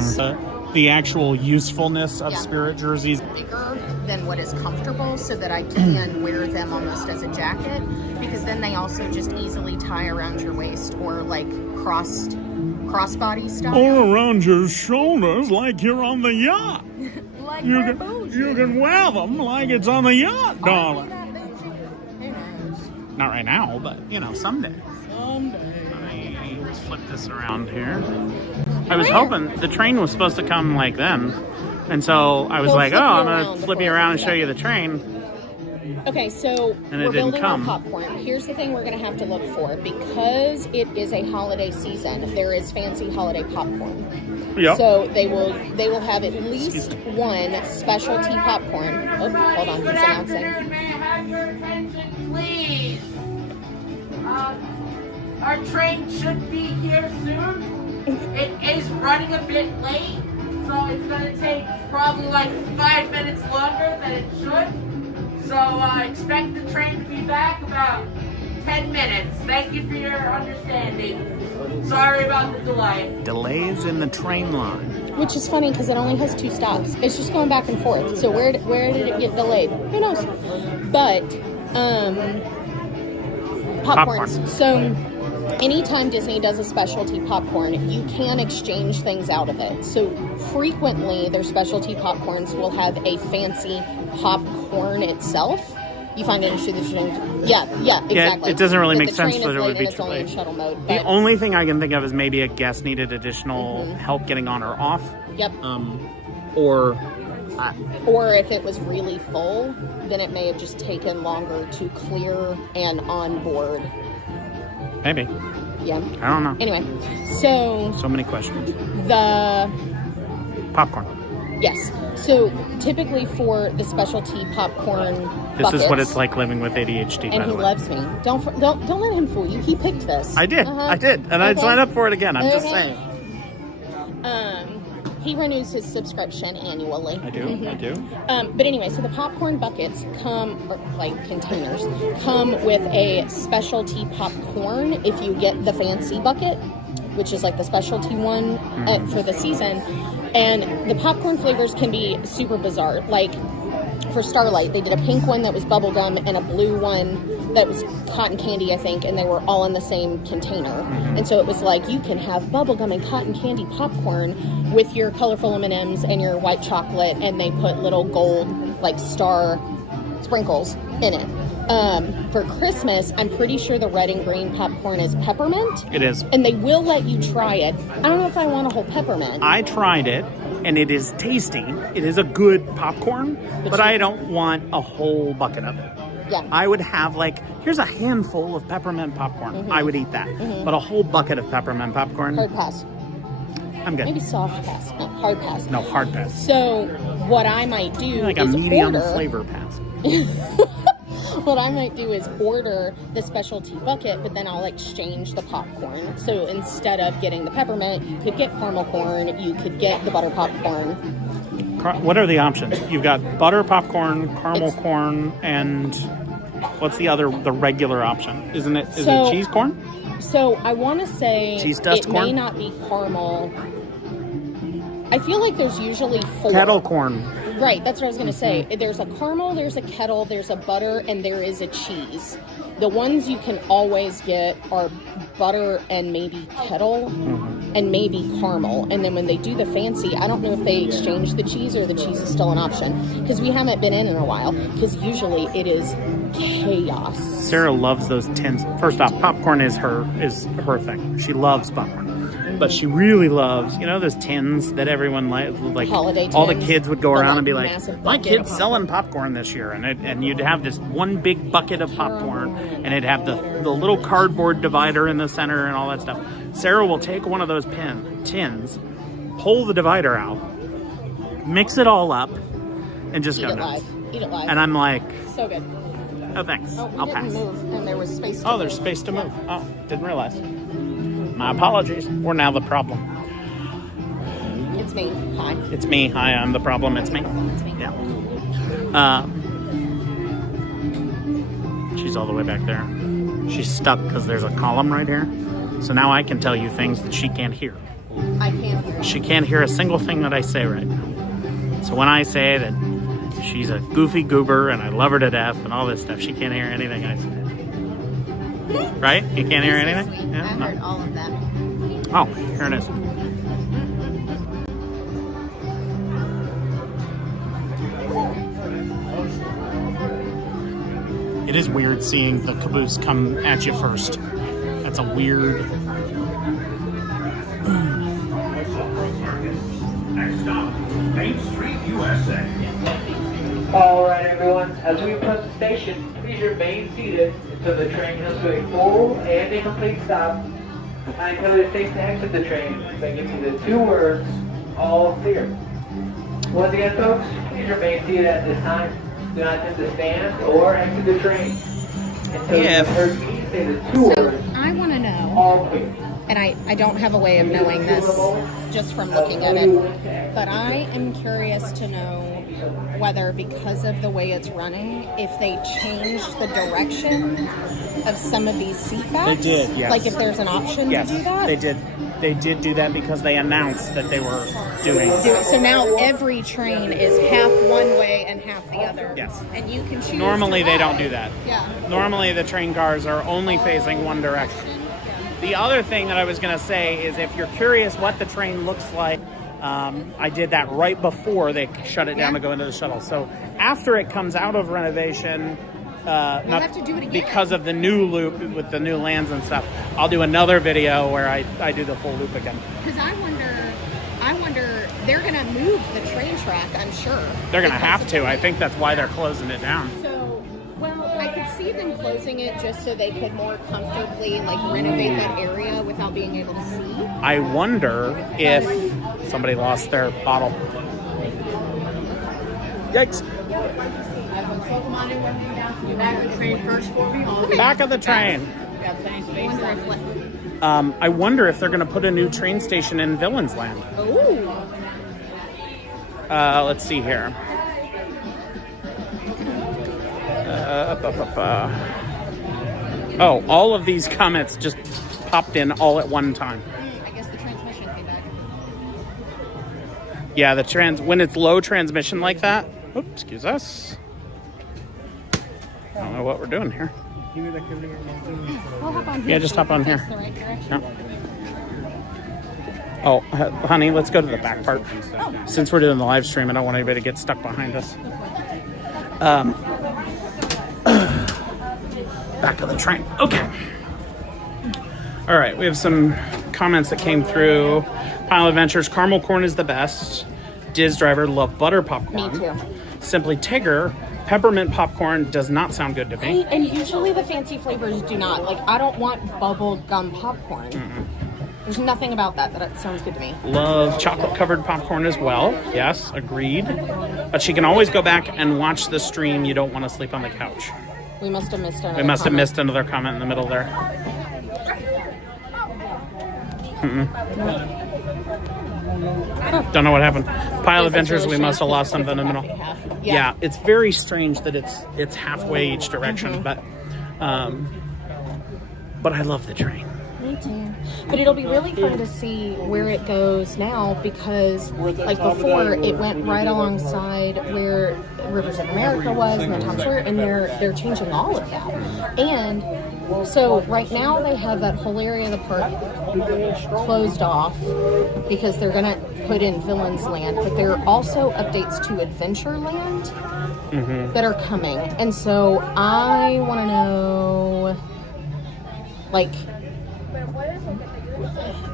The actual usefulness of Yeah. Spirit jerseys. Bigger than what is comfortable so that I can wear them almost as a jacket, because then they also just easily tie around your waist or like crossbody style. All around your shoulders like you're on the yacht. Like You we're can, bougie. you can wear them like it's on the yacht, Are we darling. that bougie? Who knows? Not right now, but, someday. Let me just flip this around here. I was hoping the train was supposed to come like then. And so I was We'll like, flip you I'm around going to flip you before around and we show go. you the train. Okay, so And it we're didn't building come. our popcorn. Here's the thing we're going to have to look for. Because it is a holiday season, there is fancy holiday popcorn. Yep. So they will have at least one specialty popcorn. Oh, hold on, he's Good announcing. afternoon, may I have your attention, please? Our train should be here soon. It is running a bit late, so it's going to take probably like 5 minutes longer than it should. So expect the train to be back about 10 minutes. Thank you for your understanding. Sorry about the delay. Delays in the train line. Which is funny because it only has 2 stops. It's just going back and forth. So where did it get delayed? Who knows? But popcorns. Popcorn. So anytime Disney does a specialty popcorn, you can exchange things out of it. So frequently their specialty popcorns will have a fancy popcorn itself. You find an issue that you don't... Yeah, exactly. It doesn't really That make the sense train that is it would late be and it's too only in late. shuttle mode. The But, only thing I can think of is maybe a guest needed additional help getting on or off. yep. Or Or if it was really full, then it may have just taken longer to clear and onboard. maybe. Yeah. I don't know. Anyway, so So many questions. the... Popcorn. Yes. So typically for the specialty popcorn This is what buckets, it's like living with ADHD, and by he the way. loves me. Don't let him fool you. He picked this. I did. Uh-huh. I did. And I'd Okay. sign up for it again. I'm just Okay. saying. He renews his subscription annually. I do. But anyway, so the popcorn buckets come, or like containers, come with a specialty popcorn if you get the fancy bucket, which is like the specialty one for the season. And the popcorn flavors can be super bizarre. Like for Starlight, they did a pink one that was bubblegum and a blue one that was cotton candy, I think, and they were all in the same container. And so it was like, you can have bubblegum and cotton candy popcorn with your colorful M&Ms and your white chocolate, and they put little gold, like, star sprinkles in it. For Christmas, I'm pretty sure the red and green popcorn is peppermint. It is. And they will let you try it. I don't know if I want a whole peppermint. I tried it, and it is tasty. It is a good popcorn, but I don't want a whole bucket of it. Yeah. I would have, like, here's a handful of peppermint popcorn. I would eat that. But a whole bucket of peppermint popcorn, Hard pass. I'm good. Maybe soft pass. No, hard pass. No, hard pass. So what I might do Like a is medium order, flavor pass. what I might do is order the specialty bucket, but then I'll exchange the popcorn. So instead of getting the peppermint, you could get caramel corn, you could get the butter popcorn. What are the options? You've got butter popcorn, caramel corn, and what's the regular option? Is it cheese corn? So I want to say Cheese dust it corn? may not be caramel. I feel like there's usually 4. Kettle corn. Right, that's what I was going to say. There's a caramel, there's a kettle, there's a butter, and there is a cheese. The ones you can always get are butter and maybe kettle and maybe caramel. And then when they do the fancy, I don't know if they exchange the cheese or the cheese is still an option, because we haven't been in a while, because usually it is chaos. Sarah loves those tins. First off, popcorn is her thing. She loves popcorn. But she really loves, those tins that everyone like Holiday all the tins. kids would go around and be like, massive my bucket kid's of selling popcorn this year. And you'd have this one big bucket of popcorn, and it'd have the little cardboard divider in the center and all that stuff. Sarah will take one of those tins, pull the divider out, mix it all up, and just Eat go it nuts. live. Eat it live. And I'm like, So good. oh, thanks. Oh, we I'll didn't pass. move, and there was space to Oh, move. there's space to move. Oh, didn't realize. My apologies. We're now the problem. It's me. Hi. It's me. Hi, I'm the problem. It's me. It's me. Yeah. She's all the way back there. She's stuck because there's a column right here. So now I can tell you things that she can't hear. I can't hear. She can't hear a single thing that I say right now. So when I say that she's a goofy goober and I love her to death and all this stuff, she can't hear anything I say. Right? You can't hear anything? Sweet. Yeah? I No. heard all of that. Oh, here it is. It is weird seeing the caboose come at you first. That's a weird... Next stop, Main Street, USA. All right, everyone. As we approach the station, please remain seated until the train comes to a full and a complete stop. Until it is safe to exit the train, they give you the 2 words, all clear. Once again, folks, please remain seated at this time. Do not attempt to stand or exit the train until you have heard me say the 2 So words, I want to know, all clear. and I don't have a way of knowing this just from looking at it, but I am curious to know whether, because of the way it's running, if they changed the direction of some of these seat backs. They did, yes. Like if there's an option to do that. they did. They did do that because they announced that they were doing Do it. So now every train is half one way and half the other. Yes. And you can choose. Normally to they ride. don't do that. Yeah. Normally the train cars are only facing one direction. The other thing that I was going to say is if you're curious what the train looks like, I did that right before they shut it down to go into the shuttle. So after it comes out of renovation, not have to do it again. because of the new loop with the new lands and stuff, I'll do another video where I do the full loop again. Because I wonder, they're going to move the train track, I'm sure. They're going to Because have of to. the- I think that's why they're closing it down. So, well, I could see them closing it just so they could more comfortably renovate that area without being able to see. I wonder if somebody lost their bottle. Yikes. Back of the train first for me. Back of the train. I wonder if they're going to put a new train station in Villains Land. Oh, Let's see here. Oh, all of these comments just popped in all at one time. I guess the transmission came back. Yeah, when it's low transmission like that. Oops, excuse us. I don't know what we're doing here. We'll hop on here. Yeah, just hop on here. Face the right direction. Yeah. Oh, honey, let's go to the back part. Since we're doing the live stream, I don't want anybody to get stuck behind us. Back of the train. Okay. All right, we have some comments that came through. Pile Adventures, caramel corn is the best. Diz Driver, love butter popcorn. Me too. Simply Tigger, peppermint popcorn does not sound good to me. And usually the fancy flavors do not. Like, I don't want bubble gum popcorn. There's nothing about that sounds good to me. Love chocolate covered popcorn as well. Yes, agreed. But she can always go back and watch the stream. You don't want to sleep on the couch. We must have missed another We must have comment. missed another comment in the middle there. Don't know what happened. Pile Adventures, we must have lost something in the middle. Yeah, it's very strange that it's halfway each direction, but I love the train. Me too. But it'll be really fun to see where it goes now because, like before, it went right alongside where Rivers of America was and then Times Square, and they're changing all of that. And so right now they have that whole area of the park closed off because they're going to put in Villains Land, but there are also updates to Adventure Land that are coming. And so I want to know, like,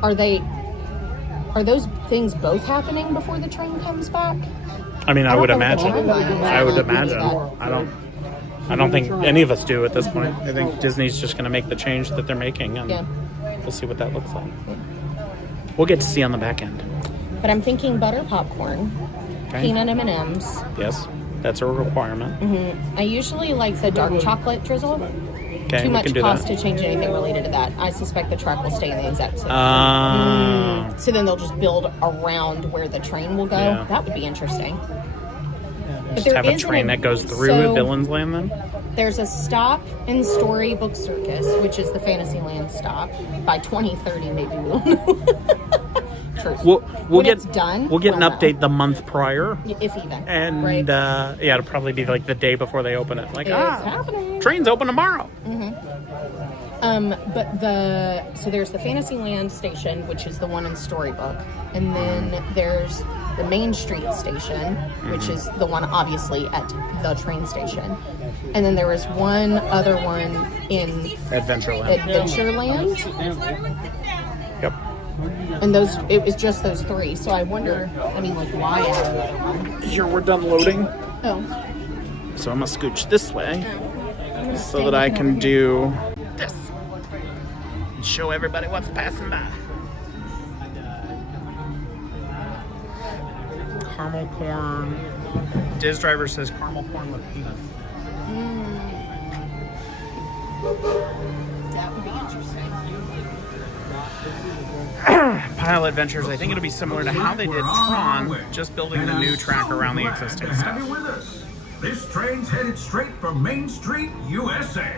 are those things both happening before the train comes back? I mean, I would don't know imagine. what the timeline is. I would I'll agree with imagine. that. I don't think any of us do at this point. I think Disney's just going to make the change that they're making, and we'll see what that looks like. We'll get to see on the back end. But I'm thinking butter popcorn, peanut M&Ms. Yes, that's a requirement. I usually like the dark chocolate drizzle. Okay, Too we much can do cost that. to change anything related to that. I suspect the track will stay in the exact same. So then they'll just build around where the train will go. Yeah. That would be interesting. But Just have a train that goes through Villains Land then? There's a stop in Storybook Circus, which is the Fantasyland stop. By 2030, maybe we'll know. Truth. We'll get it's done. We'll get an know. update the month prior. If even. And right? yeah, it'll probably be like the day before they open it. Like, It's happening. train's open tomorrow. But so there's the Fantasyland station, which is the one in Storybook, and then there's the Main Street station, which is the one obviously at the train station, and then there was one other one in Adventureland. Yep. And it was just those three. So I wonder, like why? Here we're done loading. Oh. So I'm gonna scooch this way so that I can do this and show everybody what's passing by. Caramel corn. Diz Driver says caramel corn with peanuts. That would be interesting. Pile Adventures, I think it'll be similar to how they did Tron, just building the new track around the existing Have you stuff. with us? This train's headed straight for Main Street, USA.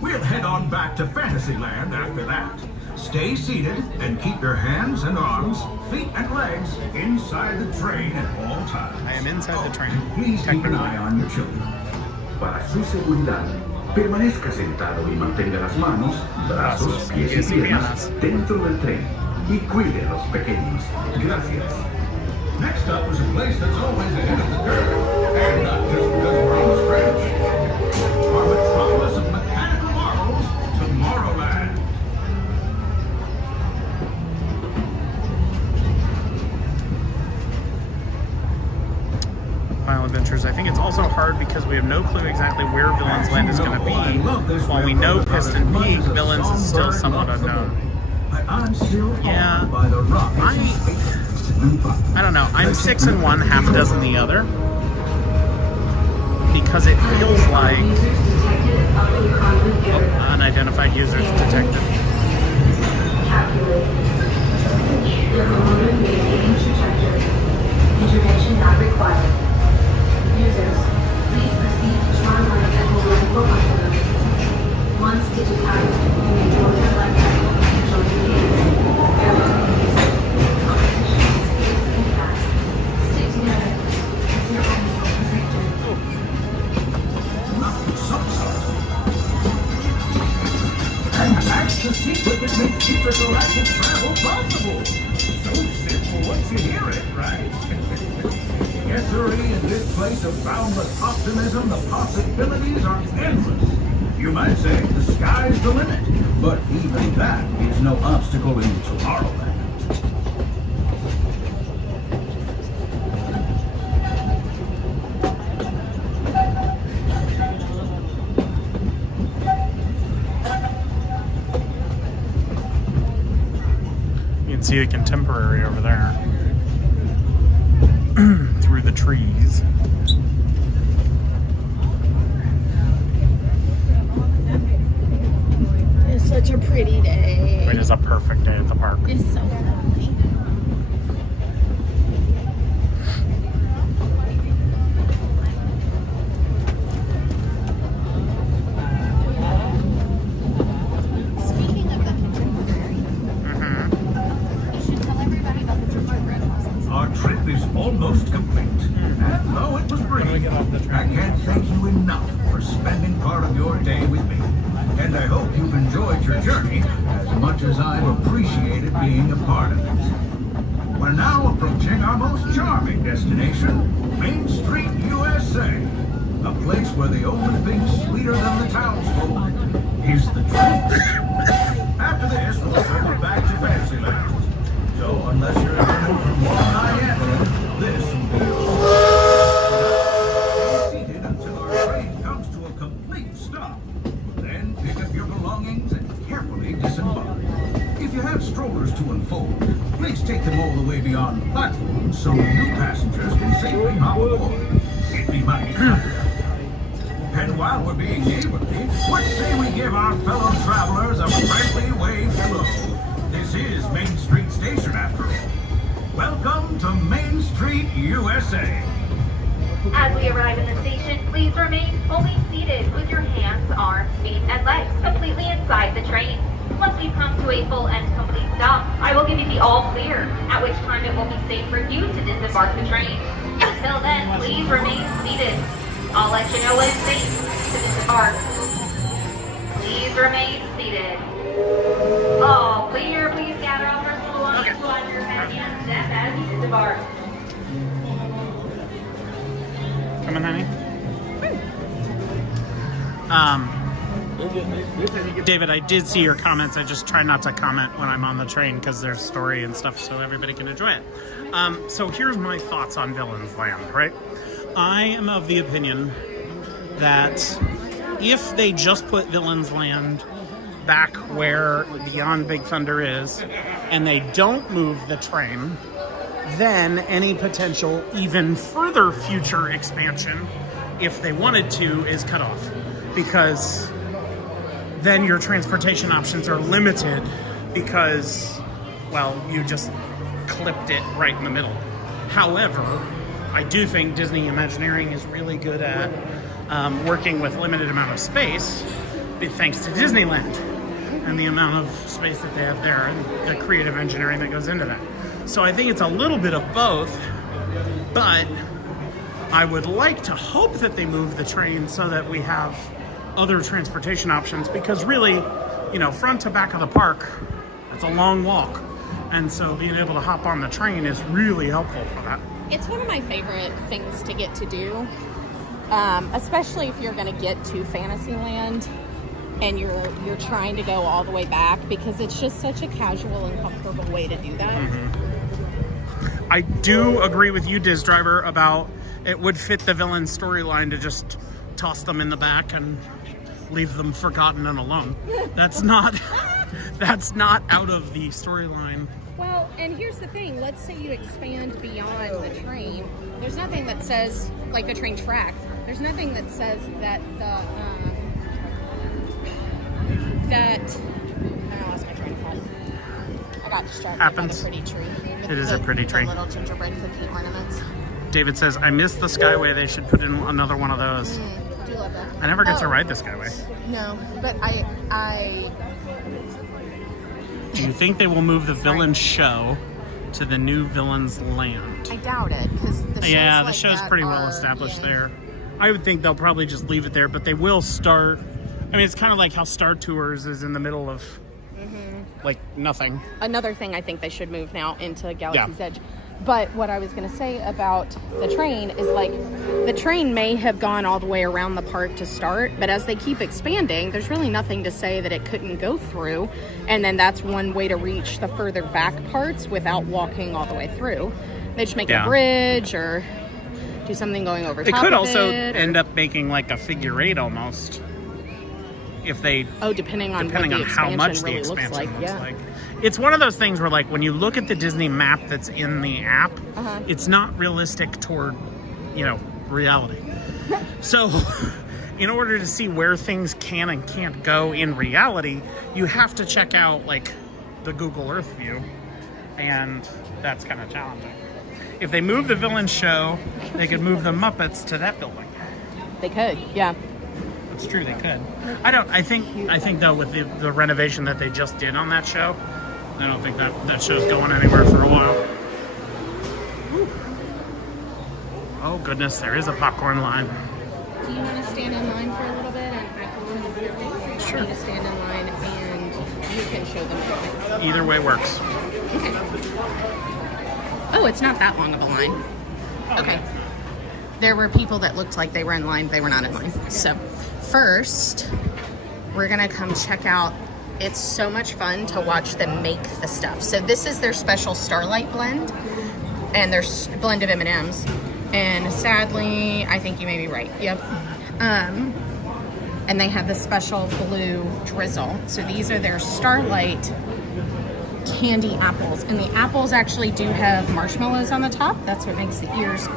We'll head on back to Fantasyland after that. Stay seated and keep your hands and arms, feet and legs inside the train at all times. I am inside the train. Please keep an eye on your children. Para su seguridad, permanezca sentado y mantenga las manos, brazos, pies y piernas dentro del tren y cuide a los pequeños. Gracias. Next up is a place that's always ahead of the curve, and not just because we're on the stretch. Our metropolis of mechanical marvels, Tomorrowland. Pile Adventures, I think it's also hard because we have no clue exactly where Villains Land is going to be. While we know Piston Peak, Villains is still somewhat unknown. I'm still Yeah, by the rock. I don't know. I'm 6 in one, half a dozen the other, because it feels like unidentified users detected. Intervention not required. intergalactic travel possible. So simple once you hear it, right? Yes, sirree, in this place of boundless optimism, the possibilities are endless. You might say the sky's the limit, but even that is no obstacle in Tomorrowland. You can see a contemporary over there through the trees. It's such a pretty day. It is a perfect day at the park. It's so lovely. Speaking of the contemporary, you should tell everybody about the gingerbread houses. Our trip is almost complete. And though it was brief, I can't thank you enough for spending part of your day with me. And I hope you've enjoyed your journey as much as I've appreciated being a part of it. We're now approaching our most charming destination, Main Street, USA. A place where the only thing sweeter than the townsfolk is the treats. After this, we'll circle back to Fantasyland. So unless you're in the mood for more than I am, this will be yours. Stay seated until our train comes to a complete stop. Then pick up your belongings and carefully disembark. If you have strollers to unfold, please take them all the way beyond the platform so new passengers can safely hop aboard. It'd be mighty kind. And while we're being neighborly, what say we give our fellow travelers a friendly wave hello? This is Main Street Station after all. Welcome to Main Street, USA. As we arrive in the station, please remain fully seated with your hands, arms, feet, and legs completely inside the train. Once we've come to a full and complete stop, I will give you the all clear, at which time it will be safe for you to disembark the train. Until then, please remain seated. I'll let you know when it's safe to disembark. Please remain seated. All clear, please gather all personal belongings to under your head and step as you disembark. Come on, honey. David, I did see your comments. I just try not to comment when I'm on the train because there's story and stuff so everybody can enjoy it. So here's my thoughts on Villains Land, right? I am of the opinion that if they just put Villains Land back where Beyond Big Thunder is and they don't move the train, then any potential even further future expansion, if they wanted to, is cut off. Because then your transportation options are limited because, well, you just clipped it right in the middle. However, I do think Disney Imagineering is really good at working with limited amount of space, thanks to Disneyland and the amount of space that they have there and the creative engineering that goes into that. So I think it's a little bit of both, but I would like to hope that they move the train so that we have other transportation options, because really, you know, front to back of the park, it's a long walk. And so being able to hop on the train is really helpful for that. It's one of my favorite things to get to do, especially if you're going to get to Fantasyland and you're trying to go all the way back, because it's just such a casual and comfortable way to do that. Mm-hmm. I do agree with you, Diz Driver, about it would fit the villain storyline to just toss them in the back and leave them forgotten and alone. That's not out of the storyline. Well, and here's the thing. Let's say you expand beyond the train. There's nothing that says, like the train tracks, there's nothing that says that I lost my train of thought. I got distracted Happens. by the pretty tree. It is a pretty tree. The little gingerbread cookie ornaments. David says, I miss the Skyway. They should put in another one of those. I do love that. I never get to ride the Skyway. No, but I Do you think they will move the villain show to the new Villains Land? I doubt it, because the shows the like show's that pretty well are- established yeah. there. I would think they'll probably just leave it there, but they will start. I mean, it's kind of like how Star Tours is in the middle of like nothing. Another thing I think they should move now into Galaxy's Edge. But what I was going to say about the train is, like, the train may have gone all the way around the park to start, but as they keep expanding, there's really nothing to say that it couldn't go through. And then that's one way to reach the further back parts without walking all the way through. They just make a bridge or do something going over top of it. They could also end up making like a figure eight almost. If they depending on how much the expansion looks like. It's one of those things where, like, when you look at the Disney map that's in the app, it's not realistic toward, reality. So, in order to see where things can and can't go in reality, you have to check out, like, the Google Earth view, and that's kind of challenging. If they move the villain show, they could move the Muppets to that building. They could, yeah. It's true, they could. I think though, with the renovation that they just did on that show, I don't think that show's going anywhere for a while. Whew. Oh goodness, there is a popcorn line. Do you want to stand in line for a little bit and I can Sure. you to stand in line and you can show them things? Either way works. Okay. Oh, it's not that long of a line. Okay. There were people that looked like they were in line. They were not in line. So first, we're going to come check out. It's so much fun to watch them make the stuff. So this is their special Starlight blend and their blend of M&Ms. And sadly, I think you may be right. Yep. And they have the special blue drizzle. So these are their Starlight candy apples. And the apples actually do have marshmallows on the top. That's what makes the ears.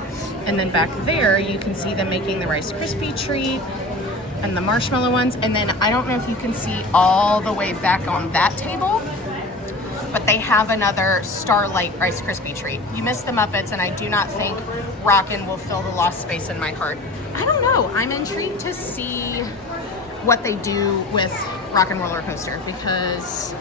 And then back there, you can see them making the Rice Krispie treat and the marshmallow ones. And then I don't know if you can see all the way back on that table, but they have another Starlight Rice Krispie treat. You missed the Muppets, and I do not think Rockin' will fill the lost space in my heart. I don't know. I'm intrigued to see what they do with Rockin' Roller Coaster, because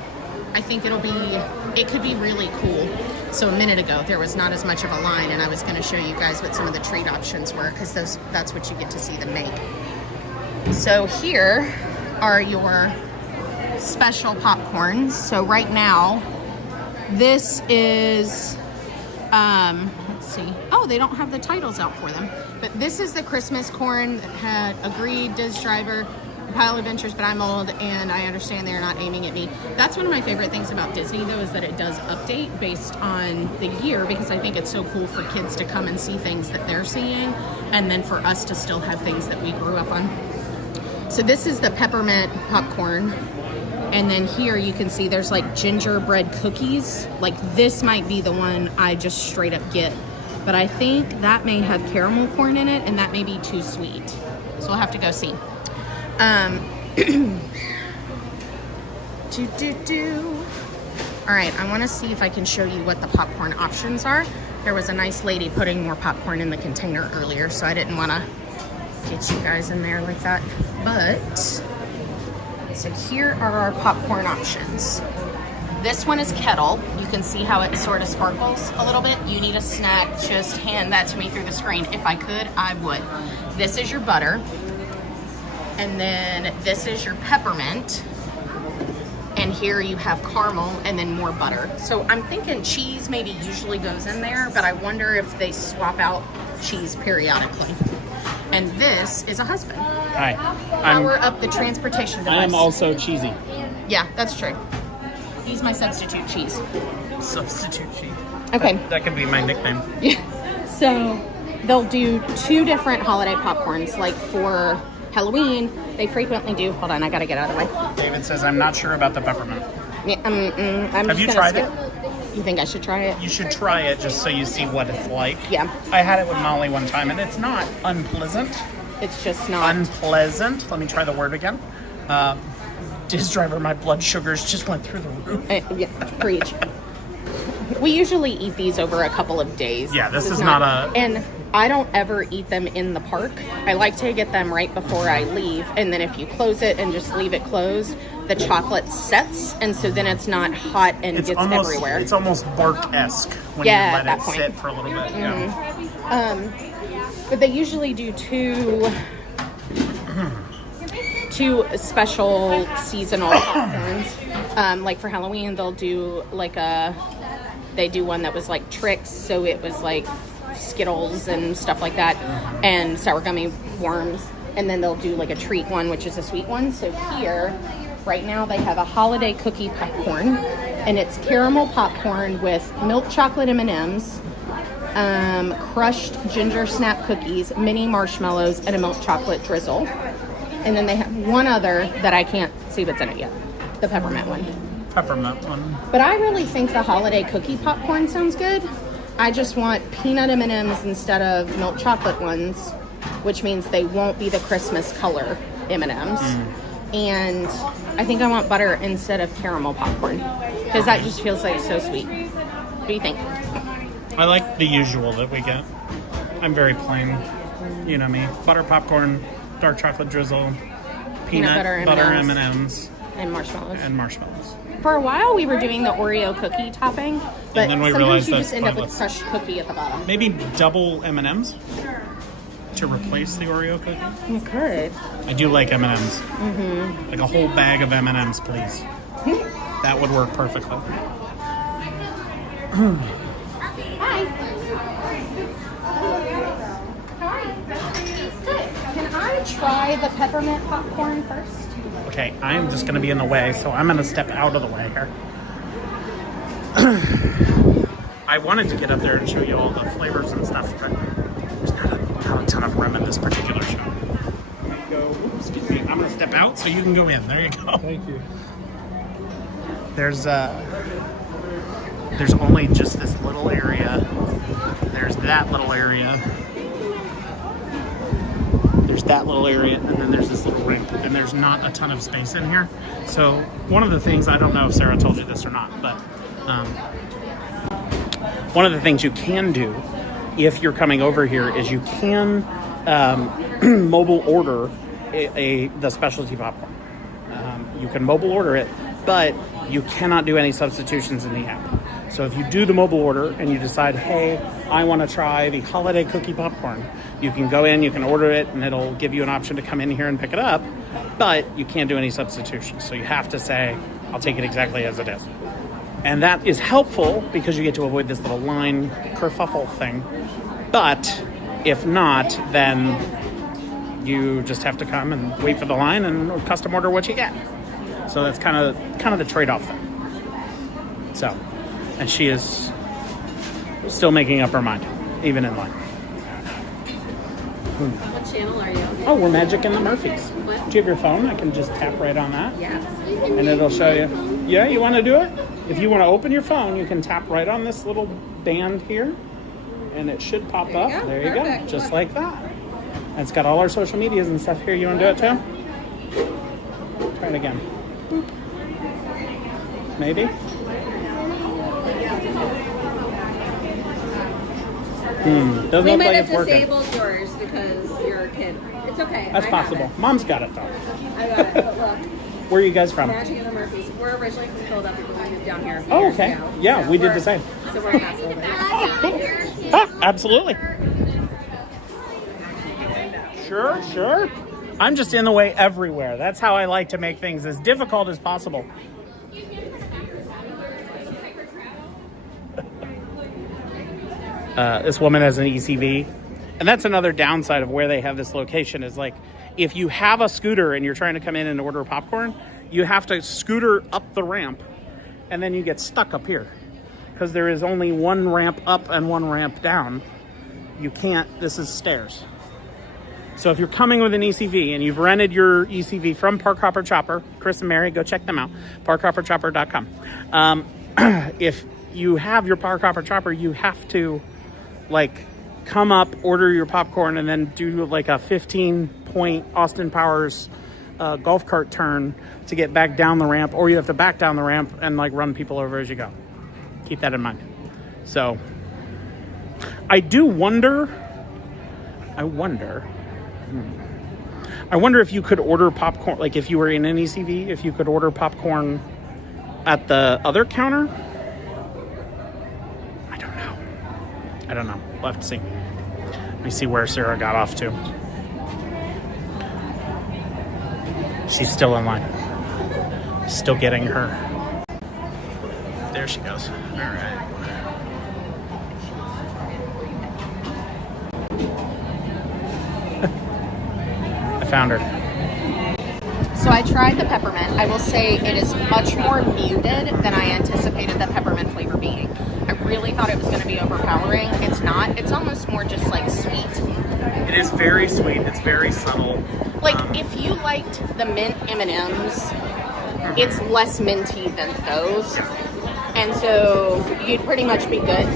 I think it could be really cool. So a minute ago, there was not as much of a line, and I was going to show you guys what some of the treat options were, because that's what you get to see them make. So here are your special popcorns. So right now, this is, let's see. Oh, they don't have the titles out for them. But this is the Christmas corn that had agreed, Diz Driver, Pile Adventures, but I'm old and I understand they're not aiming at me. That's one of my favorite things about Disney, though, is that it does update based on the year, because I think it's so cool for kids to come and see things that they're seeing, and then for us to still have things that we grew up on. So this is the peppermint popcorn. And then here you can see there's like gingerbread cookies. Like this might be the one I just straight up get. But I think that may have caramel corn in it, and that may be too sweet. So we'll have to go see. All right, I want to see if I can show you what the popcorn options are. There was a nice lady putting more popcorn in the container earlier, so I didn't want to get you guys in there like that. But, so here are our popcorn options. This one is kettle. You can see how it sort of sparkles a little bit. You need a snack, just hand that to me through the screen. If I could, I would. This is your butter. And then this is your peppermint. And here you have caramel and then more butter. So I'm thinking cheese maybe usually goes in there, but I wonder if they swap out cheese periodically. And this is a husband. Hi. Power up the transportation device. I am also cheesy. Yeah, that's true. He's my substitute cheese. Substitute cheese. Okay. That could be my nickname. Yeah. So they'll do 2 different holiday popcorns. Like for Halloween, they frequently do. Hold on, I gotta get out of the way. David says, I'm not sure about the peppermint. Yeah, Have you tried it? You think I should try it? You should try it just so you see what it's like. Yeah. I had it with Molly one time, and it's not unpleasant. It's just not. Unpleasant. Let me try the word again. Diz Driver, my blood sugars just went through the roof. Yeah, preach. We usually eat these over a couple of days. Yeah, this is not a... And I don't ever eat them in the park. I like to get them right before I leave. And then if you close it and just leave it closed, the chocolate sets. And so then it's not hot and gets everywhere. It's almost bark-esque when you let it sit for a little bit. Mm-hmm. Yeah. But they usually do two special seasonal popcorns. Like for Halloween, they'll do they do one that was like tricks. So it was like Skittles and stuff like that, and sour gummy worms. And then they'll do like a treat one, which is a sweet one. So here, right now, they have a holiday cookie popcorn, and it's caramel popcorn with milk chocolate M&Ms, crushed ginger snap cookies, mini marshmallows, and a milk chocolate drizzle. And then they have one other that I can't see what's in it yet, the peppermint one. Peppermint one. But I really think the holiday cookie popcorn sounds good. I just want peanut M&Ms instead of milk chocolate ones, which means they won't be the Christmas color M&Ms. And I think I want butter instead of caramel popcorn, because that just feels like so sweet. What do you think? I like the usual that we get. I'm very plain. You know me. Butter popcorn, dark chocolate drizzle, peanut butter M&Ms, and marshmallows. For a while, we were doing the Oreo cookie topping, but and then we sometimes realized you just that's end up with pointless. crushed cookie at the bottom. Maybe double M&Ms to replace the Oreo cookie. You could. I do like M&Ms. Like a whole bag of M&Ms, please. That would work perfectly. Hi. Hi. Good. Can I try the peppermint popcorn first? Okay, I'm just going to be in the way, so I'm going to step out of the way here. I wanted to get up there and show you all the flavors and stuff, but there's not a ton of room in this particular show. Excuse me, I'm going to step out so you can go in. There you go. Thank you. There's only just this little area. There's that little area. There's that little area, and then there's this little ramp, and there's not a ton of space in here. So one of the things, I don't know if Sarah told you this or not, but one of the things you can do if you're coming over here is you can mobile order the specialty popcorn. You can mobile order it, but you cannot do any substitutions in the app. So if you do the mobile order and you decide, hey, I want to try the holiday cookie popcorn, you can go in, you can order it, and it'll give you an option to come in here and pick it up, but you can't do any substitutions. So you have to say, I'll take it exactly as it is. And that is helpful because you get to avoid this little line kerfuffle thing. But if not, then you just have to come and wait for the line and custom order what you get. So that's kind of the trade-off thing. So, and she is still making up her mind, even in line. What channel are you on? Oh, we're Magic and the Murphys. What? Do you have your phone? I can just tap right on that. Yeah. And it'll show you. Yeah, you want to do it? If you want to open your phone, you can tap right on this little band here, and it should pop up. There you go. Just like that. And it's got all our social medias and stuff here. You want to do it too? Try it again. Maybe? Doesn't We look might like have it's working. disabled yours because you're a kid. It's okay. That's possible. Mom's got it though. I got it. But look, Where are you guys from? Magic and the Murphys. We're originally from Philadelphia, but we moved down here. Oh, okay. Yeah, we did the same. So we're Castle. Ah, absolutely. Sure. I'm just in the way everywhere. That's how I like to make things as difficult as possible. This woman has an ECV. And that's another downside of where they have this location is like, if you have a scooter and you're trying to come in and order popcorn, you have to scooter up the ramp and then you get stuck up here because there is only one ramp up and one ramp down. You can't, this is stairs. So if you're coming with an ECV and you've rented your ECV from Park Hopper Chopper, Chris and Mary, go check them out, parkhopperchopper.com. If you have your Park Hopper Chopper, you have to like come up, order your popcorn, and then do like a 15-point Austin Powers golf cart turn to get back down the ramp, or you have to back down the ramp and like run people over as you go. Keep that in mind. So I wonder if you could order popcorn, like if you were in an ECV, if you could order popcorn at the other counter. I don't know. We'll have to see. Let me see where Sarah got off to. She's still in line. Still getting her there she goes. All right. I found her. So I tried the peppermint. I will say it is much more muted than I anticipated the peppermint flavor being. I really thought it was going to be overpowering. It's not. It's almost more just like sweet. It is very sweet. It's very subtle. Like if you liked the mint M&Ms, it's less minty than those. And so you'd pretty much be good.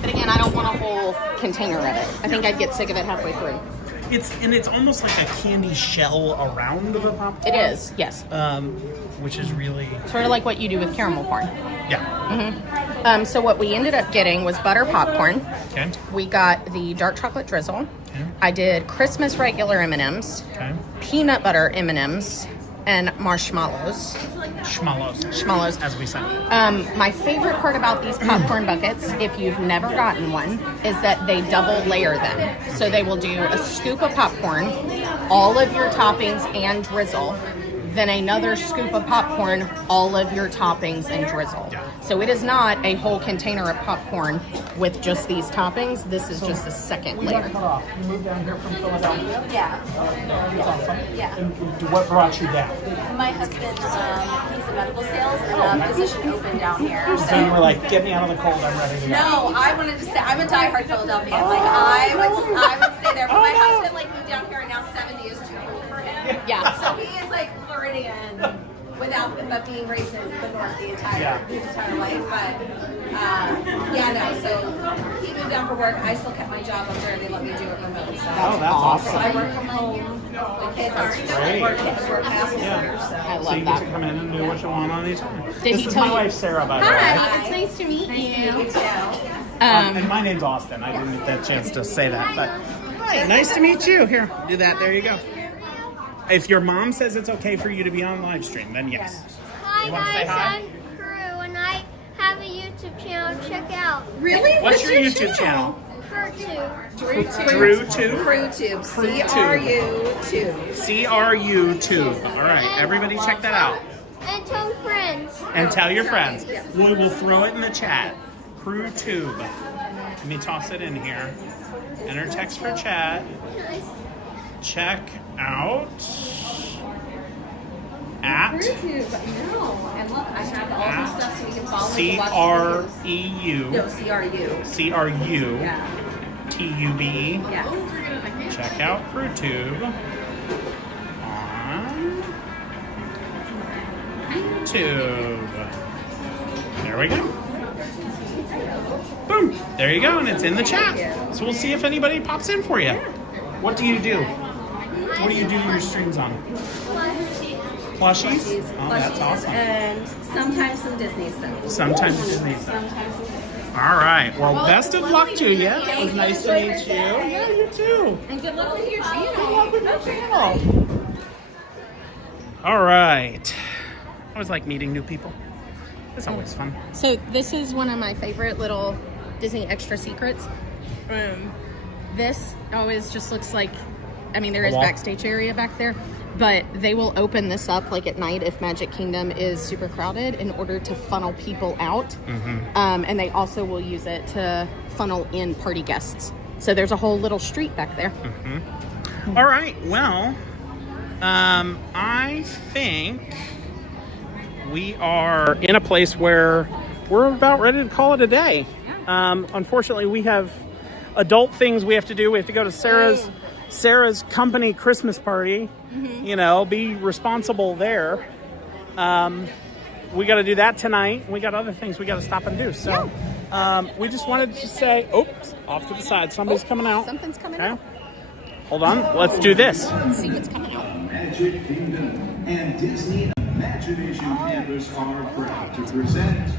But again, I don't want a whole container of it. I think I'd get sick of it halfway through. It's almost like a candy shell around the popcorn. It is, yes. Which is really Sort of like what you do with caramel corn. yeah. So what we ended up getting was butter popcorn. Okay. We got the dark chocolate drizzle. Okay. I did Christmas regular M&Ms, Okay. peanut butter M&Ms, and marshmallows. Schmallows, as we say. My favorite part about these popcorn buckets, if you've never gotten one, is that they double layer them. So they will do a scoop of popcorn, all of your toppings and drizzle, then another scoop of popcorn, all of your toppings and drizzle. So it is not a whole container of popcorn with just these toppings. This is just a second layer. You moved down here from Philadelphia? Yeah. And what brought you down? My husband's he's in medical sales and a position opened down here. So you were like, get me out of the cold, I'm ready to go. No, I wanted to stay. I'm a diehard Philadelphia. Like I would stay there. But my husband like moved down here and now 70 is too cold for him. Yeah. So he is like Floridian but being raised in the north his entire life. But so he moved down for work. I still kept my job up there. They let me do it remote. So Oh, that's awesome. So I work from home. The kids That's are great. work past I So love you get that. to come in and do what you want on these. Did This he is tell my you- wife, Sarah, by the way. Hi, it's nice to meet you. And my name's Austin. I didn't get that chance to say that, but hi, nice to meet you. Here, do that. There you go. If your mom says it's okay for you to be on live stream, then yes. Hi You wanna say guys, hi? I'm Crew and I have a YouTube channel. Check out Really? What's your YouTube channel? Crew2. CruTube. CRU2. CRU2. All right, everybody check that out. And tell friends. And tell your friends. We will throw it in the chat. CrewTube. Let me toss it in here. Enter text for chat. Check out at And look, I have all this stuff so we can follow CREU. No, CRU. CRU. Yeah. TUBE. Yeah. Check out CrewTube on YouTube. There we go. Boom. There you go, and it's in the chat. So we'll see if anybody pops in for you. What do you do? What do you do your streams on? Plushies? Oh, that's awesome. And sometimes some Disney stuff. Sometimes Disney stuff. All right. Well, best of luck to you. It was nice to meet you. Yeah, you too. And good luck with your channel. Good luck with your channel. All right. I always like meeting new people. It's always fun. So this is one of my favorite little Disney extra secrets. This always just looks like, I mean, there is wall. backstage area back there, but they will open this up like at night if Magic Kingdom is super crowded in order to funnel people out. And they also will use it to funnel in party guests. So there's a whole little street back there. All right. Well, I think we are in a place where we're about ready to call it a day. Unfortunately, we have adult things we have to do. We have to go to Sarah's company Christmas party. You know, be responsible there. We got to do that tonight. We got other things we got to stop and do. So we just wanted to say, oops, off to the side. Somebody's coming out. Something's coming Okay. out. Hold on. Let's do this. Let's see what's coming out. Magic Kingdom and Disney Imagination Campus are proud to present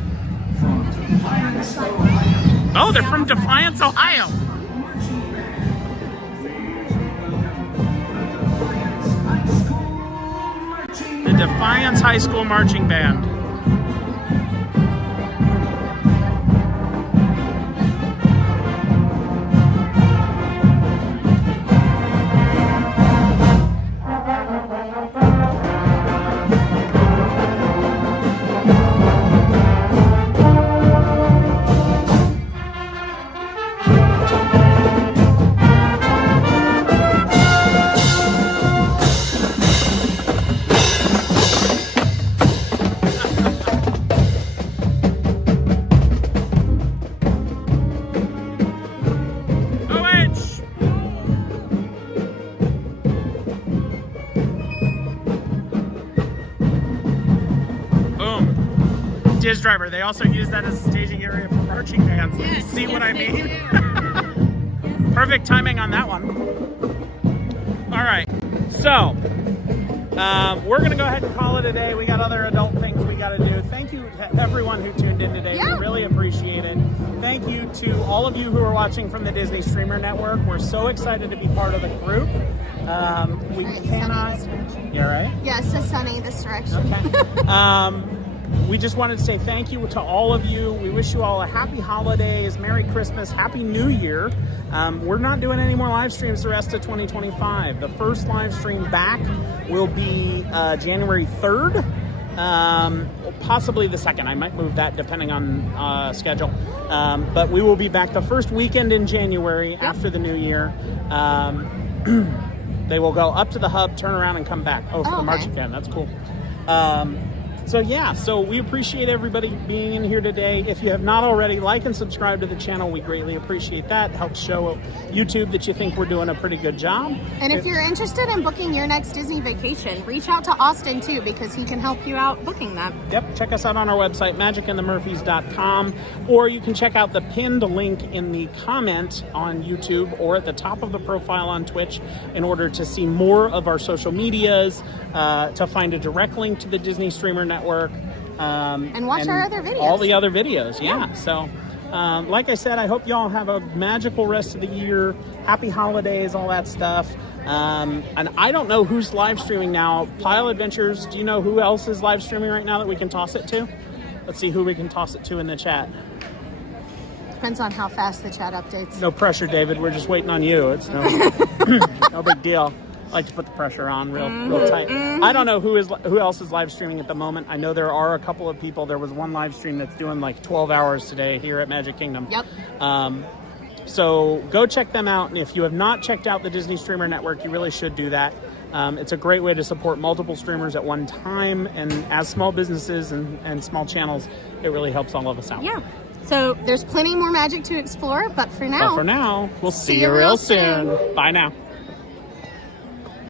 from Defiance, Ohio. Oh, they're from Defiance, Ohio. The Defiance High School Marching Band. Diz Driver. They also use that as a staging area for marching bands. Yes, See what I yes, they mean? Perfect timing on that one. All right, so we're gonna go ahead and call it a day. We got other adult things we got to do. Thank you to everyone who tuned in today. Yeah. We really appreciate it. Thank you to all of you who are watching from the Disney Streamer Network. We're so excited to be part of the group. We cannot. You all right? Yeah, it's so sunny this direction. Okay. We just wanted to say thank you to all of you. We wish you all a happy holidays, Merry Christmas, Happy New Year. We're not doing any more live streams the rest of 2025. The first live stream back will be January 3rd, possibly the 2nd. I might move that depending on schedule. But we will be back the first weekend in January after the new year. They will go up to the hub, turn around, and come back. Oh, for the marching band. That's cool. So we appreciate everybody being in here today. If you have not already, like and subscribe to the channel. We greatly appreciate that. It helps show YouTube that you think we're doing a pretty good job. And if you're interested in booking your next Disney vacation, reach out to Austin too, because he can help you out booking that. Yep, check us out on our website, magicandthemurphys.com, or you can check out the pinned link in the comment on YouTube or at the top of the profile on Twitch in order to see more of our social medias, to find a direct link to the Disney Streamer Network. And watch our other videos. All the other videos, yeah. So, like I said, I hope you all have a magical rest of the year. Happy holidays, all that stuff. And I don't know who's live streaming now. Pile Adventures, do you know who else is live streaming right now that we can toss it to? Let's see who we can toss it to in the chat. Depends on how fast the chat updates. No pressure, David. We're just waiting on you. It's no big deal. I like to put the pressure on real tight. I don't know who else is live streaming at the moment. I know there are a couple of people. There was one live stream that's doing like 12 hours today here at Magic Kingdom. Yep. So go check them out. And if you have not checked out the Disney Streamer Network, you really should do that. It's a great way to support multiple streamers at one time. And as small businesses and small channels, it really helps all of us out. Yeah. So there's plenty more magic to explore. But for now, we'll see you real soon. Bye now.